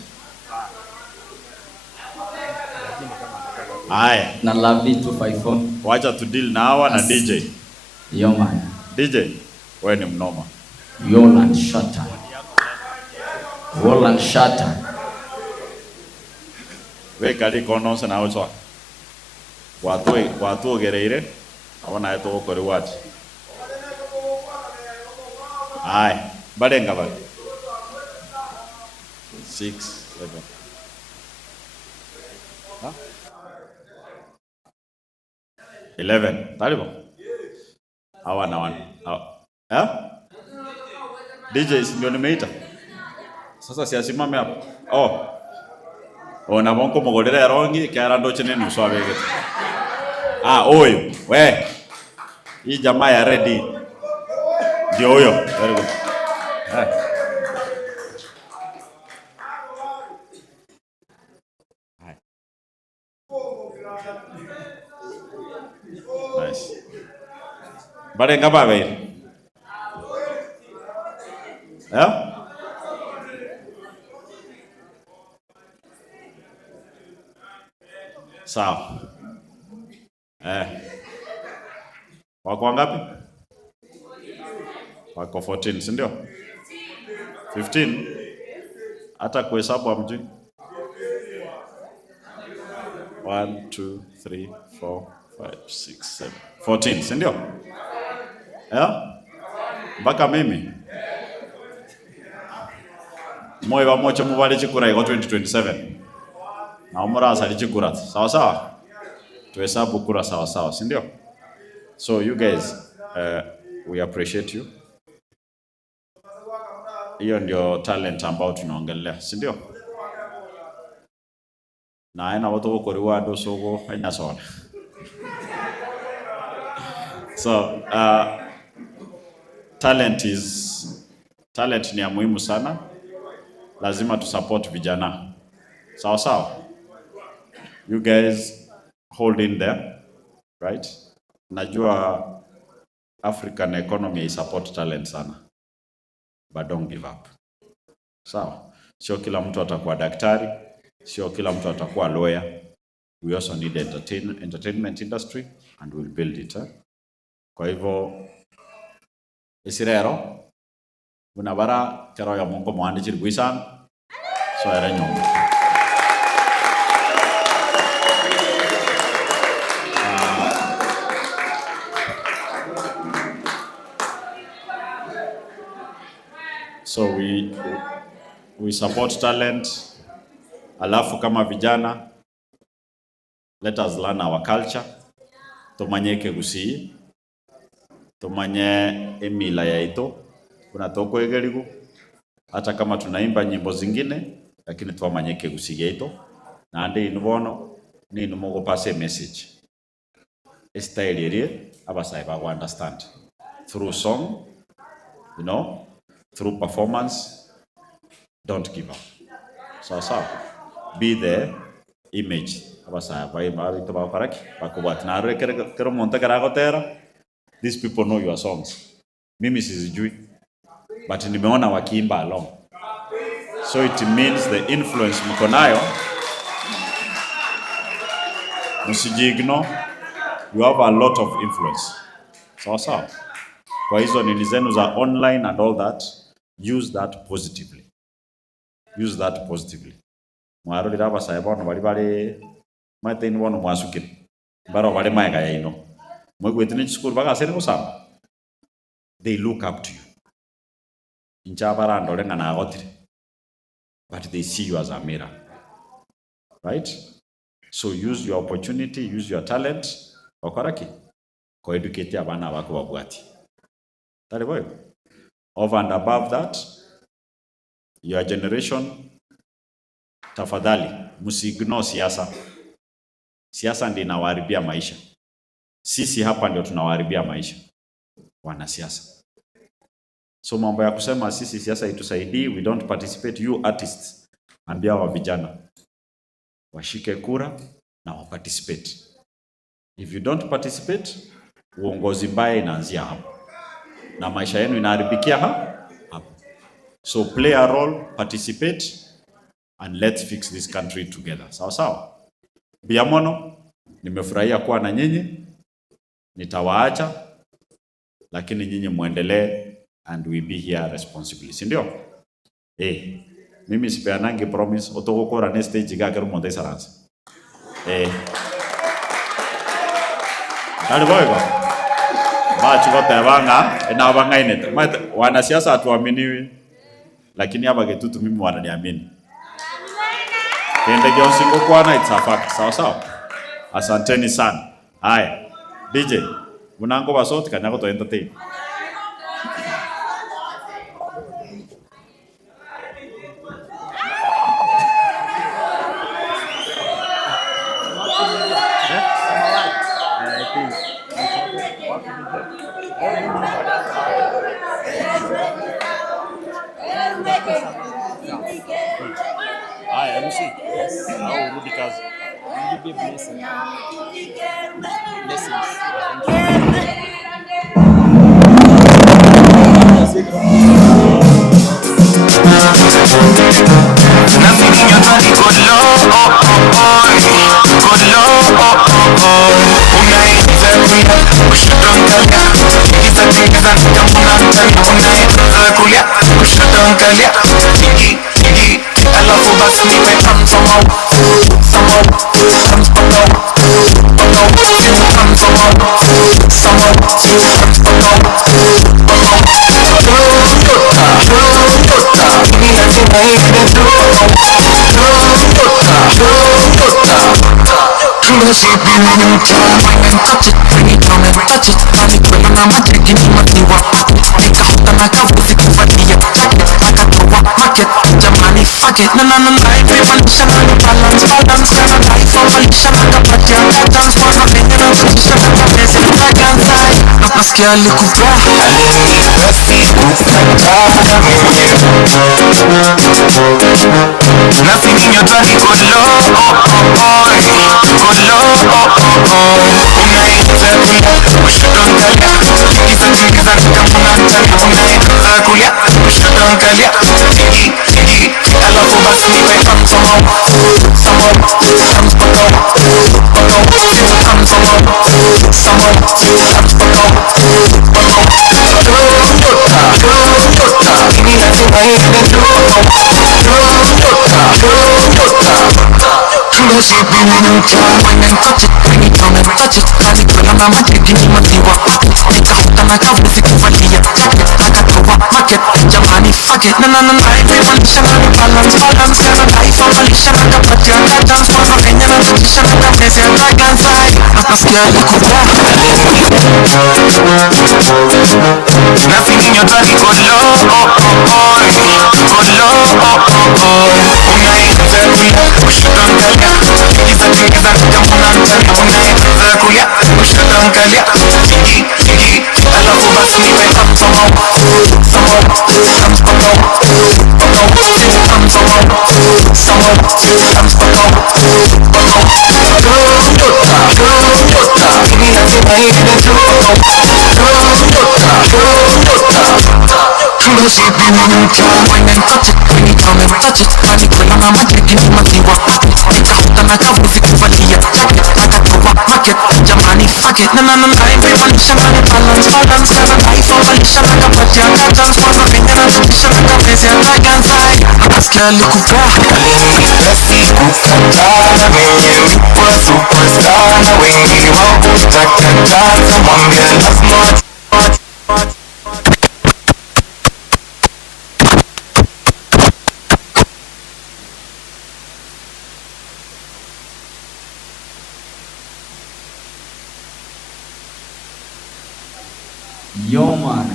Haya. Na Lavi 254. Wacha tu deal na hawa na DJ. Yo man. DJ, wewe ni mnoma. Yolan Shatter. Roland Shatter. We kali kononse na ocho. Watu gereire. Abona eto okore wati. Ai, badenga bale. 6 7. Ha? 11. Talibo. Hawa na wana. DJ ndio nimeita. Sasa siasimame hapo. Ona bonko mogolera rongi kara ndoche nene uswabe getu. Oyo. We. Hii jamaa ya ready. Ndio huyo. Very good. Nice. Bare ngaba be. Sawa. Wako ngapi? Wako 14, si ndio? 15. Hata kuhesabu hamjui. 1 2 3 4 5 6 7 14, si ndio? Mpaka mimi. Moyo wa mocho mubali chikura iko 2027. Na umura sali chikura. Sawa. Tuhesabu kura sawa, si ndio? So you guys, we appreciate you. Hiyo ndio talent ambao tunaongelea, si ndio? Na aina watu wako riwado sogo haina sawa. So, talent ni ya muhimu sana. Lazima tu support vijana. Sawa. You guys hold in there, right? Najua African economy is support talent sana. But don't give up. Sawa. Sio kila mtu atakuwa daktari, sio kila mtu atakuwa lawyer. We also need entertainment industry and we'll build it. Kwa hivyo isirero unabara kero ya Mungu mwandishi Rwisan so era nyongo. So we support talent. Alafu kama vijana, let us learn our culture. Tumanye kegusi, tumanye emila ya ito. Kuna toko egerigu. Hata kama tunaimba nyimbo zingine, lakini tumanye kegusi ya ito. Na ande inubono, ni inumogo pass a message. Style area, abasaiba wa understand. Through song, through performance, don't give up. So, be the image. These people know your songs. Mimi sijui, but nimeona wakiimba along. So it means the influence mko nayo. Msijigno, you have a lot of influence. So. Kwa hizo nini zenu za online and all that, use that positively. Mwaro diraba saibono bali mate ni wono mwasukiri. Baro bali maega ya ino. Mwegwetini school baga sene musama. They look up to you. Injabara ndole ngana agotire. But they see you as a mirror. Right? So use your opportunity, use your talent. Okoraki. Ko educate abana bako babwati. Tari boyo. Over and above that, your generation, tafadhali, msiignore siasa. Siasa ndio inawaharibia maisha. Sisi hapa ndio tunawaharibia maisha. Wanasiasa. So mambo ya kusema sisi siasa itusaidii, we don't participate, you artists, ambia wa vijana washike kura na wa participate. If you don't participate, uongozi mbaya inaanzia hapo. Na maisha yenu inaharibikia hapo. So play a role, participate, and let's fix this country together. Sawa sawa. Biamono, nimefurahia kuwa na nyinyi. Nitawaacha, lakini nyinyi muendelee and we be here responsibly. Si ndio? Mimi sipeanangi promise otogokora next stage gakero monte saransi. Kali boygo. Bachi wote banga na banga inete. Wanasiasa hatuaminiwi, lakini hapa getutu mimi wananiamini. Kende gionsingo kwana, it's a fact. Sawa sawa. Asanteni sana. Haya. DJ, munango basoti kanyako to entertain. Haya, MC. Au rudi kazi. Give me a blessing. Alafu basi nimetam somehow She be when you try and touch it, bring it down and touch it. Money when I'm a taking in my diva. Make a hot and I can put it for the jacket. I got to walk market, Jamani fuck it. No, everyone shall have balance. Got a life for volition, I got party and I dance for nothing. You know, position and I'm messing with my gun side. Not my scale, look up, I live in the best seat, nothing in your body, good lord, boy, good lord. Unaita kulia, ushatongalia. Kiza nikamuna unaita kulia, ushatongalia. Tigi, alafu basi niwe come somehow. Comes pako. Come somehow. Yota. Ini lazima iende She be when you try and touch it, bring it down and touch it. Kali kula na matigini matiwa. Nika hota na kavuzi kuvalia jacket. Aka towa market, Jamani fuck it. No, everyone shall have balance. Got a life of volition, I got party and I dance for no Kenya na tradition. I got messy and I can side. Not my scale, look up nothing in your body, good lord, good lord, unaita kulia, ushatongalia. Kiza nikamuna unaita kulia, ushatongalia. Tigi, alafu basi niwe come somehow. Comes pako. Comes pako. Yota. Ini lazima iende She be when you try and touch it, bring it down and touch it. Kali kula na matigini matiwa. Nika hota na kavuzi kuvalia jacket. Aka towa market, Jamani fuck it. No, everyone shall have balance. Got a life of volition, I got party and I dance for no Kenya na tradition. I got messy and I can side. Nasikia likupa basi kukatana wenye ulikuwa superstar na wengi wakutaka tata mwambia lazima Yo man.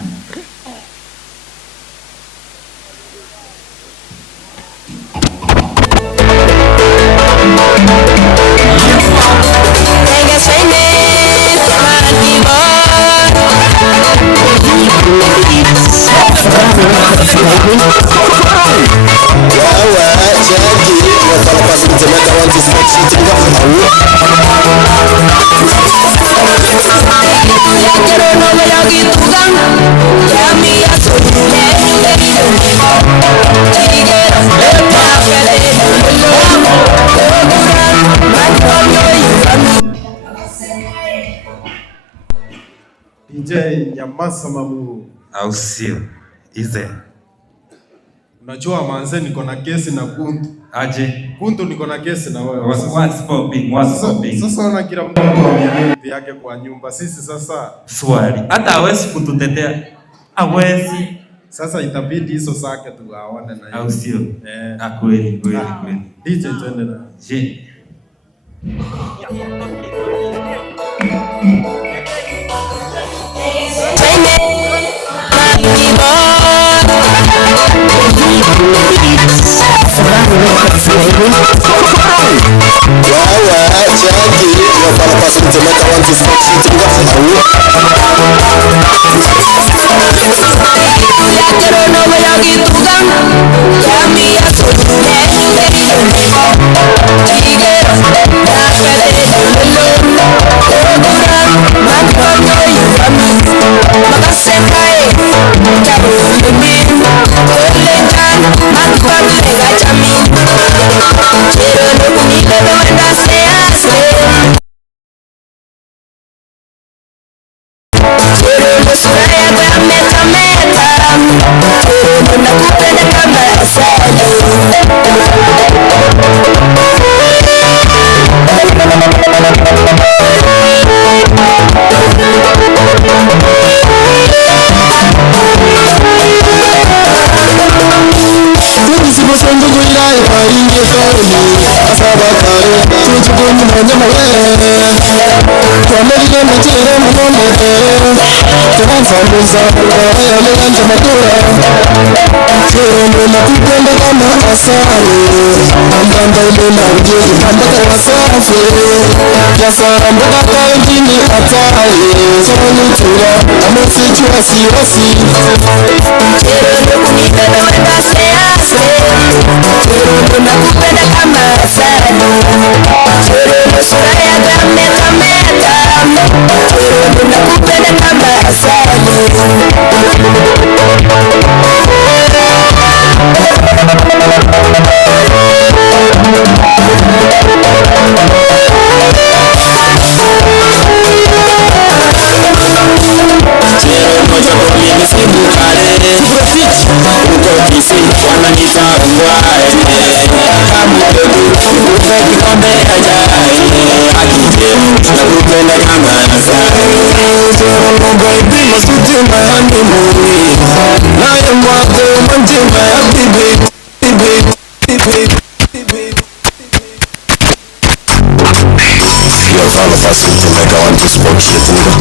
DJ Nyamasa Mamu. Au sio? Ize. Unajua manze niko na kesi na Kuntu. Aje. Kuntu niko na kesi na wewe. What's popping? Sasa ona kila mtu ameamini yake kwa nyumba. Sisi sasa swali. Hata hawezi kututetea. Hawezi. Sasa itabidi hizo zake tugawane na au sio? Kweli. DJ twende na. Je.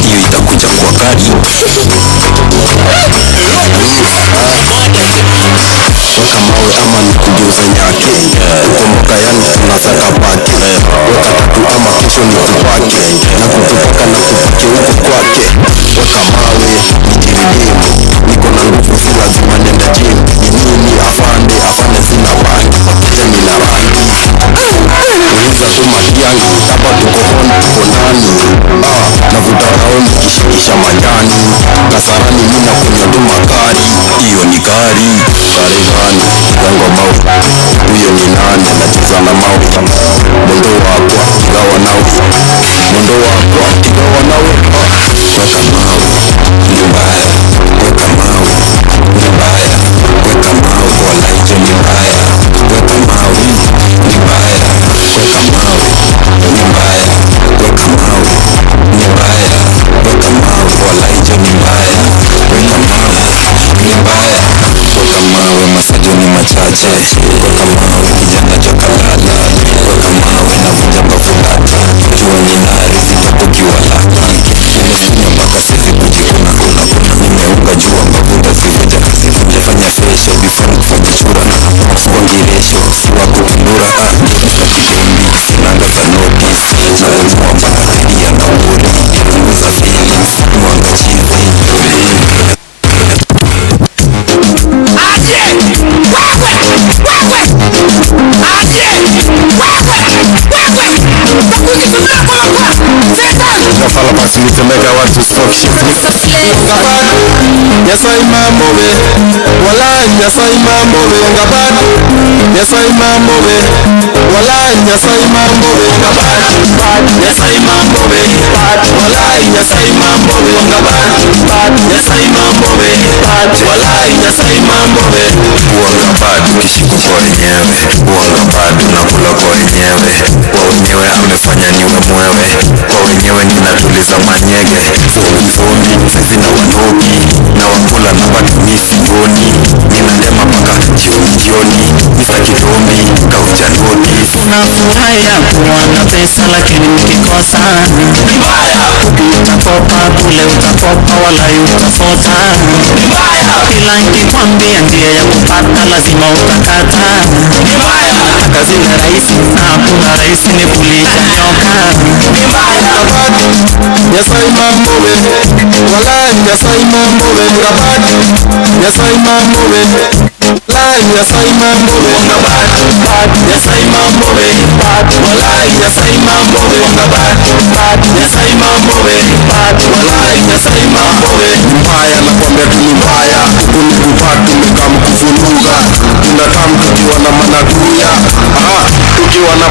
hiyo itakuja kwa kadi. Weka mawe ama nikugeuze nyake, kukumbuka yani tunasaka pake. Weka tatu ama kesho nitupake, na kutupaka na kupake huko kwake. Weka mawe nijiridimu, niko na nguvu si lazima nenda gym. Ni nini afande sina rangi, pamoja nina rangi. Uliza tu matiangi, hapa tuko ndani. Navuta raoni kishikisha majani, kasarani mina kunywa tu makari. Iyo ni kari gani, yango mau. Huyo ni nani, anacheza na mau. Mondo wakwa, kigawa nawe. Mondo wakwa, kigawa nawe. Weka mawe, ni mbaya. Weka mawe, ni mbaya. Weka mawe, wala hicho ni mbaya. Weka mawe, ni mbaya. Weka mawe, ni mbaya. Weka mawe, ni mbaya. Weka mawe, wala hicho ni mbaya. Weka mawe, ni mbaya. Weka mawe, masajo ni machache. Weka Smith Mega want to smoke shit. Ngabad, yes I mambo be. Walai, yes I mambo be. Ngabad, yes I mambo be. Walai, yes I mambo be. Ngabad, yes I mambo be. Walai, yes I mambo be. Ngabad, yes I mambo be. Walai, yes I mambo be. Ngabad, kishiko kwa wenyewe. Ngabad, unakula kwa wenyewe. Kwa wenyewe amefanya niwe mwewe. Kwa wenyewe ninatuliza manyege. Zombi, sisi na wanogi. Na wakula na batu misioni. Ninalema paka jioni. Mr. Kidombi, kauja noti. Unafurahia kuwa na pesa lakini ukikosa ni mbaya. Utakopa kule utakopa wala utafota ni mbaya. Kila nikikwambia njia ya kupata lazima utakata ni mbaya. Kazi ni rahisi na hakuna rahisi ni kulisha nyoka ni mbaya. Yasai mambo we, wala yasai mambo we, ngabad. Yasai mambo we, la yasai mambo we, ngabad. Yasai mambo we, wala yasai mambo we, ngabad. Yasai mambo we, wala yasai mambo we. Mbaya na kwambia tu ni mbaya, kunikupata tumekam kufunuga. Tunakam tukiwa na manaduya, tukiwa na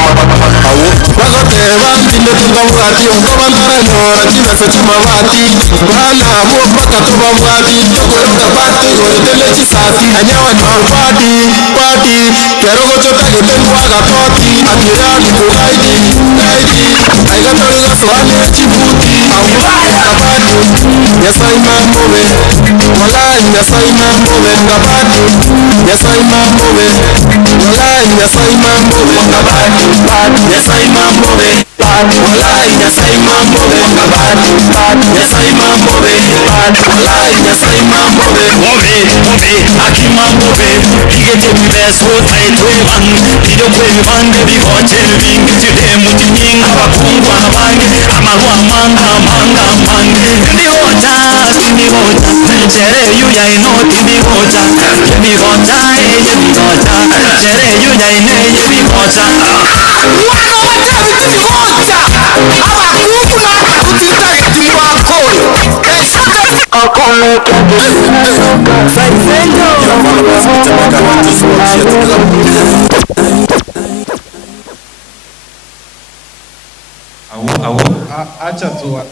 au wagote bandi netunga mwati ongoba ntaranyora chivese chimabati bana mwopaka toba mwati tokoyoka bati goretele chisati anyawa ni pati kerogo chota getengwa gatoti atirani kugaidi aigatoriga swani chibuti au kabati yasai mambo we wala yasai mambo we kabati yasai mambo we wala yasai mambo we kabati yasai mambo we wala yasai mambo we kabati yasai mambo we wala yasai mambo we Obe akimambo be igete bibeso taitwe ban ido kwe bande bihoche bingi tide mutinga bakungwa bange amarwa manga ndi hoja chere yu ya ino ndi hoja chere yu ya ine ye hoja wana watari ndi hoja abakungwa utitage timwako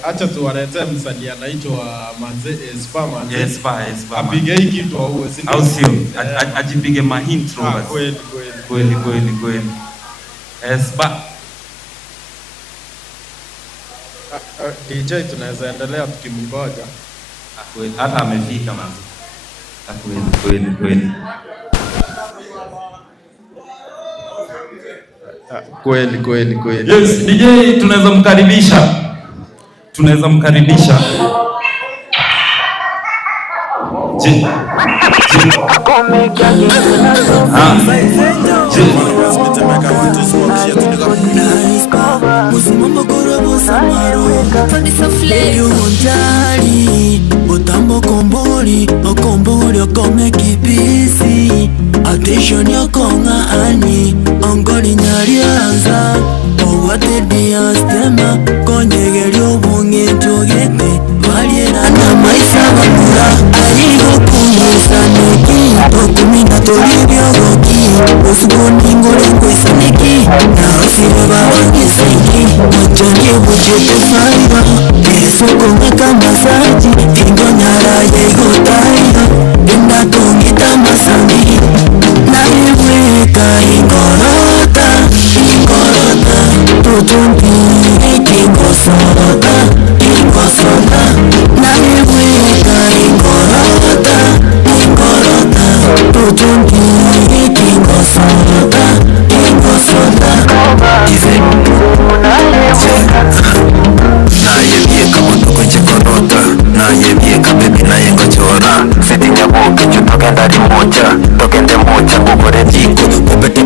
Acha tuwalete msanii anaitwa Manze Espa Manze. Espa. Apige hii kitu au sio? Ajipige mahintro basi. Kweli. Espa. DJ tunaweza endelea tukimngoja. Kweli hata amefika Manze. Kweli. Kweli. Yes, DJ tunaweza mkaribisha. Attention yokonga ani ongoli nyalianza owate diastema konyegelyo bunge togete valiera na maisha bakura aligo kumisa neki tokumina tolibyogoki usugoni ngolengo isaneki na osire bawangisaiki mochonye bujete faiba esokonga kamasaji ingonyara yeigotaiga enda tongita masami naiweka ingorota tutumpi ingosota naiweka ingorota tutumpi ingosota nayebyeka mutuko nchekorota nayebyeka bebi naye ngochora sitinya buke chutokenda limoja tokende moja kukore jiko upete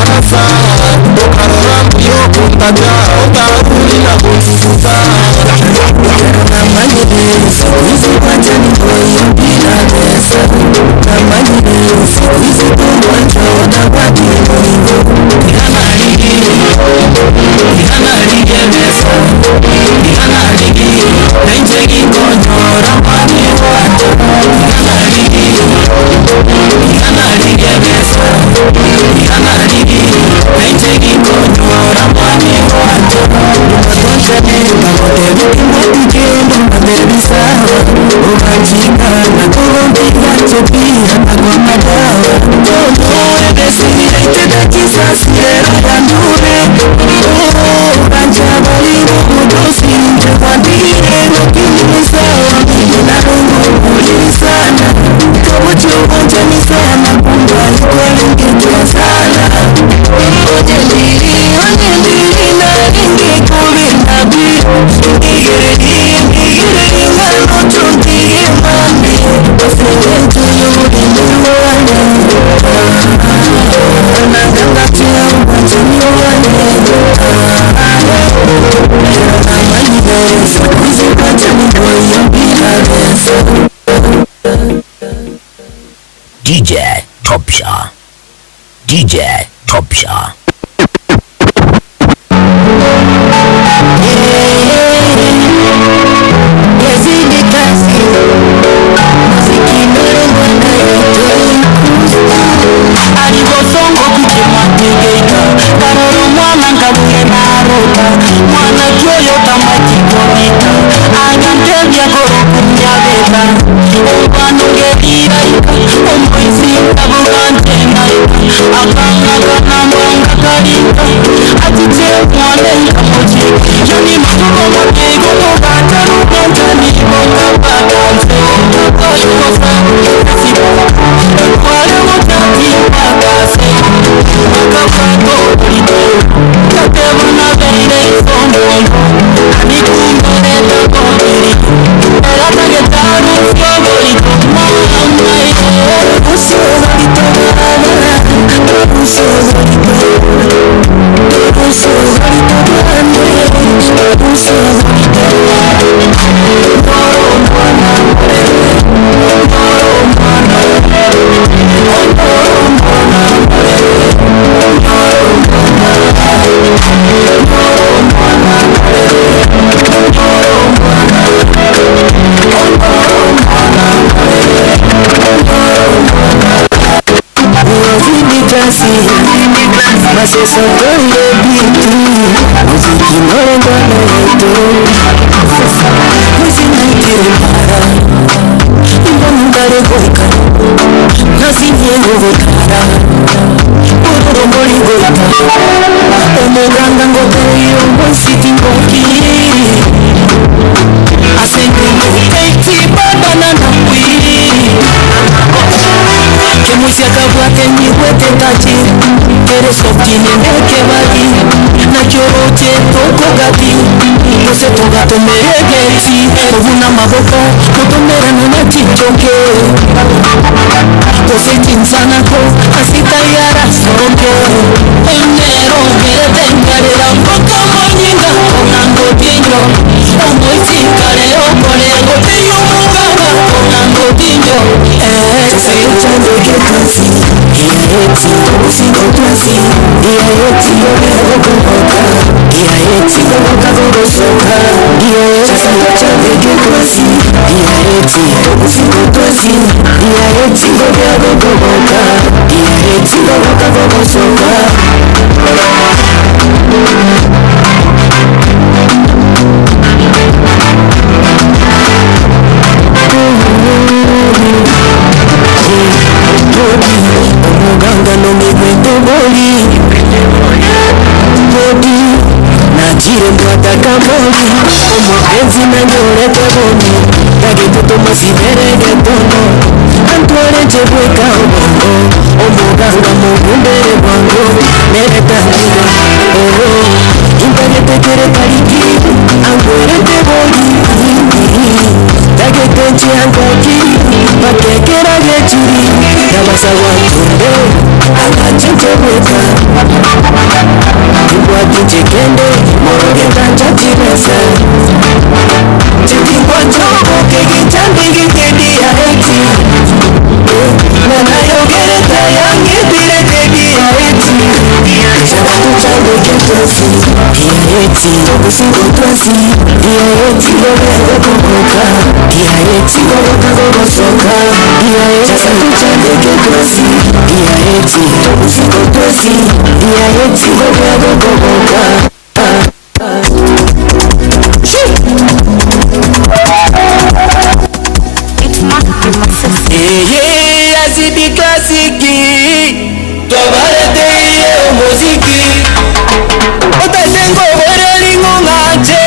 Barasa, maja utarudi na kutukuka na majini sikuizi majani boyo bila pesa na majini sikuizi kumwacha wadabati mwingo Nihana ligi pesa Nihana ligi na injegi konyora mani watu Nihana ligi pesa Nihana ligi na injegi konyora mani watu Umatonja nima modelu kimati kendo Mbeli sawa Umajika na kuhondiga chopia na kwa madawa Toto ebesi niliteda kisasi Lera ya nure Uranja balino mudosi Njewadire Nokini sawa Mimi na rungu uli sana Kabuchu wanja ni sana Kumba ikwele ngejua sana Onye ndiri na ingi kuri nabi Igiriri ngano chunti mami Osenge tuyuri mwane Anaganga tia ubanjani mwane DJ Topsha. DJ Topsha. Alibosongo kukimategeka Karoro mwana ngabule narota Mwana kyoyo tamakikonika Agantebya koro kumyabeka Obano ngeriaika Omoisi tabugantenaika Akanga kanambanga karika Atite mwane nkamochika Yoni matuko motego Mugata ruganta Niboka baganze Kakoshkosa Kasiboka Kwale mutati Bagase Makapato Urito Katebu na beire Sombongo Anikumbere Takondiri Erata getaru Favorito Mama Uso Varito Mama Uso Varito Uso Varito Mama Uso Varito Moro Mwana Moro Mwana Maseso kwenye biti Muziki norengo na yeto Muzina ikiri mara Imbo mungare goika Nasi nyengo vekara Ururo mboli goika Omoganga ngobeyo Mwisiti ngoki Asenge mweiti Badana na mwiri Kemusi akabwate niwete tachi Kere softini neke bali Na kyoroche toko gati Kose toga tomeregeti Kovuna maboko Kotomera nuna chichoke Kose chinsanako Asita yara soke Enero kere tengarera Mboka monyinga Onango tinyo Omoisi kare okore Goteyo muganga Onango tinyo Seyuchande ketasi Iayeti Usigo twasi Iayeti Yobehogohoka Iayeti Yobokagogosoka Iayeti Seyuchande ketasi Iayeti Usigo twasi Iayeti Yobehogohoka Iayeti Yobokagogosoka Omuganga no migwendo boli Bodi Najire mwata kamoli Omugenzi na nyorete boni Dage tuto masiberege tono Antware chebweka obongo Omuganga mugumbere bwango Nereta nira Impagete kere kariki Angwerete boli Dage tenche angaki Pakekera gechiri Nabasa watunde Akachenche bweka Mbwa kinche kende tosi Dia eti Usiko tosi Dia eti Wewe kukuka Dia eti Wewe kukusoka Dia eti Chasa kuchandeke tosi Dia eti Usiko tosi Dia eti Wewe kukuka Azidikasiki Tobarete iye muziki Otasengo vereli ngongache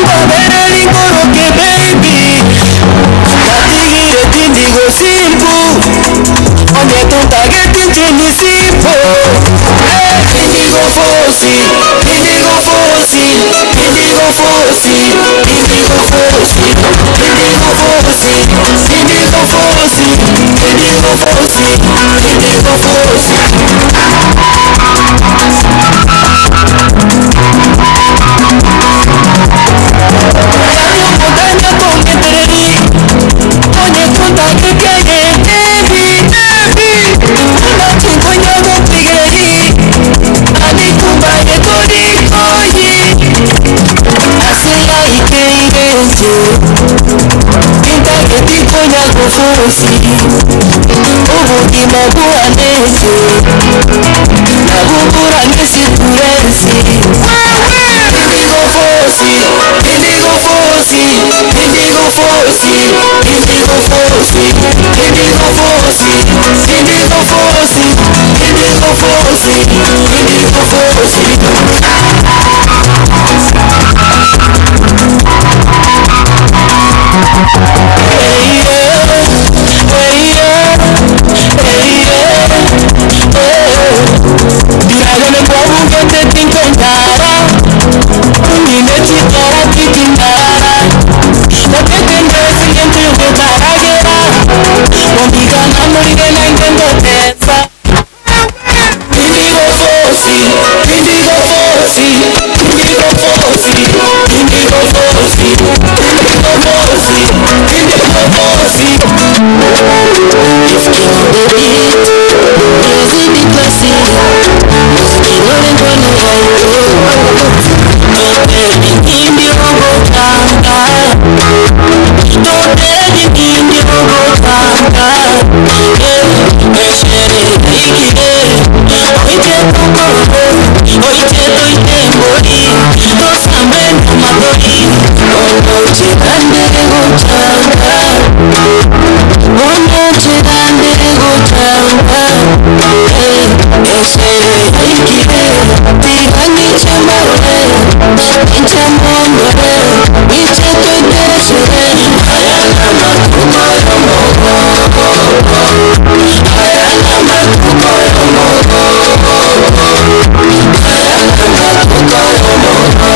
Ngovereli ngoroke baby Tatigire tindigo simpu Onye tuntage tinchini simpo Tindigo fosi Tindigo fosi Tindigo fosi Tindigo fosi Tindigo fosi Tindigo fosi Tindigo fosi Tindigo fosi Yayo montaña con entreri Onye tuntage keye Nebi Una chingoña con tigeri Ani kumbaye kodi koyi Aseya ike igenje Pinta que tipo ya gofosi Ubu di mabu anese Na bubura nesi turesi Indigo fosi Indigo fosi Indigo fosi Indigo fosi Indigo fosi Indigo fosi Indigo fosi Indigo fosi Diragone buono che te ti incontrara Unine ci torna ti tindara Lo che tendresti niente io che taragherà Non dica namori che la intendo terza Indigo fosi Indigo fosi Indigo fosi Indigo fosi Indigo fosi Indigo fosi If you the beat Is it the classy Music you know they gonna write Don't tell me in the robotanga Don't tell me in the robotanga Eshere ikide Oite tokoro Oite toite mori Tosambe namadori Ono chedande gochanga Ono chedande gochanga Eshere ikide Tigani chamare Incha mondore Iche toite shere Ayana matuko yomogo Ayana matuko yomogo Ayana matuko yomogo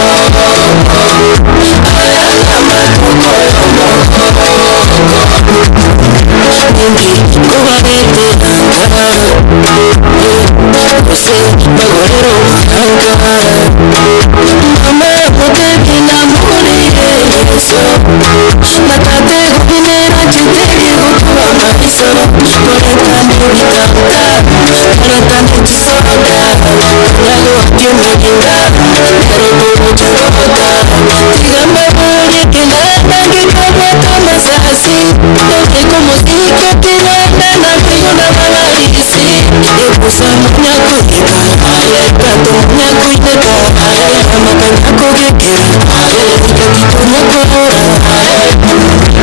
Ayana matuko yomogo Ningi kubarete ankara Ose bagorero ankara Mama pote kina muri yeso Matate gupinera chinteri gutuwa maiso Koretani vitanga Koretani chisoda Nago kimeginda Kero buru charoda Tigamba buri kina Nangi kama kama sasi Toke como sike kina Nana pigo na malarisi Ekusa mnya kuyeka Ayeka to mnya kuyeka Ayeka makanya kugekera Ayeka kito nyakora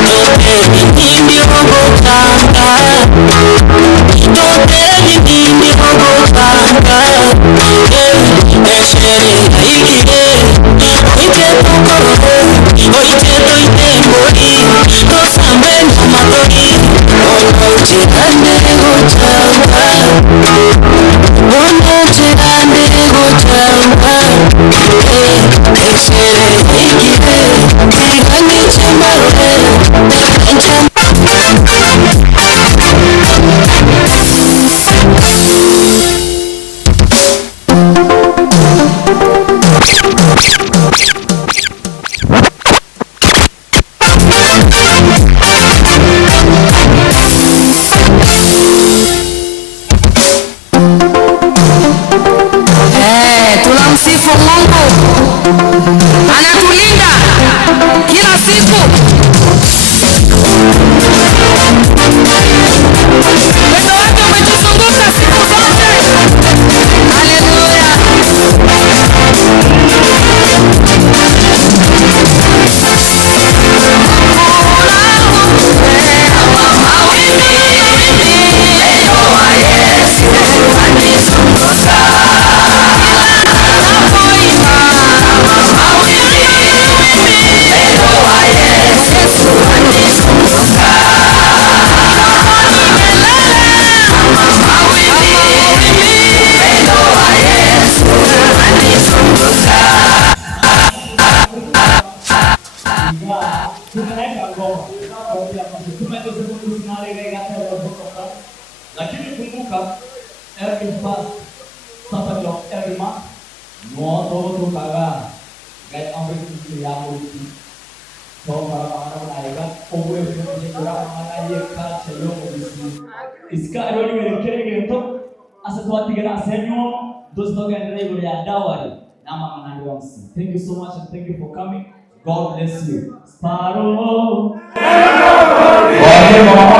Tote indi robotanga Tote indi robotanga Eshere ikide Oite tokoro Oite toite mori Tosambe namadori Ono chedande gochanga Ono chedande gochanga Eshere ikide Tigani chamare come every first Saturday of every month. No to kaga. Get on with the Yamuki. So Marana, over the Kurama, Chelo, is carrying as a what you get Senor, those dog and regular dowry. Thank you so much and thank you for coming. God bless you. Sparrow. Mama